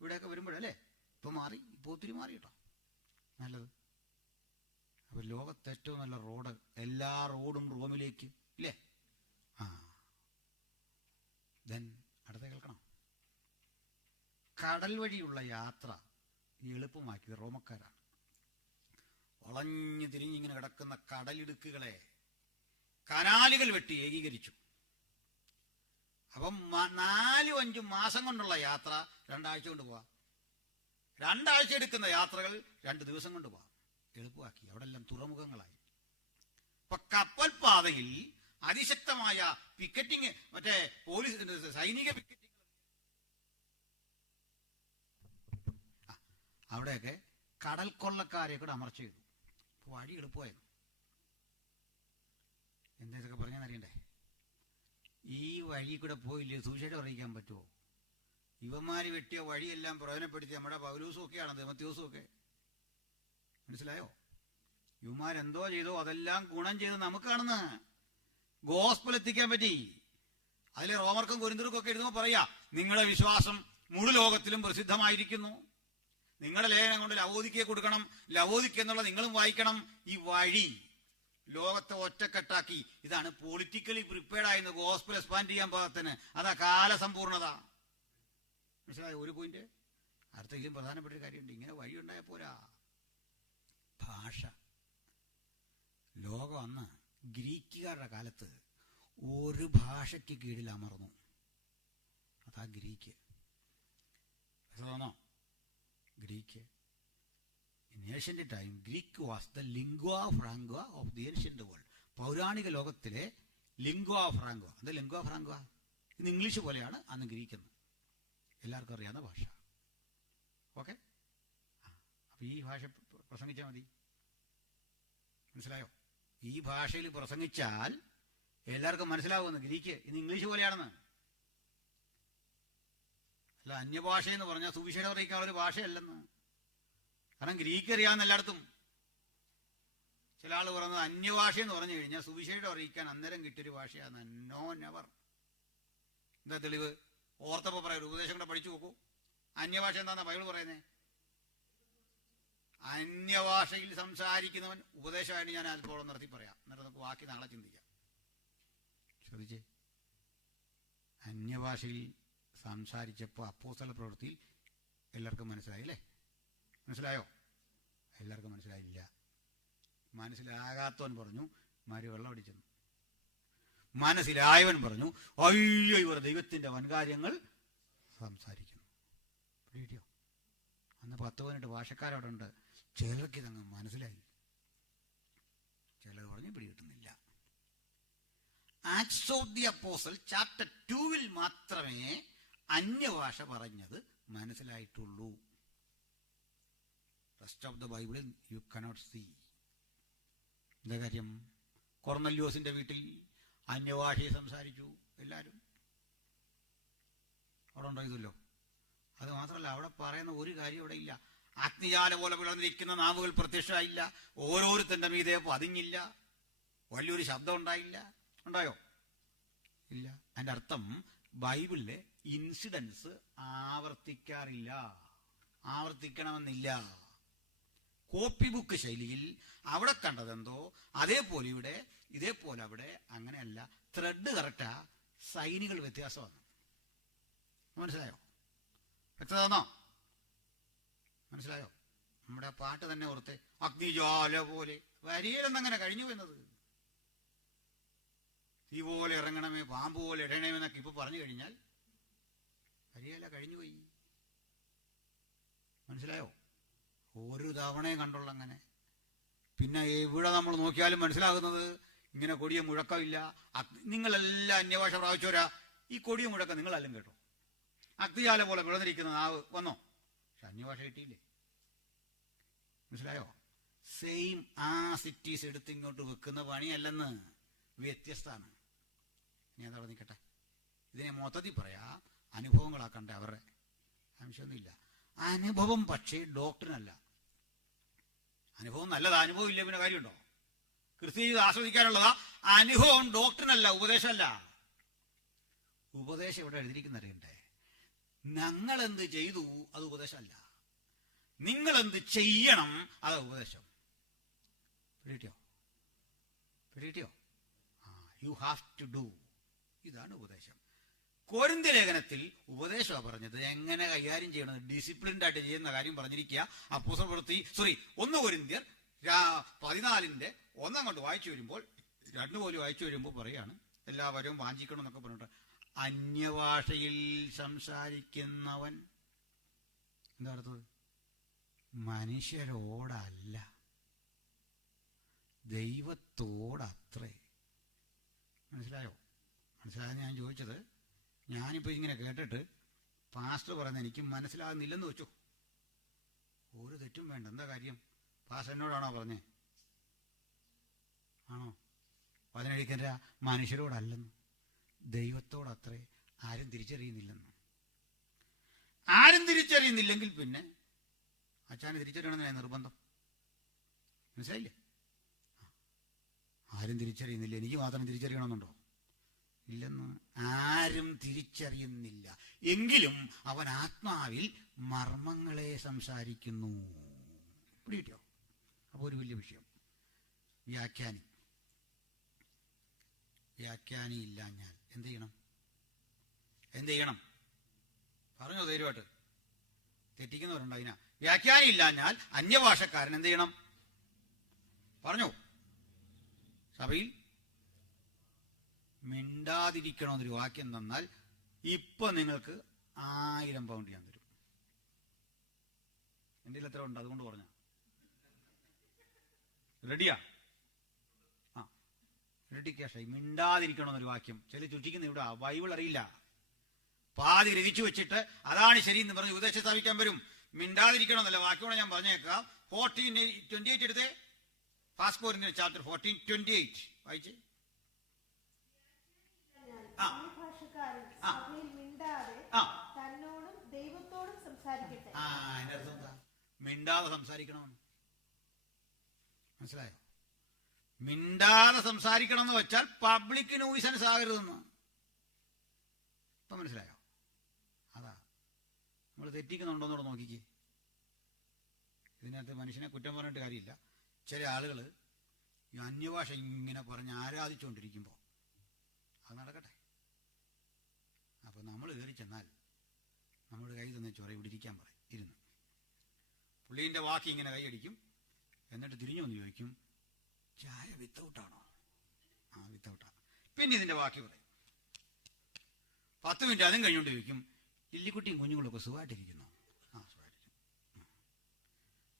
ഇവിടെയൊക്കെ വരുമ്പോഴല്ലേ. ഇപ്പം മാറി, ഇപ്പോൾ ഒത്തിരി മാറി കേട്ടോ, നല്ലത്. അപ്പോൾ ലോകത്തെ ഏറ്റവും നല്ല റോഡ്, എല്ലാ റോഡും റോമിലേക്ക് ഇല്ലേ? ദെൻ അടുത്ത കേൾക്കണം. കടൽ വഴിയുള്ള യാത്ര എളുപ്പമാക്കിയത് റോമക്കാരാണ്. വളഞ്ഞു തിരിഞ്ഞിങ്ങനെ കിടക്കുന്ന കടലിടുക്കുകളെ കനാലുകൾ വെട്ടി ഏകീകരിച്ചു. അപ്പം 4-5 മാസം കൊണ്ടുള്ള യാത്ര 2 ആഴ്ച കൊണ്ട് പോവാം. 2 ആഴ്ച എടുക്കുന്ന യാത്രകൾ 2 ദിവസം കൊണ്ട് പോവാം. എളുപ്പമാക്കി. അവിടെ എല്ലാം തുറമുഖങ്ങളായി. ഇപ്പൊ കപ്പൽ പാതയിൽ അതിശക്തമായ പിക്കറ്റിംഗ്, മറ്റേ പോലീസ് സൈനിക പിക്കറ്റിംഗ്, അവിടെയൊക്കെ കടൽ കൊള്ളക്കാരെ കൂടെ അമർച്ച ചെയ്തു. വഴി എളുപ്പമായിരുന്നു. എന്താ ഇതൊക്കെ പറഞ്ഞാന്നറിയണ്ടേ? ഈ വഴി കൂടെ പോയില്ലേ സുവിശേഷം അറിയിക്കാൻ പറ്റുമോ? ഇവന്മാര് വെട്ടിയ വഴിയെല്ലാം പ്രയോജനപ്പെടുത്തി നമ്മുടെ പൗലൂസും ഒക്കെയാണ്, തിമോഥെയോസും ഒക്കെ. മനസ്സിലായോ? ഇവന്മാരെന്തോ ചെയ്തോ അതെല്ലാം ഗുണം ചെയ്ത് നമുക്കാണെന്ന് ഗോസ്പൽ എത്തിക്കാൻ പറ്റി. അതിലെ റോമർക്കും കൊരിന്ത്യർക്കും ഒക്കെ എഴുതുമ്പോൾ പറയാ, നിങ്ങളുടെ വിശ്വാസം മുഴു ലോകത്തിലും പ്രസിദ്ധമായിരിക്കുന്നു. നിങ്ങളുടെ ലേഖനം കൊണ്ട് ലവോദിക്കയെ കൊടുക്കണം, ലവോദിക്ക എന്നുള്ള നിങ്ങളും വായിക്കണം. ഈ വഴി ലോകത്തെ ഒറ്റക്കെട്ടാക്കി. ഇതാണ് പൊളിറ്റിക്കലി പ്രിപ്പയർഡ് ആയിരുന്നു ഗോസ്പൽ എക്സ്പാൻഡ് ചെയ്യാൻ പാകത്തിന്. അതാ കാലസമ്പൂർണത. മനസ്സിലായോ? ഒരു പോയിന്റ്. അടുത്ത ഇതിലും പ്രധാനപ്പെട്ട ഒരു കാര്യമുണ്ട്. ഇങ്ങനെ വഴി ഉണ്ടായ പോരാ, ഭാഷ. ലോകം അന്ന് ഗ്രീക്കുകാരുടെ കാലത്ത് ഒരു ഭാഷയ്ക്ക് കീഴിൽ അമർന്നു. അതാ Greek. Greek. In ancient time, Greek was the lingua franca of the ancient world. പൗരാണിക ലോകത്തിലെ ലിംഗ്വാ ഫ്രാങ്ക. എന്താ ലിംഗ്വാ ഫ്രാങ്ക? ഇന്ന് ഇംഗ്ലീഷ് പോലെയാണ് അന്ന് ഗ്രീക്ക് എന്ന്. എല്ലാവർക്കും അറിയാവുന്ന ഭാഷ. ഓക്കെ. അപ്പൊ ഈ ഭാഷ പ്രസംഗിച്ചാൽ മതി. മനസ്സിലായോ? ഈ ഭാഷയിൽ പ്രസംഗിച്ചാൽ എല്ലാവർക്കും മനസ്സിലാവുന്നു. ഗ്രീക്ക് ഇന്ന് ഇംഗ്ലീഷ് പോലെയാണെന്ന്. അല്ല, അന്യഭാഷയെന്ന് പറഞ്ഞാൽ സുവിശേഷം അറിയിക്കാനുള്ള ഒരു ഭാഷയല്ലെന്ന്. കാരണം ഗ്രീക്ക് അറിയാവുന്ന എല്ലായിടത്തും. ചില ആൾ പറയുന്നത് അന്യഭാഷ എന്ന് പറഞ്ഞു കഴിഞ്ഞാൽ സുവിശേഷം അറിയിക്കാൻ അന്നേരം കിട്ടിയൊരു ഭാഷയാണ്. No never. എന്താ തെളിവ്? ഓർത്തപ്പോ പറയാം, ഉപദേശം കൂടെ പഠിച്ചു നോക്കൂ. അന്യഭാഷ എന്താന്നാ ബൈബിൾ പറയുന്നേ? അന്യഭാഷയിൽ സംസാരിക്കുന്നവൻ ഉപദേശമായിട്ട് ഞാൻ അല്പോളം നിർത്തി പറയാം, എന്നിട്ട് നമുക്ക് ബാക്കി നാളെ ചിന്തിക്കാം. ശ്രദ്ധിച്ചേ, അന്യഭാഷയിൽ സംസാരിച്ചപ്പോൾ അപ്പോസ്തല പ്രവൃത്തിയിൽ എല്ലാവർക്കും മനസ്സിലായില്ലേ? മനസ്സിലായോ? എല്ലാവർക്കും മനസ്സിലായില്ല. മനസ്സിലാകാത്തവൻ പറഞ്ഞു മാര് വെള്ളം അടിച്ചെന്നു. മനസ്സിലായവൻ പറഞ്ഞു അയ്യോ ഇവർ ദൈവത്തിന്റെ വൻകാര്യങ്ങൾ സംസാരിക്കുന്നു. പിടിയോ? അന്ന് 10-18 ഭാഷക്കാരവിടെ ഉണ്ട്. ചിലർക്ക് ഇതങ്ങ് മനസ്സിലായി, ചിലർ പറഞ്ഞു പിടികിട്ടുന്നില്ല. Acts of the apostle chapter 2 മാത്രമേ അന്യഭാഷ പറഞ്ഞത് മനസ്സിലായിട്ടുള്ളൂ. റെസ്റ്റ് ഓഫ് ദ ബൈബിളിൽ യു കനോട്ട് സീ. എന്താ കാര്യം? കൊർന്നല്യോസിന്റെ വീട്ടിൽ അന്യഭാഷയെ സംസാരിച്ചു എല്ലാവരും. അവിടെ ഉണ്ടോ? ഇതല്ലോ അത് മാത്രമല്ല, അവിടെ പറയുന്ന ഒരു കാര്യം ഇവിടെ ഇല്ല. അഗ്നിജാല പോലെ പിളർന്നിരിക്കുന്ന നാവുകൾ പ്രത്യക്ഷമായില്ല, ഓരോരുത്തന്റെ മീതെ പതിഞ്ഞില്ല, വലിയൊരു ശബ്ദം ഉണ്ടായില്ല. ഉണ്ടായോ? ഇല്ല. അതിന്റെ അർത്ഥം ബൈബിളിലെ ഇൻസിഡൻസ് ആവർത്തിക്കാറില്ല, ആവർത്തിക്കണമെന്നില്ല. കോപ്പി ബുക്ക് ശൈലിയിൽ അവിടെ കണ്ടതെന്തോ അതേപോലെ ഇവിടെ, ഇതേപോലെ അവിടെ, അങ്ങനെയല്ല. ത്രെഡ് കറക്റ്റാ, സൈനുകൾ വ്യത്യാസമാണ്. മനസ്സിലായോ? വ്യക്തമാണോ? മനസ്സിലായോ? നമ്മുടെ പാട്ട് തന്നെ ഓർത്തെ, അഗ്നിജ്വാല പോലെ. വരിയിലെന്നങ്ങനെ കഴിഞ്ഞു എന്നത്. തീ പോലെ ഇറങ്ങണമേ, പാമ്പ് പോലെ ഇടണമേ എന്നൊക്കെ ഇപ്പൊ പറഞ്ഞു കഴിഞ്ഞാൽ വരിയല്ല, കഴിഞ്ഞുപോയി. മനസ്സിലായോ? ഒരു തവണയും കണ്ടുള്ള അങ്ങനെ. പിന്നെ എവിടെ നമ്മൾ നോക്കിയാലും മനസ്സിലാകുന്നത് ഇങ്ങനെ കൊടിയ മുഴക്കമില്ല. നിങ്ങളെല്ലാം അന്യഭാഷ പ്രാപിച്ചോരാ, ഈ കൊടിയ മുഴക്കം നിങ്ങളെല്ലാം കേട്ടോ. അഗ്നിജാല പോലെ പിളർന്നിരിക്കുന്ന നാവ് വന്നോ? പക്ഷെ അന്യഭാഷ കിട്ടിയില്ലേ? മനസ്സിലായോ? സെയിം ആസ് ഇറ്റ് ഈസ് എടുത്ത് ഇങ്ങോട്ട് വെക്കുന്ന പണിയല്ലെന്ന്, വ്യത്യസ്തമാണ്. ഇനി അതവിടെ നിൽക്കട്ടെ. ഇതിനെ മൊത്തത്തിൽ പറയാ, അനുഭവങ്ങളാക്കണ്ടേ അവരുടെ, ആവശ്യമൊന്നുമില്ല. അനുഭവം പക്ഷേ ഡോക്ടറിനല്ല. അനുഭവം നല്ലതാ, അനുഭവം ഇല്ല പിന്നെ കാര്യമുണ്ടോ? ക്രിസ്തീയ ആസ്വദിക്കാനുള്ളതാ. അനുഭവം ഡോക്ടറിനല്ല, ഉപദേശമല്ല. ഉപദേശം ഇവിടെ എഴുതിയിരിക്കുന്ന അറിയണ്ടേ? ഞങ്ങളെന്ത് ചെയ്തു അത് ഉപദേശമല്ല, നിങ്ങളെന്ത് ചെയ്യണം അത് ഉപദേശം. പിടികിട്ടിയോ? പിടികിട്ടിയോ? യു ഹാവ് ടു ഡു, ഇതാണ് ഉപദേശം. കൊരിന്ത്യ ലേഖനത്തിൽ ഉപദേശമാണ് പറഞ്ഞത്, എങ്ങനെ കൈകാര്യം ചെയ്യണം, ഡിസിപ്ലിൻഡ് ആയിട്ട് ചെയ്യുന്ന കാര്യം പറഞ്ഞിരിക്കുക. അപ്പോസ്തല പ്രവൃത്തി 1 കൊരിന്ത്യർ 14:1 കൊണ്ട് വായിച്ചു വരുമ്പോൾ, 2 പോലും വായിച്ചു വരുമ്പോൾ പറയാണ്, എല്ലാവരും വാഞ്ചിക്കണം എന്നൊക്കെ പറഞ്ഞിട്ട്, അന്യഭാഷയിൽ സംസാരിക്കുന്നവൻ എന്താ അടുത്തത്? മനുഷ്യരോടല്ല, ദൈവത്തോടത്രേ. മനസ്സിലായോ? മനസ്സിലായെന്ന് ഞാൻ ചോദിച്ചത്. ഞാനിപ്പോൾ ഇങ്ങനെ കേട്ടിട്ട് പാസ്റ്റർ പറയുന്നത് എനിക്ക് മനസ്സിലാകുന്നില്ലെന്ന് വെച്ചു. ഒരു തെറ്റും വേണ്ട. എന്താ കാര്യം? പാസ്റ്റർ എന്നോടാണോ പറഞ്ഞേ? ആണോ? പതിനഴിക്കര മനുഷ്യരോടല്ലെന്ന്, ദൈവത്തോടത്രേ. ആരും തിരിച്ചറിയുന്നില്ലെന്ന്. ആരും തിരിച്ചറിയുന്നില്ലെങ്കിൽ പിന്നെ അച്ഛനെ തിരിച്ചറിയണമെന്ന് നിർബന്ധം. മനസ്സിലായില്ലേ? ആരും തിരിച്ചറിയുന്നില്ല, എനിക്ക് മാത്രം തിരിച്ചറിയണമെന്നുണ്ടോ? ഇല്ലെന്ന്. ആരും തിരിച്ചറിയുന്നില്ല, എങ്കിലും അവൻ ആത്മാവിൽ മർമ്മങ്ങളെ സംസാരിക്കുന്നു. പിടികിട്ടിയോ? അപ്പോൾ ഒരു വലിയ വിഷയം. വ്യാഖ്യാനി ഇല്ലാഞ്ഞാൽ എന്ത് ചെയ്യണം? എന്ത് ചെയ്യണം? പറഞ്ഞോ ധൈര്യമായിട്ട്. തെറ്റിക്കുന്നവരുണ്ട്. അതിനാ വ്യാഖ്യാനി ഇല്ലാഞ്ഞാൽ അന്യഭാഷക്കാരൻ എന്ത് ചെയ്യണം? പറഞ്ഞോ. സഭയിൽ മിണ്ടാതിരിക്കണമെന്നൊരു വാക്യം തന്നാൽ ഇപ്പൊ നിങ്ങൾക്ക് 1000 പൗണ്ട് ഞാൻ തരും. എൻ്റെ എത്ര ഉണ്ട്, അതുകൊണ്ട് പറഞ്ഞ റെഡിയാ? റെഡി ക്യാഷായി. മിണ്ടാതിരിക്കണമെന്നൊരു വാക്യം ചില ചുറ്റിക്കുന്ന ഇവിടെ ബൈബിൾ അറിയില്ല, പാതി രചിച്ചു വെച്ചിട്ട് അതാണ് ശരി എന്ന് പറഞ്ഞ് ഉപദേശം സ്ഥാപിക്കാൻ വരും. മിണ്ടാതിരിക്കണമെന്നല്ല വാക്യോടെ ഞാൻ പറഞ്ഞേക്കാം. 14:28 എടുത്തേ. ഫസ്റ്റ് കൊരിന്ത്യർ ചാപ്റ്റർ 14:28 വായിച്ചേ. മിണ്ടാതെ സംസാരിക്കണമെന്ന് മനസ്സിലായോ? മിണ്ടാതെ സംസാരിക്കണം എന്ന് വെച്ചാൽ പബ്ലിക് ന്യൂസൻസ് ആകരുതെന്ന്. ഇപ്പൊ മനസ്സിലായോ? അതാ നമ്മൾ തെറ്റിക്കുന്നുണ്ടോന്നോട് നോക്കിക്കേ. ഇതിനകത്ത് മനുഷ്യനെ കുറ്റം പറഞ്ഞിട്ട് കാര്യമില്ല. ചില ആളുകൾ ഈ അന്യഭാഷ ഇങ്ങനെ പറഞ്ഞ് ആരാധിച്ചുകൊണ്ടിരിക്കുമ്പോൾ അത് നടക്കട്ടെ. അപ്പോൾ നമ്മൾ കയറി ചെന്നാൽ നമ്മുടെ കൈ തന്നെ ചോറ ഇവിടെ ഇരിക്കാൻ പറയും. ഇരുന്ന് പുള്ളീൻ്റെ വാക്ക് ഇങ്ങനെ കൈയടിക്കും. എന്നിട്ട് തിരിഞ്ഞു വന്ന് ചോദിക്കും, ചായ വിത്തൗട്ടാണോ? ആ വിത്തൗട്ടാ. പിന്നെ ഇതിൻ്റെ ബാക്കി പറയും. 10 മിനിറ്റ് അതും കഴിഞ്ഞുകൊണ്ട് ചോദിക്കും, ലില്ലിക്കുട്ടിയും കുഞ്ഞുങ്ങളൊക്കെ സുഖമായിട്ടിരിക്കുന്നു? ആ സുഖമായിട്ടിരിക്കും.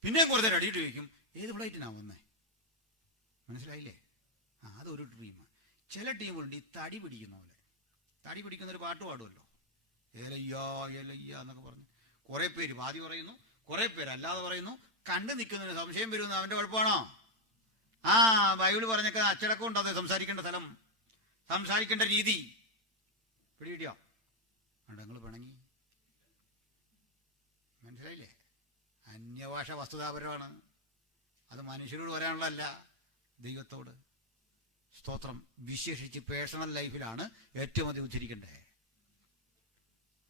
പിന്നെയും കുറച്ച് നേരം അടിയിട്ട് ചോദിക്കും, ഏത് ഫ്ലൈറ്റിനാ വന്നേ? മനസ്സിലായില്ലേ? അതൊരു ടീം. ചില ടീമുകളുണ്ട് ഈ തടി പിടിക്കുന്ന പോലെ. തടി പിടിക്കുന്നൊരു പാട്ട് പാടുമല്ലോ, ഏലയ്യാ ഏലയ്യ എന്നൊക്കെ പറഞ്ഞ്. കുറെ പേര് വാദി പറയുന്നു, കുറെ പേര് അല്ലാതെ പറയുന്നു. കണ്ടു നിൽക്കുന്നതിന് സംശയം വരുന്ന അവന്റെ കുഴപ്പമാണോ? ബൈബിള് പറഞ്ഞൊക്കെ അച്ചടക്കം ഉണ്ട്. സംസാരിക്കേണ്ട സ്ഥലം, സംസാരിക്കേണ്ട രീതി പിടികിട്ടിയോ? നിങ്ങൾ പിണങ്ങി. മനസ്സിലായില്ലേ? അന്യഭാഷ വസ്തുതാപരമാണ്. അത് മനുഷ്യരോട് പറയാനുള്ളതല്ല, ദൈവത്തോട്. സ്തോത്രം. വിശേഷിച്ച് പേഴ്സണൽ ലൈഫിലാണ് ഏറ്റവും അധികം ഉച്ചരിക്കണ്ടേ.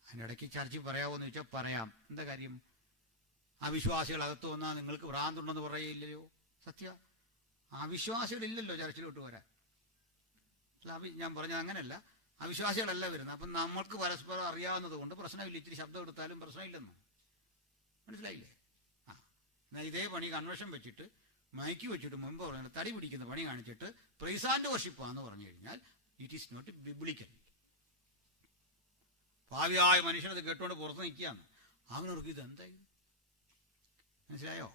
അതിനിടയ്ക്ക് ചർച്ചിൽ പറയാമോന്ന് ചോദിച്ചാൽ പറയാം. എന്താ കാര്യം? അവിശ്വാസികൾ അകത്ത് വന്നാൽ നിങ്ങൾക്ക് ഭ്രാന്തുണ്ടെന്ന് പറയില്ലയോ? സത്യ. അവിശ്വാസികളില്ലല്ലോ ചർച്ചിലോട്ട് വരാൻ. ഞാൻ പറഞ്ഞത് അങ്ങനെയല്ല, അവിശ്വാസികളല്ല വരുന്നത്. അപ്പം നമ്മൾക്ക് പരസ്പരം അറിയാവുന്നത് കൊണ്ട് പ്രശ്നമില്ല. ഇത്തിരി ശബ്ദം എടുത്താലും പ്രശ്നമില്ലെന്ന് മനസ്സിലായില്ലേ? ആ, എന്നാൽ ഇതേ പണി കൺവെൻഷൻ വെച്ചിട്ട് മൈക്ക് വെച്ചിട്ട് മുമ്പ് പറയുന്നത് തടി പിടിക്കുന്ന പണി കാണിച്ചിട്ട് പ്രൈസ് ആൻഡ് വർഷിപ്പാന്ന് പറഞ്ഞു കഴിഞ്ഞാൽ ഇറ്റ് ഈസ് നോട്ട് ബിബ്ലിക്കൽ. ഭാവിയായ മനുഷ്യനത് കേട്ടുകൊണ്ട് പുറത്ത് നിൽക്കുകയാണ്. അവനവർക്ക് ഇതെന്തായി? മനസ്സിലായോ?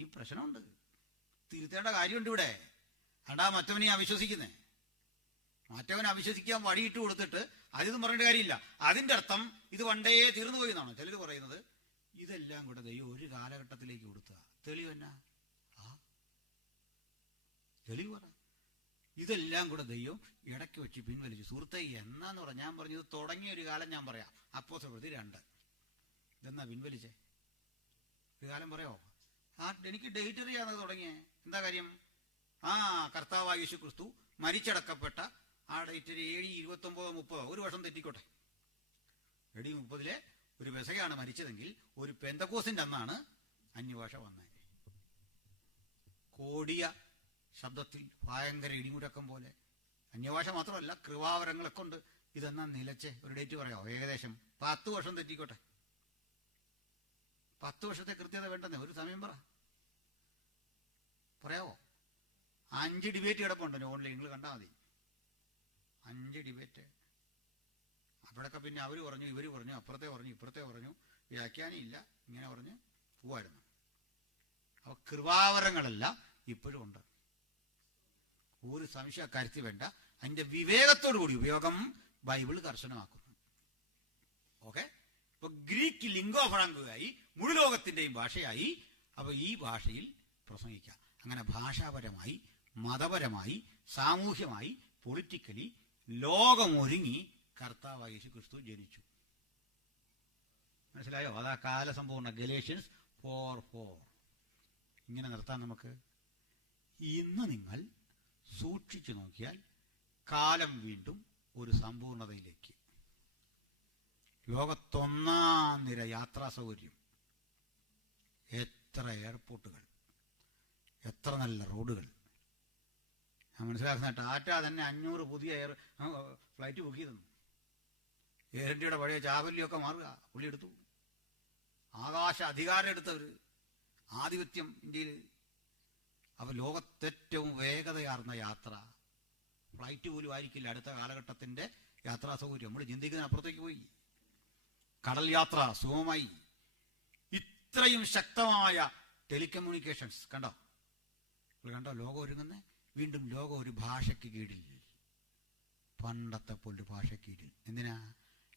ഈ പ്രശ്നമുണ്ട്, തിരുത്തേണ്ട കാര്യമുണ്ട് ഇവിടെ. അണ്ടാ മറ്റവനെ അവിശ്വസിക്കുന്നേ. മറ്റവനെ അവിശ്വസിക്കാൻ വഴിയിട്ട് കൊടുത്തിട്ട് അതിതൊന്നും പറയേണ്ട കാര്യമില്ല. അതിൻ്റെ അർത്ഥം ഇത് പണ്ടേ തീർന്നു പോയി എന്നാണ് ചിലർ പറയുന്നത്. ഇതെല്ലാം കൂടെ ദൈവം ഒരു കാലഘട്ടത്തിലേക്ക് കൊടുക്കുക. തെളിവ് എന്നാ? തെളിവ് പറ. ഇതെല്ലാം കൂടെ ദൈവം ഇടയ്ക്ക് വെച്ച് പിൻവലിച്ചു. സുഹൃത്തെ, എന്നാന്ന് പറഞ്ഞാൽ ഞാൻ പറഞ്ഞത് തുടങ്ങിയ ഒരു കാലം ഞാൻ പറയാം. അപ്പോസ്തലപ്രവൃത്തി 2. ഇതെന്നാ പിൻവലിച്ചേ? ഒരു കാലം പറയാമോ? എനിക്ക് ഡേറ്റ് അറിയാതെ തുടങ്ങിയേ. എന്താ കാര്യം? കർത്താവായ യേശു ക്രിസ്തു മരിച്ചടക്കപ്പെട്ട ആ ഡേറ്റ് AD 29-30, ഒരു വർഷം തെറ്റിക്കോട്ടെ. AD 30 ഒരു പെസഹയാണ് മരിച്ചതെങ്കിൽ ഒരു പെന്തക്കോസിന്റെ അന്നാണ് അന്യഭാഷ വന്നത്. കോടിയ ശബ്ദത്തിൽ ഭയങ്കര ഇടിമുഴക്കം പോലെ. അന്യഭാഷ മാത്രമല്ല, കൃപാവരങ്ങളൊക്കെ ഉണ്ട്. ഇതെന്നാ നിലച്ചേ? ഒരു ഡേറ്റ് പറയാമോ? ഏകദേശം 10 വർഷം തെറ്റിക്കോട്ടെ. 10 വർഷത്തെ കൃത്യത വേണ്ടെന്നേ. ഒരു സമയം പറയാവോ? 5 ഡിബേറ്റ് കിടപ്പുണ്ട് ഓൺലൈൻ, നിങ്ങൾ കണ്ടാൽ മതി. 5 ഡിബേറ്റ്. അപ്പോഴൊക്കെ പിന്നെ അവർ പറഞ്ഞു, ഇവർ പറഞ്ഞു, അപ്പുറത്തെ പറഞ്ഞു, ഇപ്പുറത്തെ പറഞ്ഞു, വ്യാഖ്യാനമില്ല, ഇങ്ങനെ പറഞ്ഞ് പോവായിരുന്നു. അപ്പോൾ കൃപാവരങ്ങളെല്ലാം ഇപ്പോഴും ഉണ്ട്. ഒരു സംശയ കരുത്തി വേണ്ട. അതിൻ്റെ വിവേകത്തോടു കൂടി ഉപയോഗം ബൈബിൾ കർശനമാക്കുന്നു. ഓക്കെ. ഇപ്പൊ ഗ്രീക്ക് ലിംഗോ ഫ്രാങ്കോയായി, മുഴു ലോകത്തിൻ്റെയും ഭാഷയായി. അപ്പോൾ ഈ ഭാഷയിൽ പ്രസംഗിക്കാം. അങ്ങനെ ഭാഷാപരമായി, മതപരമായി, സാമൂഹ്യമായി, പൊളിറ്റിക്കലി ലോകമൊരുങ്ങി കർത്താവായ യേശു ക്രിസ്തു ജനിച്ചു. മനസ്സിലായോ? അതാ കാലസമ്പൂർണ്ണ. ഗലേഷ്യൻസ് 4:4. ഇങ്ങനെ നിർത്താൻ നമുക്ക്. ഇന്ന് നിങ്ങൾ സൂക്ഷിച്ചു നോക്കിയാൽ കാലം വീണ്ടും ഒരു സമ്പൂർണതയിലേക്ക്. ലോകത്തൊന്നാം നിര യാത്രാ സൗകര്യം, എത്ര എയർപോർട്ടുകൾ, എത്ര നല്ല റോഡുകൾ. ഞാൻ മനസ്സിലാക്കുന്ന ടാറ്റ തന്നെ 500 പുതിയ ഫ്ലൈറ്റ് ബുക്ക് ചെയ്തു. എയർ ഇന്ത്യയുടെ പഴയ ചാവല്യൊക്കെ മാറുക പുള്ളി എടുത്തു. ആകാശ അധികാരം എടുത്തവർ, ആധിപത്യം ഇന്ത്യയിൽ. അപ്പോൾ ലോകത്തേറ്റവും വേഗതയാർന്ന യാത്ര ഫ്ലൈറ്റ് പോലും ആയിരിക്കില്ല അടുത്ത കാലഘട്ടത്തിൻ്റെ യാത്രാ സൗകര്യം. നമ്മൾ ചിന്തിക്കുന്നതിനപ്പുറത്തേക്ക് പോയി. കടൽ യാത്ര സുഗമമായി. ഇത്രയും ശക്തമായ ടെലികമ്മ്യൂണിക്കേഷൻസ് കണ്ടോ? ലോകം ഒരുങ്ങുന്നേ. വീണ്ടും ലോകം ഒരു ഭാഷയ്ക്ക് കീഴിൽ, പണ്ടത്തെ പോലൊരു ഭാഷയ്ക്ക് കീഴിൽ. എന്തിനാ?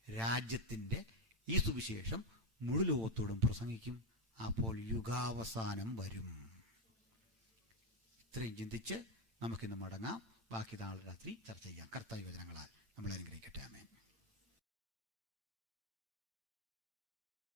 രാജ്യത്തിൻ്റെ ഈ സുവിശേഷം മുഴു ലോകത്തോടും പ്രസംഗിക്കും. അപ്പോൾ യുഗാവസാനം വരും. ഇത്രയും ചിന്തിച്ച് നമുക്കിന്ന് മടങ്ങാം. ബാക്കി നാളെ രാത്രി ചർച്ച ചെയ്യാം. കർത്തവ്യ വചനങ്ങളാൽ നമ്മളെ അനുഗ്രഹിക്കട്ടെ. ആമേൻ.